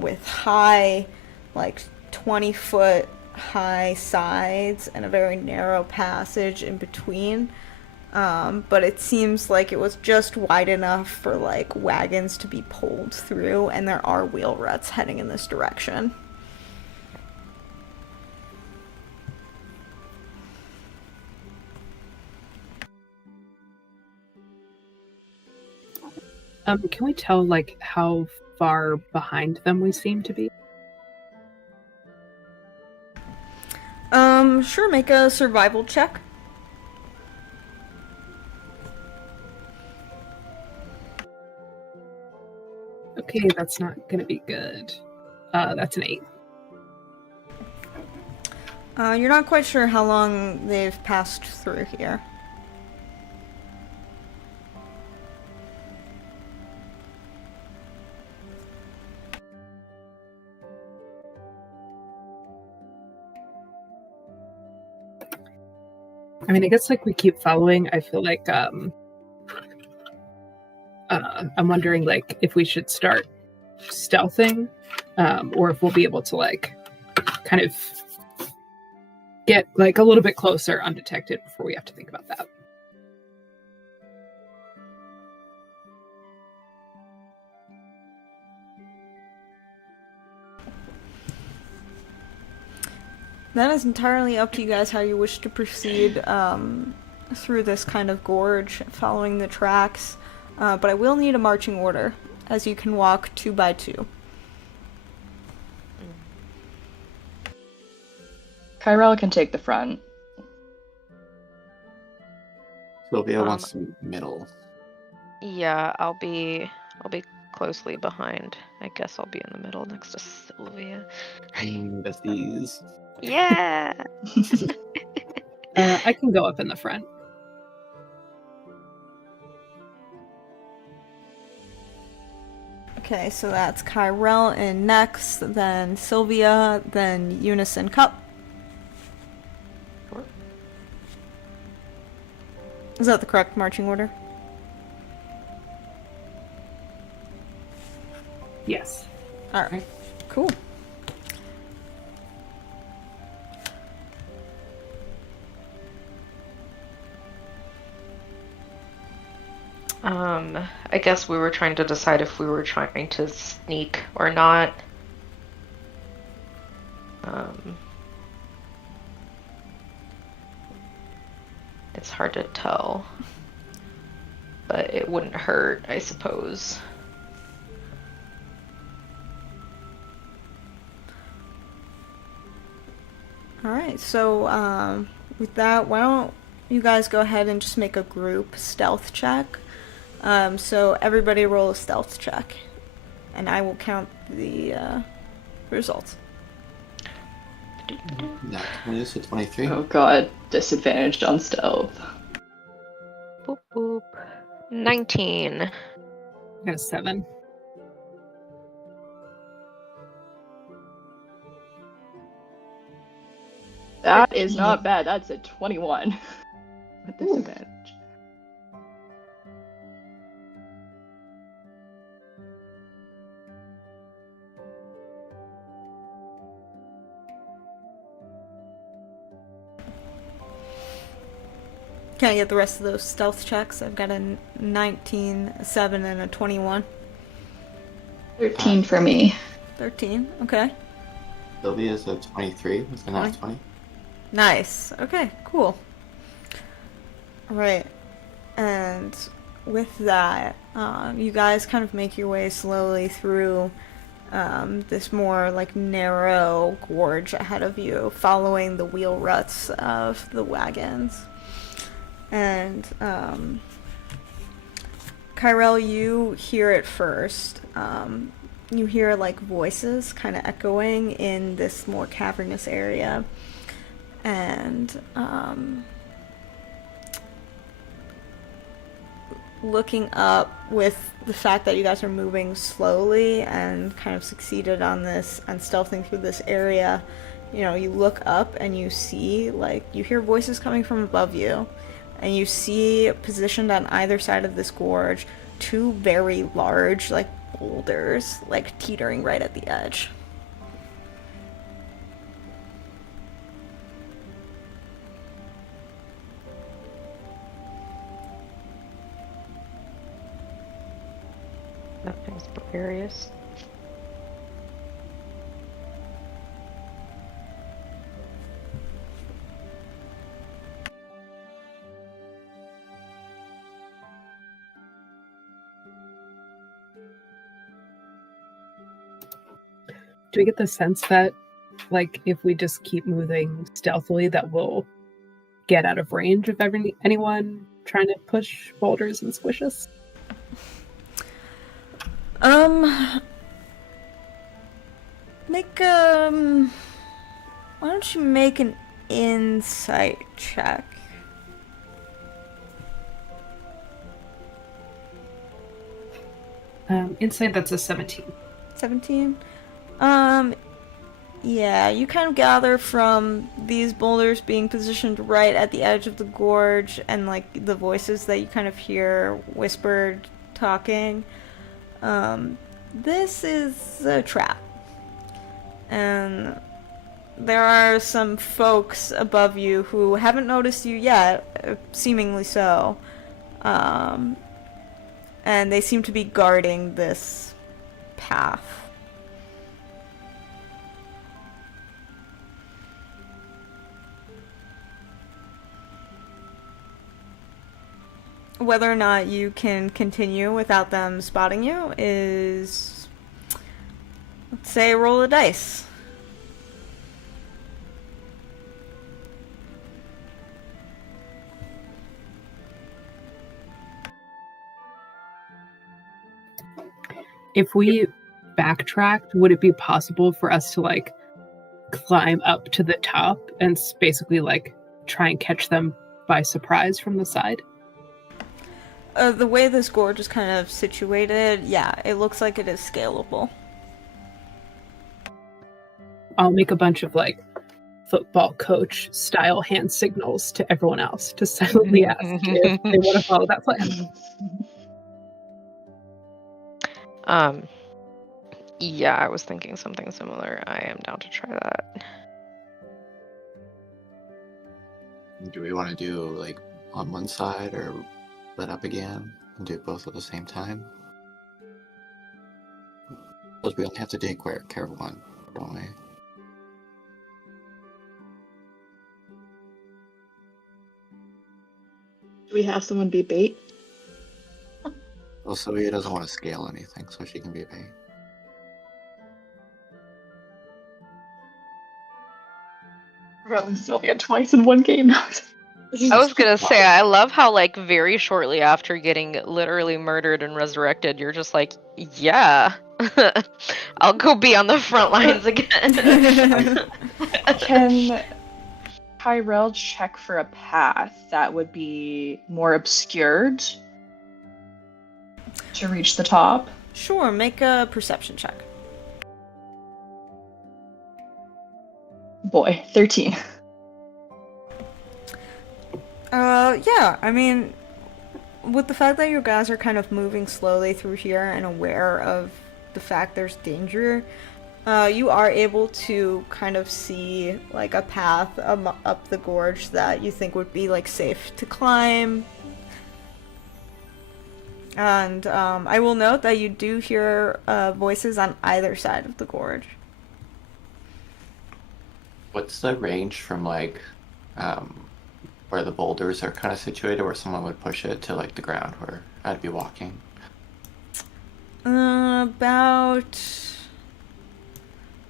with high, like 20-foot high sides and a very narrow passage in between. But it seems like it was just wide enough for like wagons to be pulled through, and there are wheel ruts heading in this direction. Can we tell like how far behind them we seem to be? Sure, make a survival check. Okay, that's not gonna be good. That's an 8. You're not quite sure how long they've passed through here. I mean, I guess like we keep following. I feel like I'm wondering like if we should start stealthing, or if we'll be able to like kind of get like a little bit closer undetected before we have to think about that. That is entirely up to you guys how you wish to proceed through this kind of gorge, following the tracks. But I will need a marching order, as you can walk 2 by 2. Kyrell can take the front. Sylvia wants to middle. Yeah, I'll be closely behind. I guess I'll be in the middle next to Sylvia. Besties. Yeah. I can go up in the front. Okay, so that's Kyrell in next, then Sylvia, then Eunice and Cup. Sure. Is that the correct marching order? Yes. Alright, cool. I guess we were trying to decide if we were trying to sneak or not. It's hard to tell, but it wouldn't hurt, I suppose. Alright, so with that, why don't you guys go ahead and just make a group stealth check. So everybody roll a stealth check, and I will count the results. Nat 20 to 23. Oh god, disadvantaged on stealth. Boop boop. 19. I got a 7. That is not bad. That's a 21 with disadvantage. Can I get the rest of those stealth checks? I've got a 19, a 7, and a 21. 13 for me. 13, okay. Sylvia's a 23 with a nat 20. Nice. Okay, cool. Alright. And with that, you guys kind of make your way slowly through this more like narrow gorge ahead of you, following the wheel ruts of the wagons. And Kyrell, you hear it first. You hear like voices kind of echoing in this more cavernous area. And looking up, with the fact that you guys are moving slowly and kind of succeeded on this and stealthing through this area, you know, you look up and you see, like, you hear voices coming from above you, and you see positioned on either side of this gorge 2 very large, like, boulders, like, teetering right at the edge. Nothing's precarious. Do we get the sense that, like, if we just keep moving stealthily, that we'll get out of range of anyone trying to push boulders and squish us? Make why don't you make an insight check? Insight, that's a 17. 17? Yeah, you kind of gather from these boulders being positioned right at the edge of the gorge and, like, the voices that you kind of hear whispered talking. This is a trap. And there are some folks above you who haven't noticed you yet, seemingly so. And they seem to be guarding this path. whether or not you can continue without them spotting you is, let's say, roll a dice. If we backtracked, would it be possible for us to like climb up to the top and basically like try and catch them by surprise from the side? The way this gorge is kind of situated, yeah, it looks like it is scalable. I'll make a bunch of like football coach style hand signals to everyone else to silently ask if they want to follow that plan. Yeah, I was thinking something similar. I am down to try that. Do we want to do like on one side or split up again and do both at the same time? Because we only have to take care of one, don't we? Do we have someone be bait? Well, Sylvia doesn't want to scale anything, so she can be bait. Rolling Sylvia twice in one game. I was gonna say, I love how, like, very shortly after getting literally murdered and resurrected, you're just like, yeah, I'll go be on the front lines again. Can Tyrell check for a path that would be more obscured to reach the top? Sure, make a perception check. Boy, 13. Yeah, I mean, with the fact that you guys are kind of moving slowly through here and aware of the fact there's danger, you are able to kind of see, like, a path up the gorge that you think would be, like, safe to climb. And, I will note that you do hear, voices on either side of the gorge. What's the range from like where the boulders are kind of situated, where someone would push it to like the ground where I'd be walking?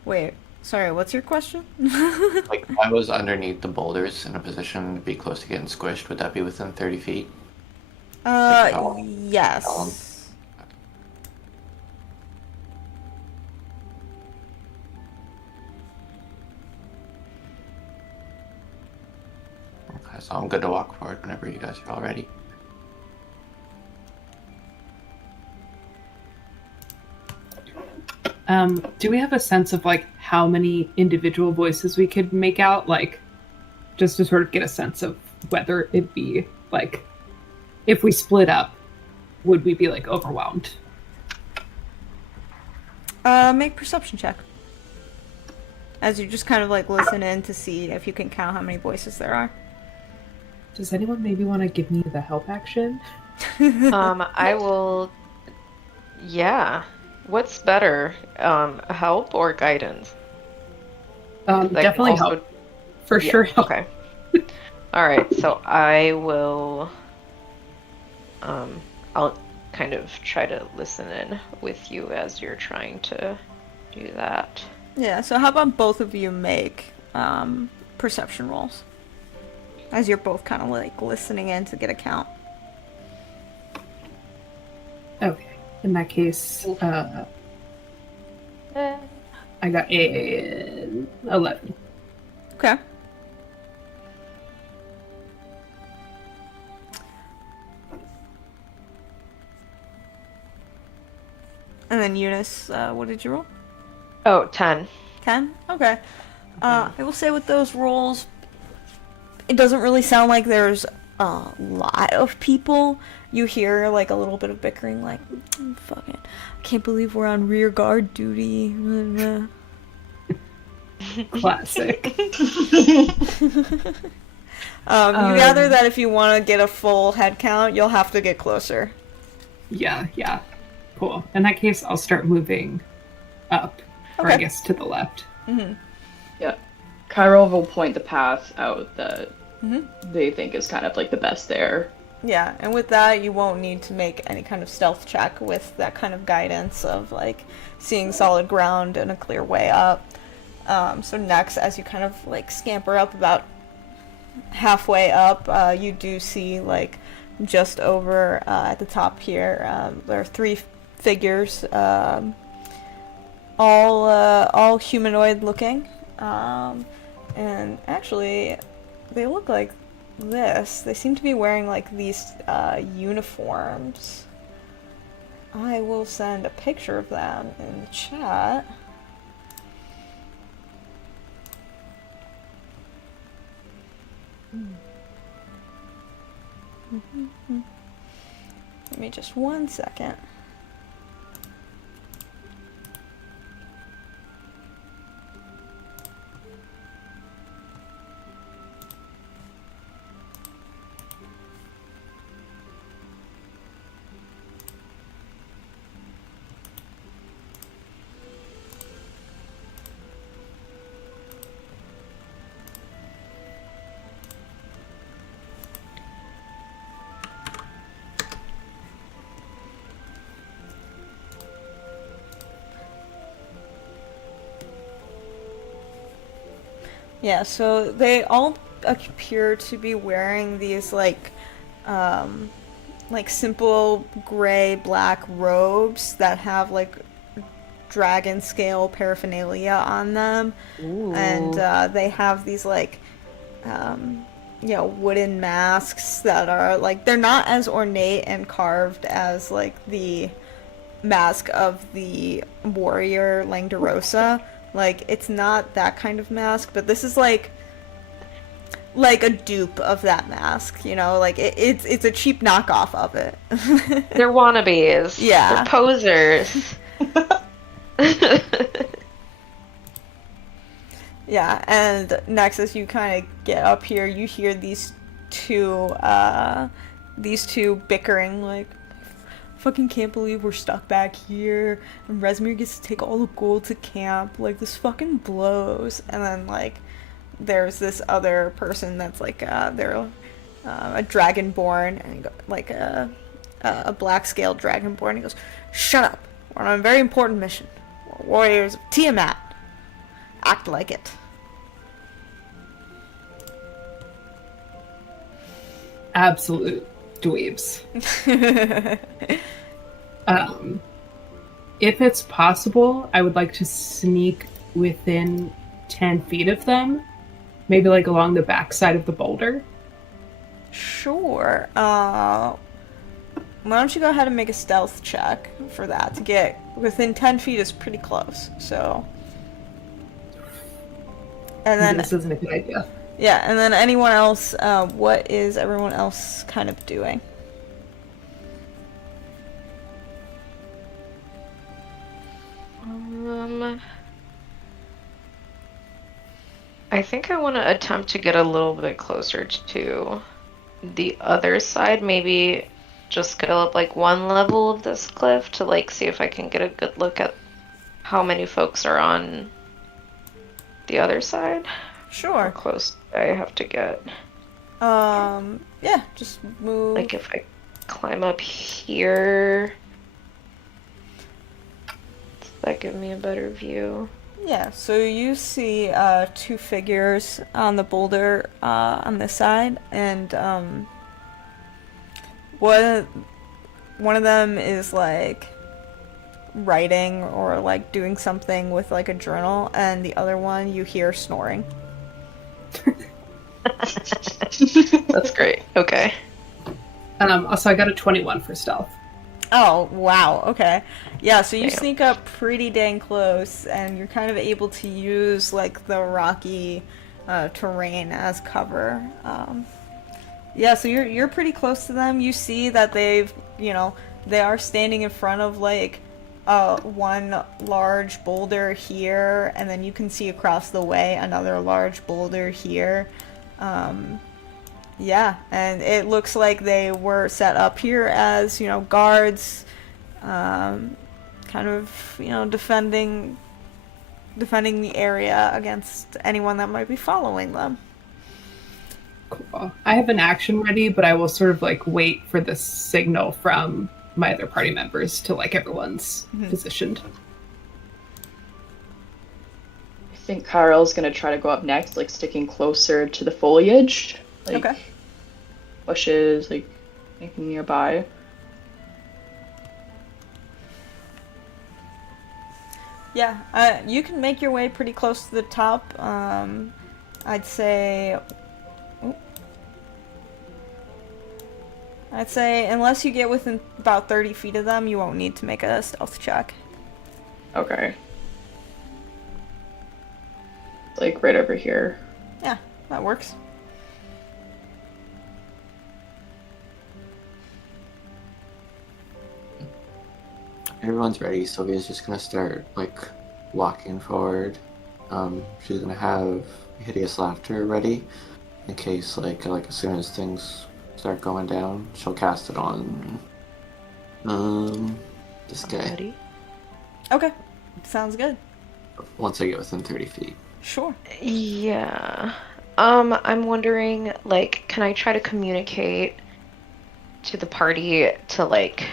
Wait, sorry, what's your question? Like if I was underneath the boulders in a position to be close to getting squished, would that be within 30 feet? Yes. Okay, so I'm good to walk forward whenever you guys are all ready. Do we have a sense of like how many individual voices we could make out, like just to sort of get a sense of whether it'd be like, if we split up, would we be like overwhelmed? Make perception check. As you just kind of like listen in to see if you can count how many voices there are. Does anyone maybe want to give me the help action? I will. Yeah. What's better, help or guidance? Like, Definitely also- help. For sure help. Okay. All right. So I will. I'll kind of try to listen in with you as you're trying to do that. Yeah, so how about both of you make perception rolls? As you're both kind of like listening in to get a count. Okay. In that case, I got a 11. Okay. And then Eunice, what did you roll? Oh, 10. 10? Okay. I will say with those rolls, it doesn't really sound like there's a lot of people. You hear like a little bit of bickering, like, fucking, I can't believe we're on rear guard duty. Classic. You gather that if you want to get a full head count, you'll have to get closer. Yeah. Cool. In that case, I'll start moving up, or I Okay. guess to the left. Mm-hmm. Yeah. Kyril will point the path out that Mm-hmm. they think is kind of like the best there. Yeah, and with that, you won't need to make any kind of stealth check with that kind of guidance of, like, seeing solid ground and a clear way up. So next, as you kind of, like, scamper up about halfway up, you do see, like, just over at the top here, there are 3 figures, all humanoid looking, and actually, they look like this. They seem to be wearing like these uniforms. I will send a picture of them in the chat. Give me just 1 second. Yeah, so they all appear to be wearing these like simple gray black robes that have like dragon scale paraphernalia on them. Ooh. And they have these like wooden masks that are like, they're not as ornate and carved as like the mask of the warrior Langdorosa. Like, it's not that kind of mask, but this is like a dupe of that mask, you know? Like, it's a cheap knockoff of it. They're wannabes. Yeah. They're posers. Yeah, and next, as you kind of get up here, you hear these two bickering, like, fucking can't believe we're stuck back here, and Rezmir gets to take all the gold to camp, like, this fucking blows. And then, like, there's this other person that's like, they're a dragonborn, and like a black scaled dragonborn. He goes, shut up, we're on a very important mission, we're warriors of Tiamat, act like it. Absolute dweebs. If it's possible, I would like to sneak within 10 feet of them, maybe like along the backside of the boulder. Sure. Why don't you go ahead and make a stealth check for that? To get within 10 feet is pretty close, so. And then This isn't a good idea. yeah, and then anyone else, what is everyone else kind of doing? I think I want to attempt to get a little bit closer to the other side. Maybe just go up like one level of this cliff to like see if I can get a good look at how many folks are on the other side. How Sure. close do I have to get? Yeah, just move. Like if I climb up here, does that give me a better view? Yeah, so you see 2 figures on the boulder on this side, and one of them is like writing or like doing something with like a journal, and the other one you hear snoring. That's great. Okay. Also, I got a 21 for stealth. Oh, wow, okay. Yeah, so you Damn. sneak up pretty dang close, and you're kind of able to use, like, the rocky terrain as cover. Yeah, so you're pretty close to them. You see that they are standing in front of, like, one large boulder here, and then you can see across the way another large boulder here. Yeah, and it looks like they were set up here as, guards, kind of, defending the area against anyone that might be following them. Cool. I have an action ready, but I will sort of like wait for the signal from my other party members to like everyone's positioned. I think Kyrell's gonna try to go up next, like sticking closer to the foliage. Like Okay. bushes, like anything nearby. Yeah, you can make your way pretty close to the top. I'd say unless you get within about 30 feet of them, you won't need to make a stealth check. Okay. Like right over here. Yeah, that works. Everyone's ready. Sylvia's just gonna start like walking forward. She's gonna have hideous laughter ready in case like as soon as things start going down, she'll cast it on this guy. Ready? Okay, sounds good. Once I get within 30 feet. Sure. Yeah. I'm wondering, like, can I try to communicate to the party to like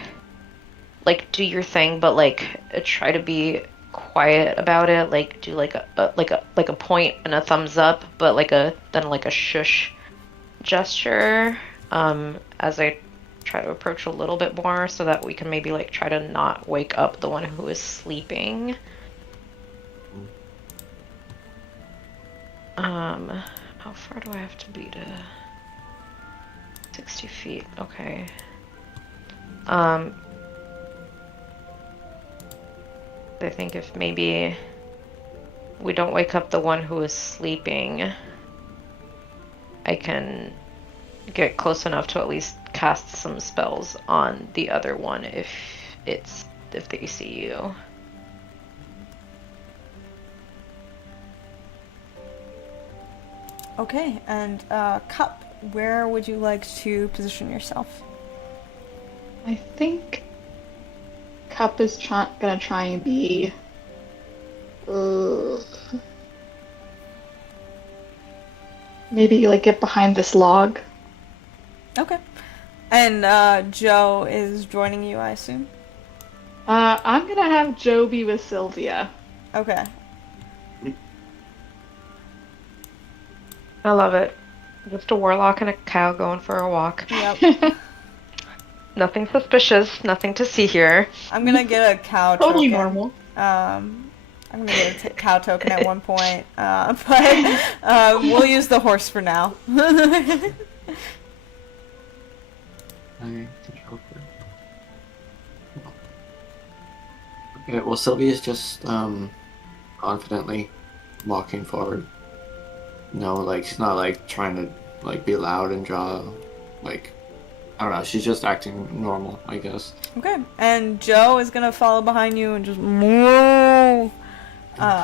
do your thing, but like try to be quiet about it, like do like a point and a thumbs up, but like a shush gesture, as I try to approach a little bit more so that we can maybe like try to not wake up the one who is sleeping. How far do I have to be to 60 feet? Okay. I think if maybe we don't wake up the one who is sleeping, I can get close enough to at least cast some spells on the other one if they see you. Okay, and Cup, where would you like to position yourself? I think Cup is gonna try and be. Maybe like get behind this log. Okay. And Joe is joining you, I assume? I'm gonna have Joe be with Sylvia. Okay. I love it. Just a warlock and a cow going for a walk. Yep. Nothing suspicious, nothing to see here. I'm gonna get a cow Totally token. normal. I'm gonna get a cow token at one point, but we'll use the horse for now. Okay, well Sylvia's just confidently walking forward. No, like she's not like trying to like be loud and draw like I don't know, she's just acting normal, I guess. Okay, and Joe is gonna follow behind you and just moo.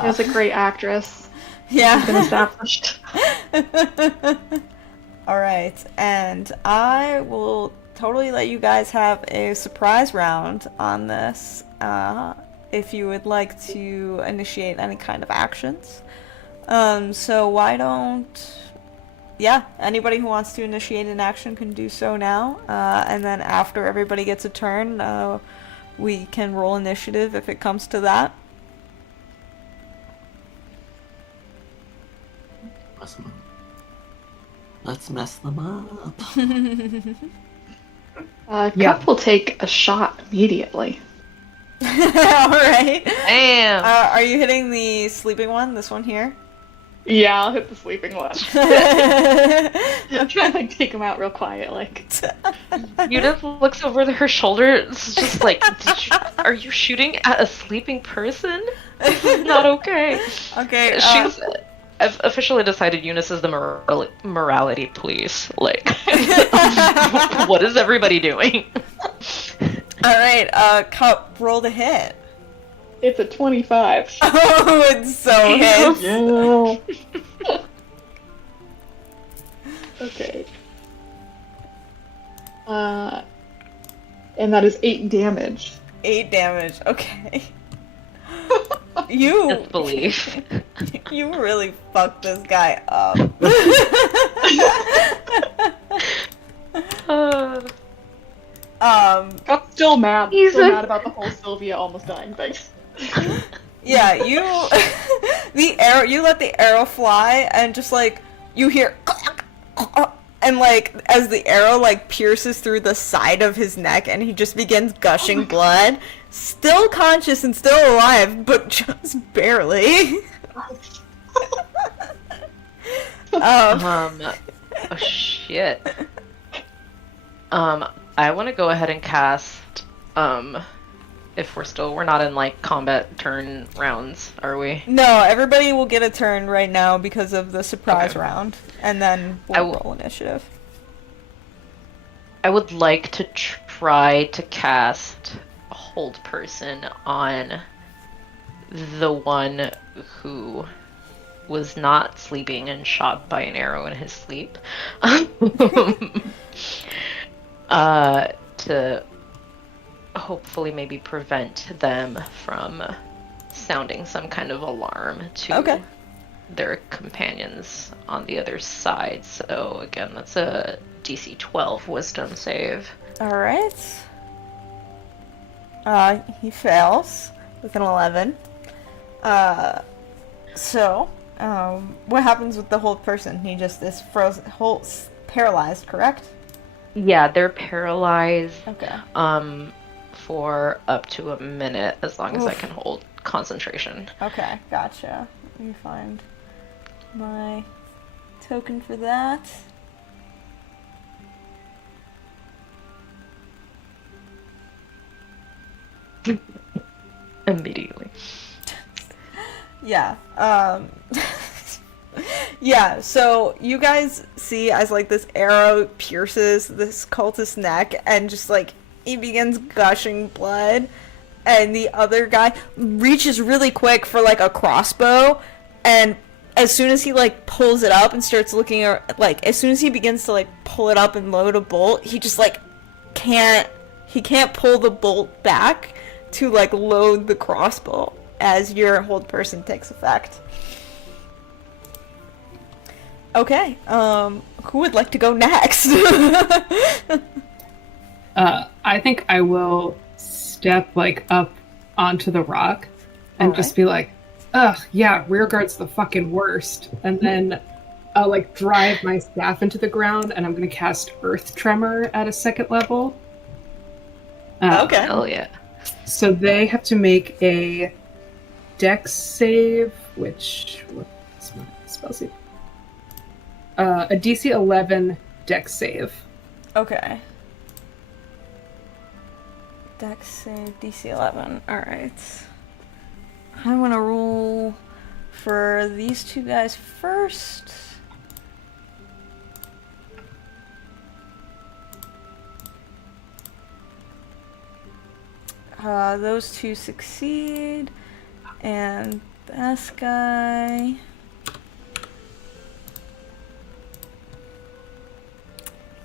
She's a great actress. Yeah. Been established. All right, and I will totally let you guys have a surprise round on this. If you would like to initiate any kind of actions. So why don't... Yeah, anybody who wants to initiate an action can do so now. And then after everybody gets a turn, we can roll initiative if it comes to that. Let's mess them up. Cup will take a shot immediately. Alright. Damn! Are you hitting the sleeping one? This one here? Yeah, I'll hit the sleeping one. I'm trying to like take him out real quiet, like. Judith looks over her shoulder. It's just like, are you shooting at a sleeping person? This is not okay. Okay. I've officially decided Eunice is the morality police. Like, what is everybody doing? Alright, Cup, roll the hit. It's a 25. Oh, it's so hit. Yeah. Okay. And that is 8 damage. 8 damage, okay. You... Disbelief. You really fucked this guy up. still mad. He's Still a- mad about the whole Sylvia almost dying thing. Yeah, you the arrow. You let the arrow fly, and just like you hear, and like as the arrow like pierces through the side of his neck, and he just begins gushing blood. Still conscious and still alive, but just barely. Oh shit. I want to go ahead and cast, if we're not in like combat turn rounds, are we? No, everybody will get a turn right now because of the surprise Okay. round, and then we'll roll initiative. I would like to try to cast Hold Person on the one who was not sleeping and shot by an arrow in his sleep. To hopefully maybe prevent them from sounding some kind of alarm to their companions on the other side. So again, that's a DC 12 wisdom save. Alright. He fails with an 11. What happens with the whole person? He just is paralyzed, correct? Yeah, they're paralyzed Okay. for up to a minute as long as I Oof. can hold concentration. Okay, gotcha. Let me find my token for that. Immediately. Yeah. Yeah, so you guys see as like this arrow pierces this cultist's neck and just like he begins gushing blood, and the other guy reaches really quick for like a crossbow, and as soon as he like pulls it up and starts looking at, like as soon as he begins to like pull it up and load a bolt, he just like can't pull the bolt back to like load the crossbow as your hold person takes effect. Okay, who would like to go next? I think I will step like up onto the rock and just be like, ugh, yeah, rearguard's the fucking worst. And then I'll like drive my staff into the ground, and I'm gonna cast Earth Tremor at a 2nd level. Okay. Hell yeah. So they have to make a Dex save, what's my spell save? A DC 11 Dex save. Okay. Dex save DC 11. Alright. I want to roll for these two guys first. Those two succeed. And this guy...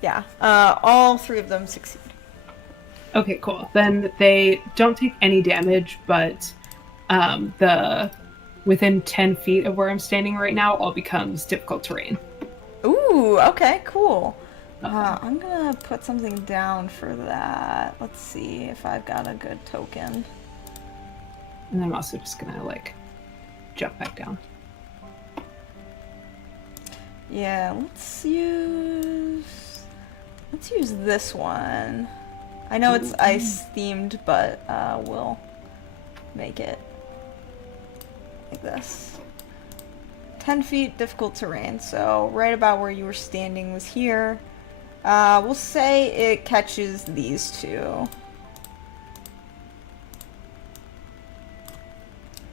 Yeah, all three of them succeed. Okay, cool. Then they don't take any damage, but the within 10 feet of where I'm standing right now all becomes difficult terrain. Ooh, okay, cool. I'm gonna put something down for that. Let's see if I've got a good token. And I'm also just gonna like jump back down. Yeah, let's use this one. I know it's ice themed, but we'll make it like this. 10 feet difficult terrain, so right about where you were standing was here. We'll say it catches these two.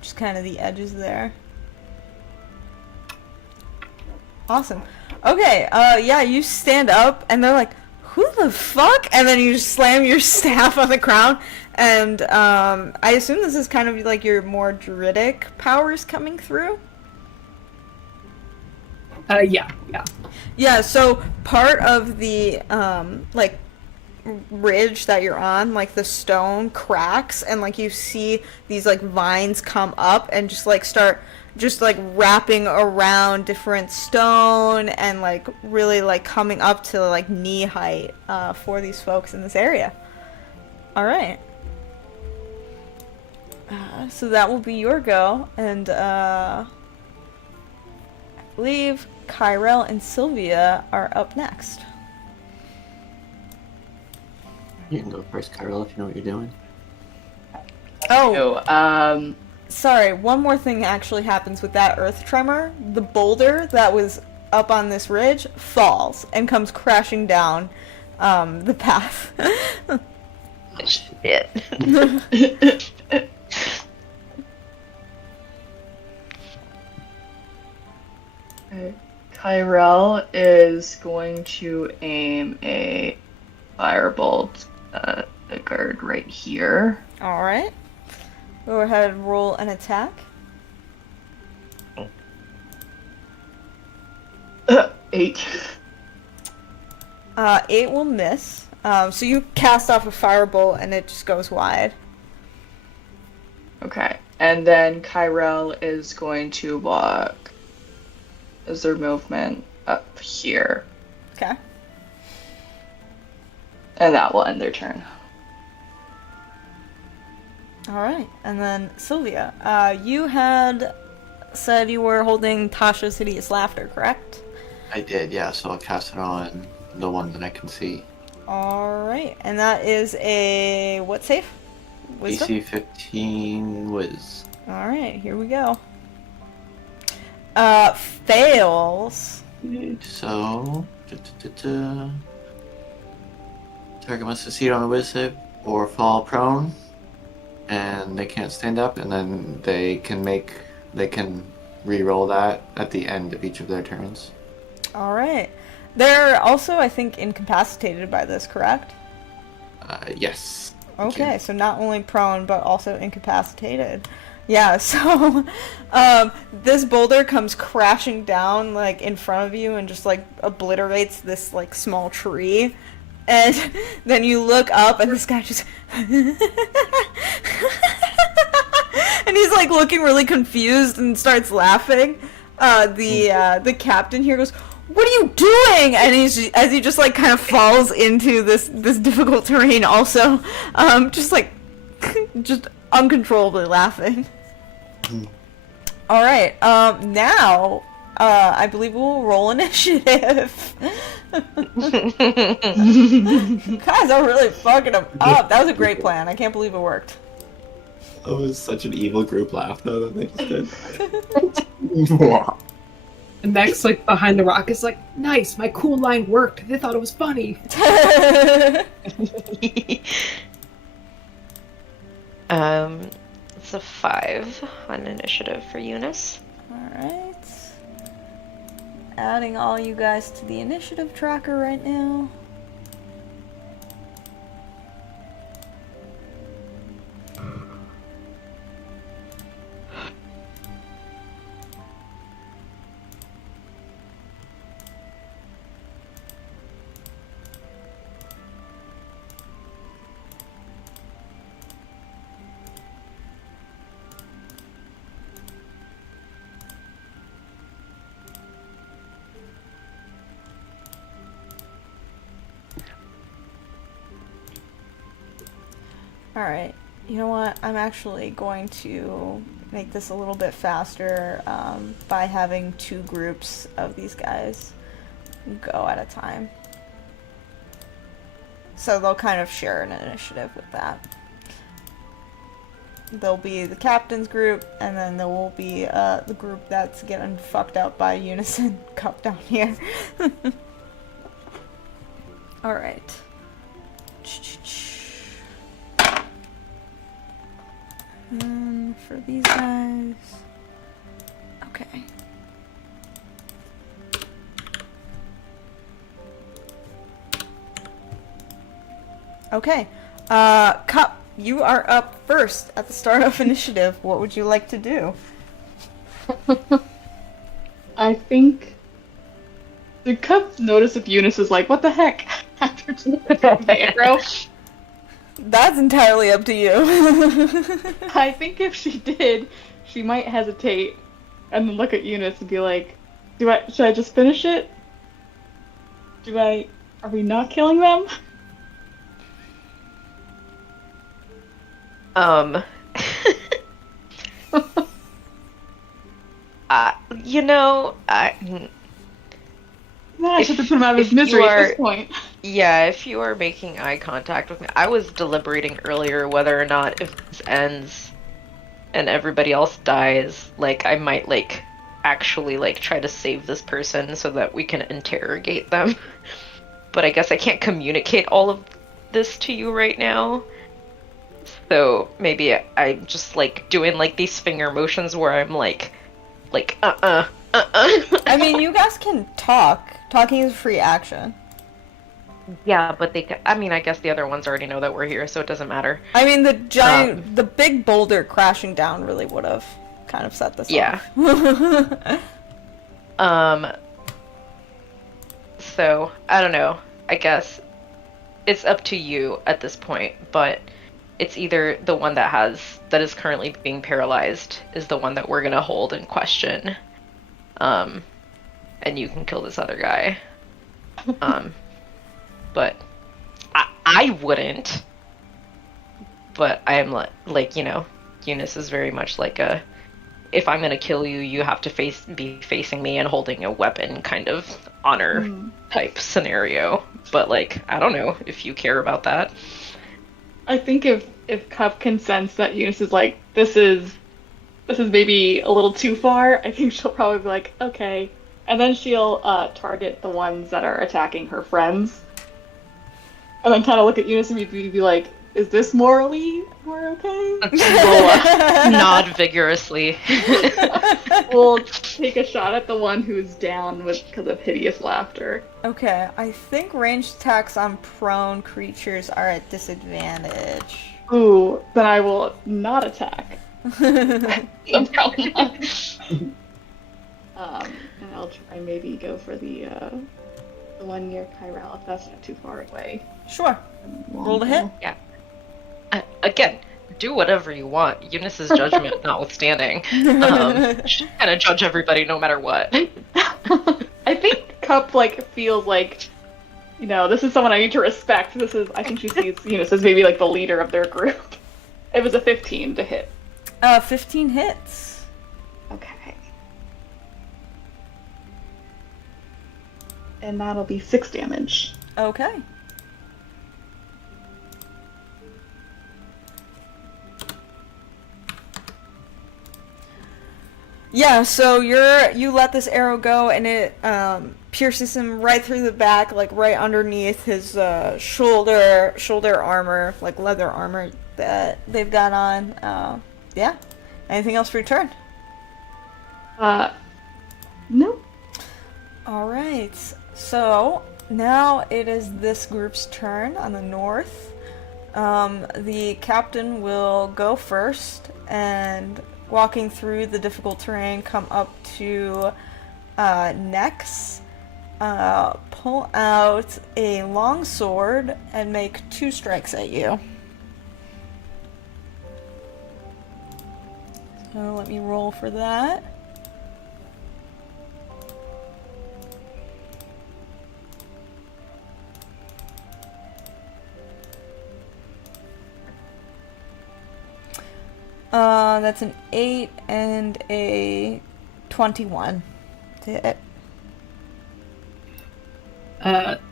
Just kind of the edges there. Awesome. Okay, yeah, you stand up and they're like, who the fuck? And then you just slam your staff on the ground, and I assume this is kind of like your more druidic powers coming through? Yeah. Yeah, so part of the, like, ridge that you're on, like, the stone cracks, and, like, you see these, like, vines come up and just, like, start just, like, wrapping around different stone and, like, really, like, coming up to, like, knee height for these folks in this area. All right. So that will be your go, and I believe Kyrell and Sylvia are up next. You can go first, Kyrell, if you know what you're doing. Oh, sorry, one more thing actually happens with that earth tremor. The boulder that was up on this ridge falls and comes crashing down the path. Shit. Kyrell is going to aim a firebolt at the guard right here. Alright. Go ahead and roll an attack. 8. 8 will miss. So you cast off a firebolt and it just goes wide. Okay. And then Kyrell is going to walk as their movement up here. Okay. And that will end their turn. Alright. And then Sylvia, you had said you were holding Tasha's Hideous Laughter, correct? I did, yeah, so I'll cast it on the one that I can see. Alright. And that is a what save? Wisdom? DC 15 Wiz. Alright, here we go. Fails. So, target must succeed on a Wiz save or fall prone, and they can't stand up, and then they can re-roll that at the end of each of their turns. Alright. They're also, I think, incapacitated by this, correct? Yes. Okay, so not only prone, but also incapacitated. Yeah, so, this boulder comes crashing down, like, in front of you and just, like, obliterates this, like, small tree. And then you look up and this guy just... and he's, like, looking really confused and starts laughing. The captain here goes, "What are you doing?" And as he just, like, kind of falls into this difficult terrain also, just, like, just uncontrollably laughing. Alright, now, I believe we'll roll initiative. Guys are really fucking them up. That was a great plan. I can't believe it worked. That was such an evil group laugh, though, that they just did. And Max, like, behind the rock is like, "Nice, my cool line worked. They thought it was funny." It's a 5 on initiative for Eunice. Alright. Adding all you guys to the initiative tracker right now. Alright, you know what? I'm actually going to make this a little bit faster by having 2 groups of these guys go at a time. So they'll kind of share an initiative with that. There'll be the captain's group, and then there will be the group that's getting fucked up by Unison Cup down here. Alright. For these guys. Okay. Okay. Cup, you are up first at the start of initiative. What would you like to do? I think the Cup notice if Eunice is like, "What the heck?" after the arrow. That's entirely up to you. I think if she did, she might hesitate and then look at Eunice and be like, should I just finish it? Are we not killing them? Um, you know, I should have put him out of his if you misery at are- this point. yeah, if you are making eye contact with me, I was deliberating earlier whether or not if this ends and everybody else dies, like, I might, like, actually, like, try to save this person so that we can interrogate them. But I guess I can't communicate all of this to you right now. So maybe I'm just, like, doing, like, these finger motions where I'm, like, I mean, you guys can talk. Talking is a free action. Yeah, but I mean, I guess the other ones already know that we're here, so it doesn't matter. I mean, the big boulder crashing down really would have kind of set this Yeah. off. So, I don't know. I guess it's up to you at this point, but it's either the one that is currently being paralyzed is the one that we're gonna hold and question. And you can kill this other guy. But I wouldn't. But I am like, you know, Eunice is very much like a, if I'm gonna kill you, you have to be facing me and holding a weapon kind of honor type scenario. But like, I don't know if you care about that. I think if Cup can sense that Eunice is like, this is maybe a little too far, I think she'll probably be like, okay. And then she'll target the ones that are attacking her friends. And then kind of look at Eunice and be like, is this morally more okay? We'll nod vigorously. We'll take a shot at the one who's down because of hideous laughter. Okay, I think ranged attacks on prone creatures are at disadvantage. Ooh, then I will not attack. And I'll try maybe go for the one near Kyrell if that's not too far away. Sure. Roll to hit. Yeah. Again, do whatever you want. Eunice's judgment notwithstanding. She's gonna judge everybody no matter what. I think Cup feels like, you know, this is someone I need to respect. I think she sees Eunice as maybe like the leader of their group. It was a 15 to hit. 15 hits. Okay. And that'll be 6 damage. Okay. Yeah, so you let this arrow go and it pierces him right through the back, like right underneath his shoulder armor, like leather armor that they've got on. Yeah. Anything else for your turn? No. Alright, so now it is this group's turn on the north. The captain will go first and walking through the difficult terrain, come up to Nex, pull out a long sword and make 2 strikes at you. So let me roll for that. That's an 8 and a 21 to hit.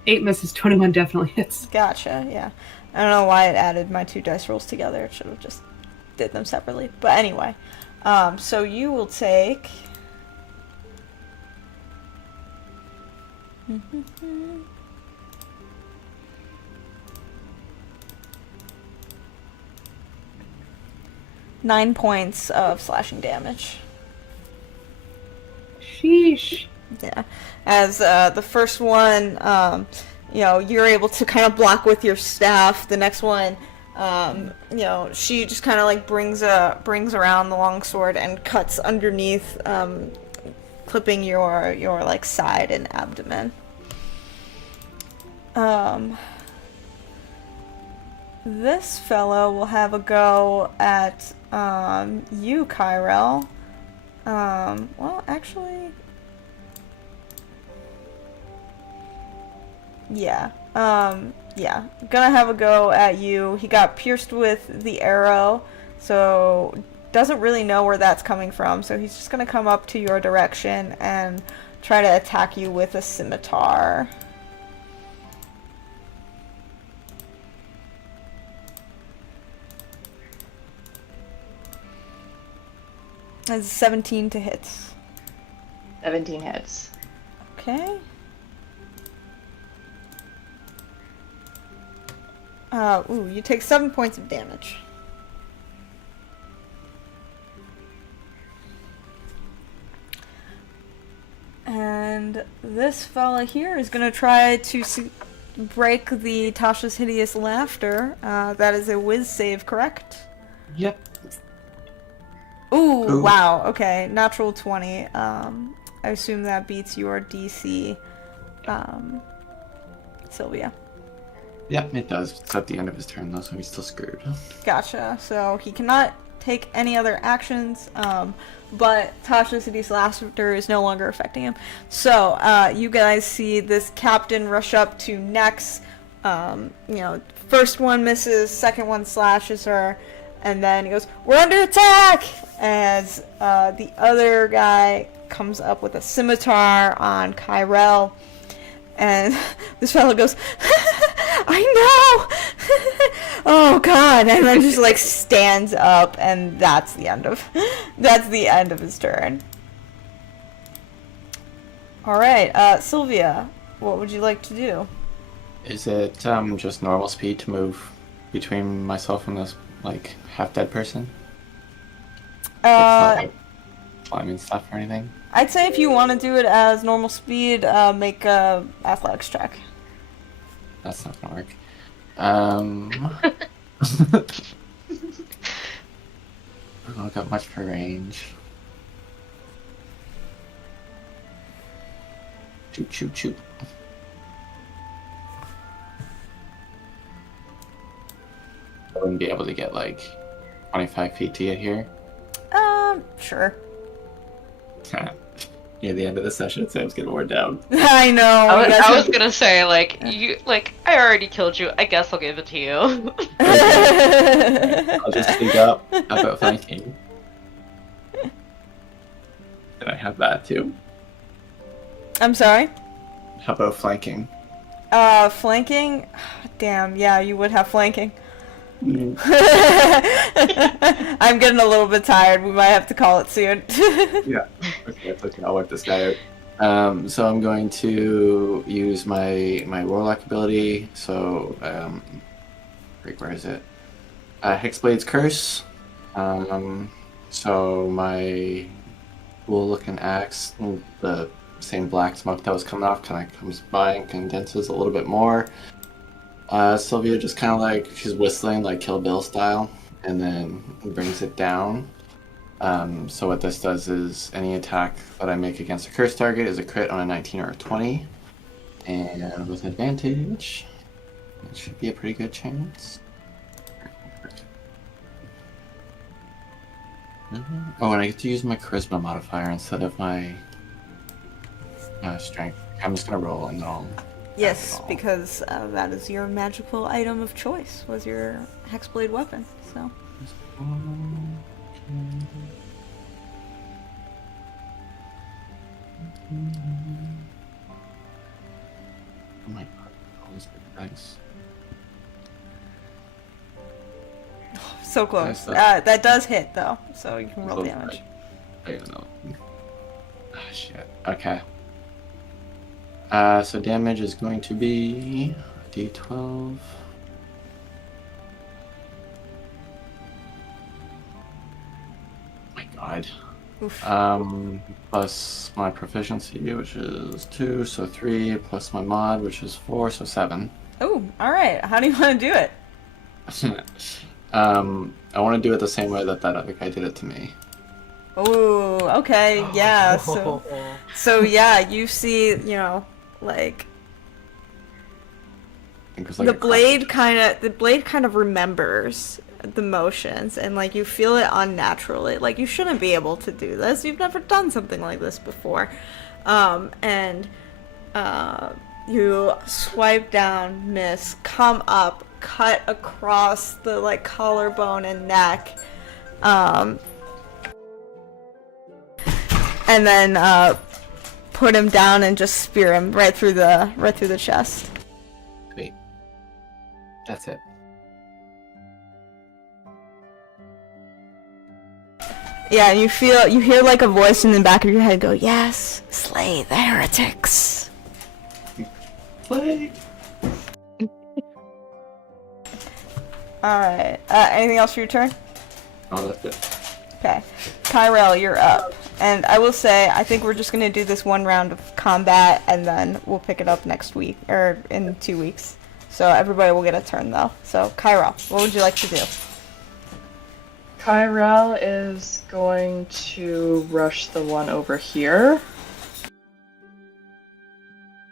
8 misses, 21 definitely hits. Gotcha, yeah. I don't know why it added my 2 dice rolls together. It should have just did them separately. But anyway, so you will take... 9 points of slashing damage. Sheesh. Yeah. As the first one, you know, you're able to kind of block with your staff. The next one, you know, she just kind of like brings around the long sword and cuts underneath, clipping your like side and abdomen. This fellow will have a go at you, Kyrell. Well, actually, yeah. Yeah. Gonna have a go at you. He got pierced with the arrow, so doesn't really know where that's coming from. So he's just gonna come up to your direction and try to attack you with a scimitar. That's 17 to hit. 17 hits. Okay. Ooh, you take 7 points of damage. And this fella here is gonna try to break the Tasha's Hideous Laughter. That is a whiz save, correct? Yep. Ooh, Ooh. wow, okay. Natural 20. I assume that beats your DC, Sylvia. Yep, it does. It's at the end of his turn though, so he's still screwed. Gotcha. So he cannot take any other actions, but Tasha's Hideous Laughter is no longer affecting him. So you guys see this captain rush up to Nex. First one misses, second one slashes her, and then he goes, "We're under attack!" As the other guy comes up with a scimitar on Kyrell. And this fellow goes, "I know!" Oh god, and then just like stands up, and that's the end of his turn. Alright, Sylvia, what would you like to do? Is it just normal speed to move between myself and this like half dead person? It's not like climbing stuff or anything? I'd say if you want to do it as normal speed, make a athletics check. That's not gonna work. I don't got much for range. Shoot. I wouldn't be able to get like 25 feet to get here. Sure. Near the end of the session, Sam's getting worn down. I know. I was gonna say, I already killed you. I guess I'll give it to you. I'll just speak up about flanking. And I have that too. I'm sorry? How about flanking? Flanking? Damn, yeah, you would have flanking. Mm. I'm getting a little bit tired. We might have to call it soon. Yeah. Okay, I'll wipe this guy out. So I'm going to use my warlock ability. So, where is it? Hexblade's Curse. So my cool-looking axe, the same black smoke that was coming off, kind of comes by and condenses a little bit more. Sylvia just kind of like, she's whistling like Kill Bill style, and then brings it down. So what this does is any attack that I make against a cursed target is a crit on a 19 or a 20. And with advantage, it should be a pretty good chance. Oh, and I get to use my charisma modifier instead of my strength. I'm just gonna roll and then I'll... Yes, because that is your magical item of choice, was your Hexblade weapon, so... Oh my god, all these big dice. So close. Nice, That does hit, though, so you can roll damage. I don't know. Ah, shit. Okay. So damage is going to be a d12. Oh my god. Oof. Plus my proficiency, which is 2, so 3, plus my mod, which is 4, so 7. Oh, alright. How do you want to do it? I want to do it the same way that other guy did it to me. Ooh, okay, yeah, so yeah, you see, like... I think it was like The a blade kind of remembers the motions, and like you feel it unnaturally. Like, you shouldn't be able to do this. You've never done something like this before. And you swipe down, miss, come up, cut across the like collarbone and neck, and then put him down and just spear him right through the chest. Wait. That's it. Yeah, and you hear like a voice in the back of your head go, "Yes, slay the heretics." Play. Alright, anything else for your turn? Oh, that's it. Okay. Kyrell, you're up. And I will say, I think we're just gonna do this one round of combat, and then we'll pick it up next week, or in 2 weeks. So everybody will get a turn, though. So, Kyrell, what would you like to do? Kyrell is going to rush the one over here.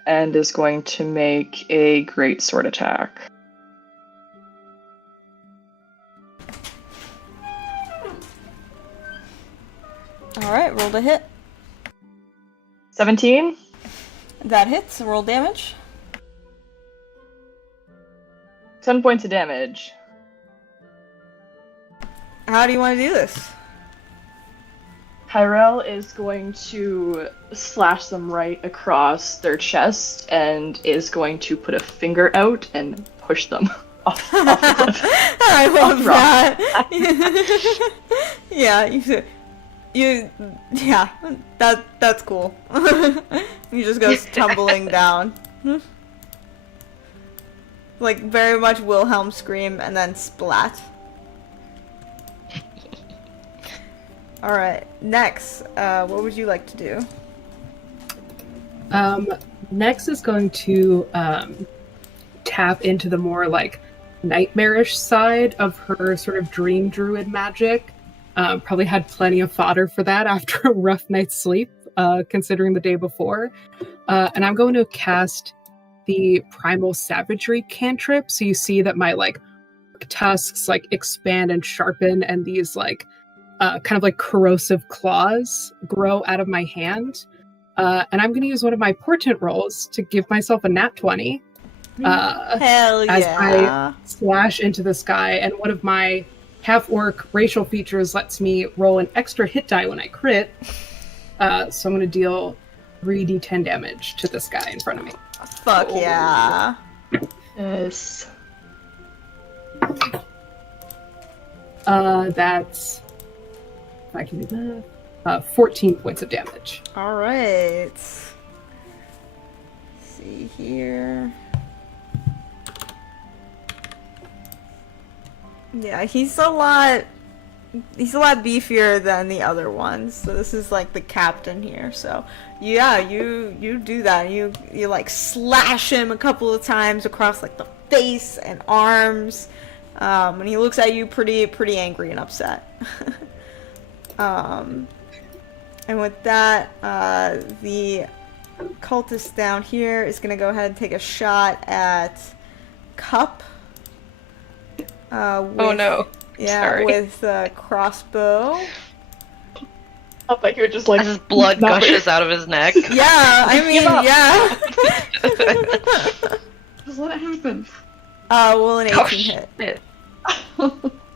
And is going to make a great sword attack. Alright, roll to hit. 17. That hits, roll damage. 10 points of damage. How do you want to do this? Kyrell is going to slash them right across their chest and is going to put a finger out and push them off the cliff. I love that. Yeah, that's cool. You just go tumbling down. Like, very much Wilhelm scream and then splat. Alright, next, what would you like to do? Next is going to tap into the more like nightmarish side of her sort of dream druid magic. Probably had plenty of fodder for that after a rough night's sleep, considering the day before. And I'm going to cast the Primal Savagery cantrip. So you see that my like tusks like expand and sharpen, and these like kind of like corrosive claws grow out of my hand. And I'm going to use one of my portent rolls to give myself a nat 20. Hell yeah. As I slash into this guy, and one of my half-orc racial features lets me roll an extra hit die when I crit. So I'm going to deal 3d10 damage to this guy in front of me. Fuck yeah. Yes. That's... If I can do that... 14 points of damage. Alright. See here. Yeah, he's a lot beefier than the other ones. So this is like the captain here. So yeah, you do that. You like slash him a couple of times across like the face and arms. And he looks at you pretty angry and upset. And with that, the cultist down here is gonna go ahead and take a shot at Cup. Oh no. Yeah, Sorry. with a crossbow. I thought you were just like... As his blood gushes out of his neck. Yeah, I mean, yeah. Just let it happen. Will an 18 Oh, hit? shit.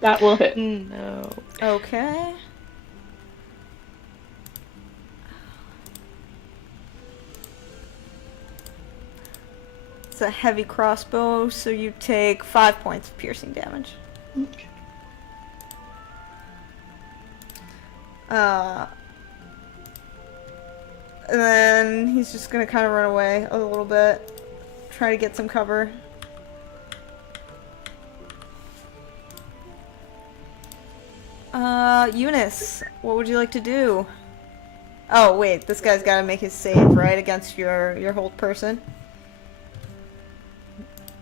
That will hit. No. Okay. It's a heavy crossbow, so you take 5 points of piercing damage. Okay. And then he's just gonna kind of run away a little bit, try to get some cover. Eunice, what would you like to do? Oh wait, this guy's gotta make his save, right, against your hold person?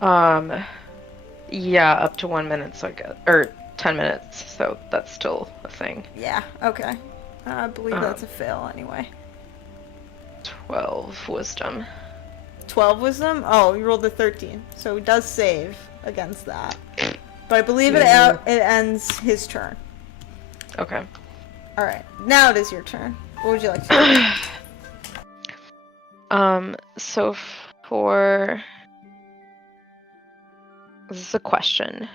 Yeah, up to 1 minute, so I guess, or 10 minutes, so that's still a thing. Yeah, okay. I believe that's a fail anyway. 12 wisdom. 12 wisdom? Oh, you rolled a 13, so he does save against that. But I believe it ends his turn. Okay. Alright, now it is your turn. What would you like to do? So for... This is a question.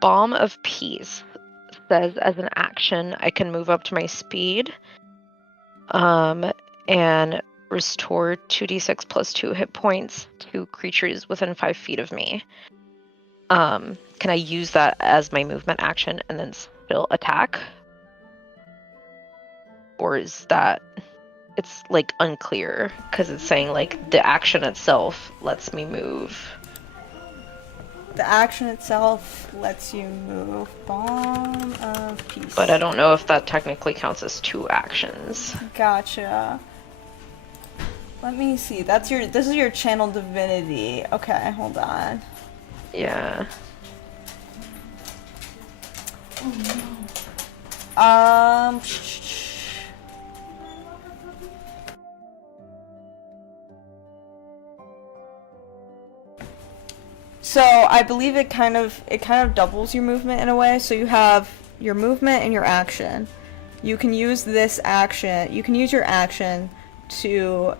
Balm of Peace. says as an action, I can move up to my speed, and restore 2d6 plus 2 hit points to creatures within 5 feet of me. Can I use that as my movement action and then still attack? Or is that... It's, like, unclear, because it's saying, like, the action itself lets me move. The action itself lets you move Balm of Peace. But I don't know if that technically counts as 2 actions. Gotcha. Let me see. This is your channel divinity. Okay, hold on. Yeah. So I believe it kind of doubles your movement in a way. So you have your movement and your action. You can use this action. You can use your action to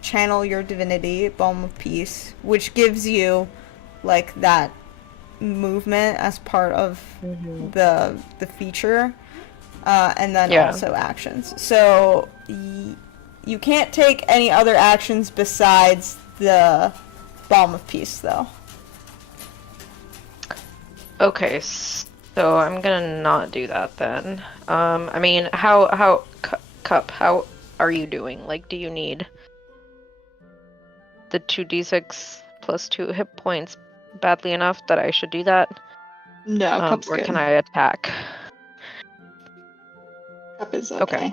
channel your divinity, Balm of Peace, which gives you like that movement as part of the feature, and then also actions. So you can't take any other actions besides the Balm of Peace, though. Okay, so I'm gonna not do that then. I mean, how Cup, how are you doing? Like, do you need the 2d6 plus 2 hit points badly enough that I should do that? No, Cup's or good. can I attack? Cup is okay.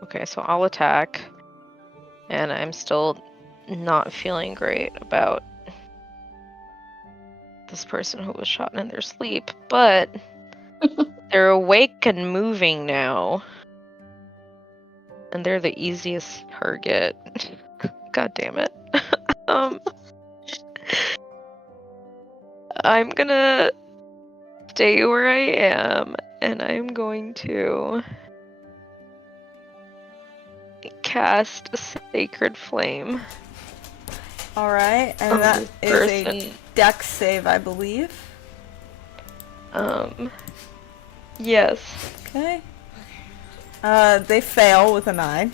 Okay, so I'll attack, and I'm still not feeling great about this person who was shot in their sleep, but they're awake and moving now, and they're the easiest target. God damn it. I'm gonna stay where I am, and I'm going to cast Sacred Flame. Alright, and that is a dex save, I believe. Yes. Okay. They fail with a 9.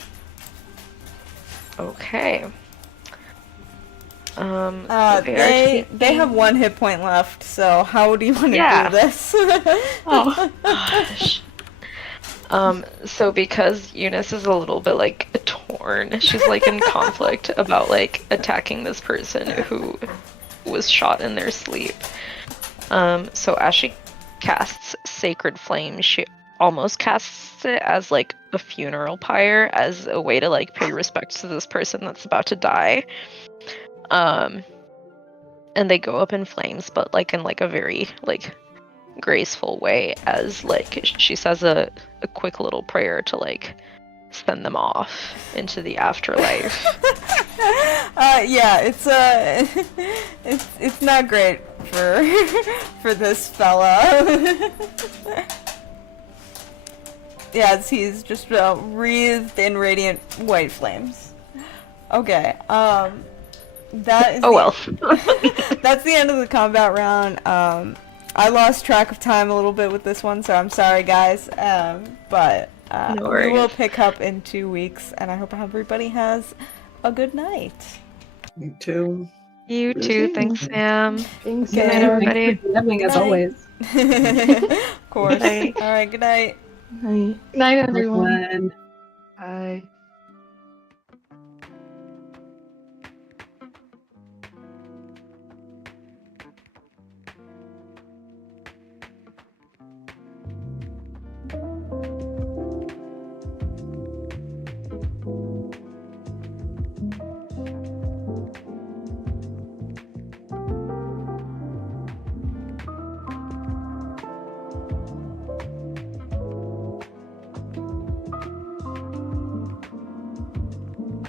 Okay. They have 1 hit point left, so how do you want to do this? Oh. Gosh. So because Eunice is a little bit like torn, she's like in conflict about like attacking this person who was shot in their sleep. So as she casts Sacred Flame, she almost casts it as like a funeral pyre, as a way to like pay respects to this person that's about to die. And they go up in flames, but like in like a very like graceful way, as like she says a quick little prayer to like send them off into the afterlife. Yeah, it's not great for this fella. Yeah, he's just wreathed in radiant white flames. Okay, that is that's the end of the combat round. I lost track of time a little bit with this one, so I'm sorry, guys. But we will pick up in 2 weeks, and I hope everybody has a good night. You too. You too. Thanks, Sam. Thanks, Good night, everybody. As always. Of course. All right, good night. Night. Night, everyone. Everyone. Bye.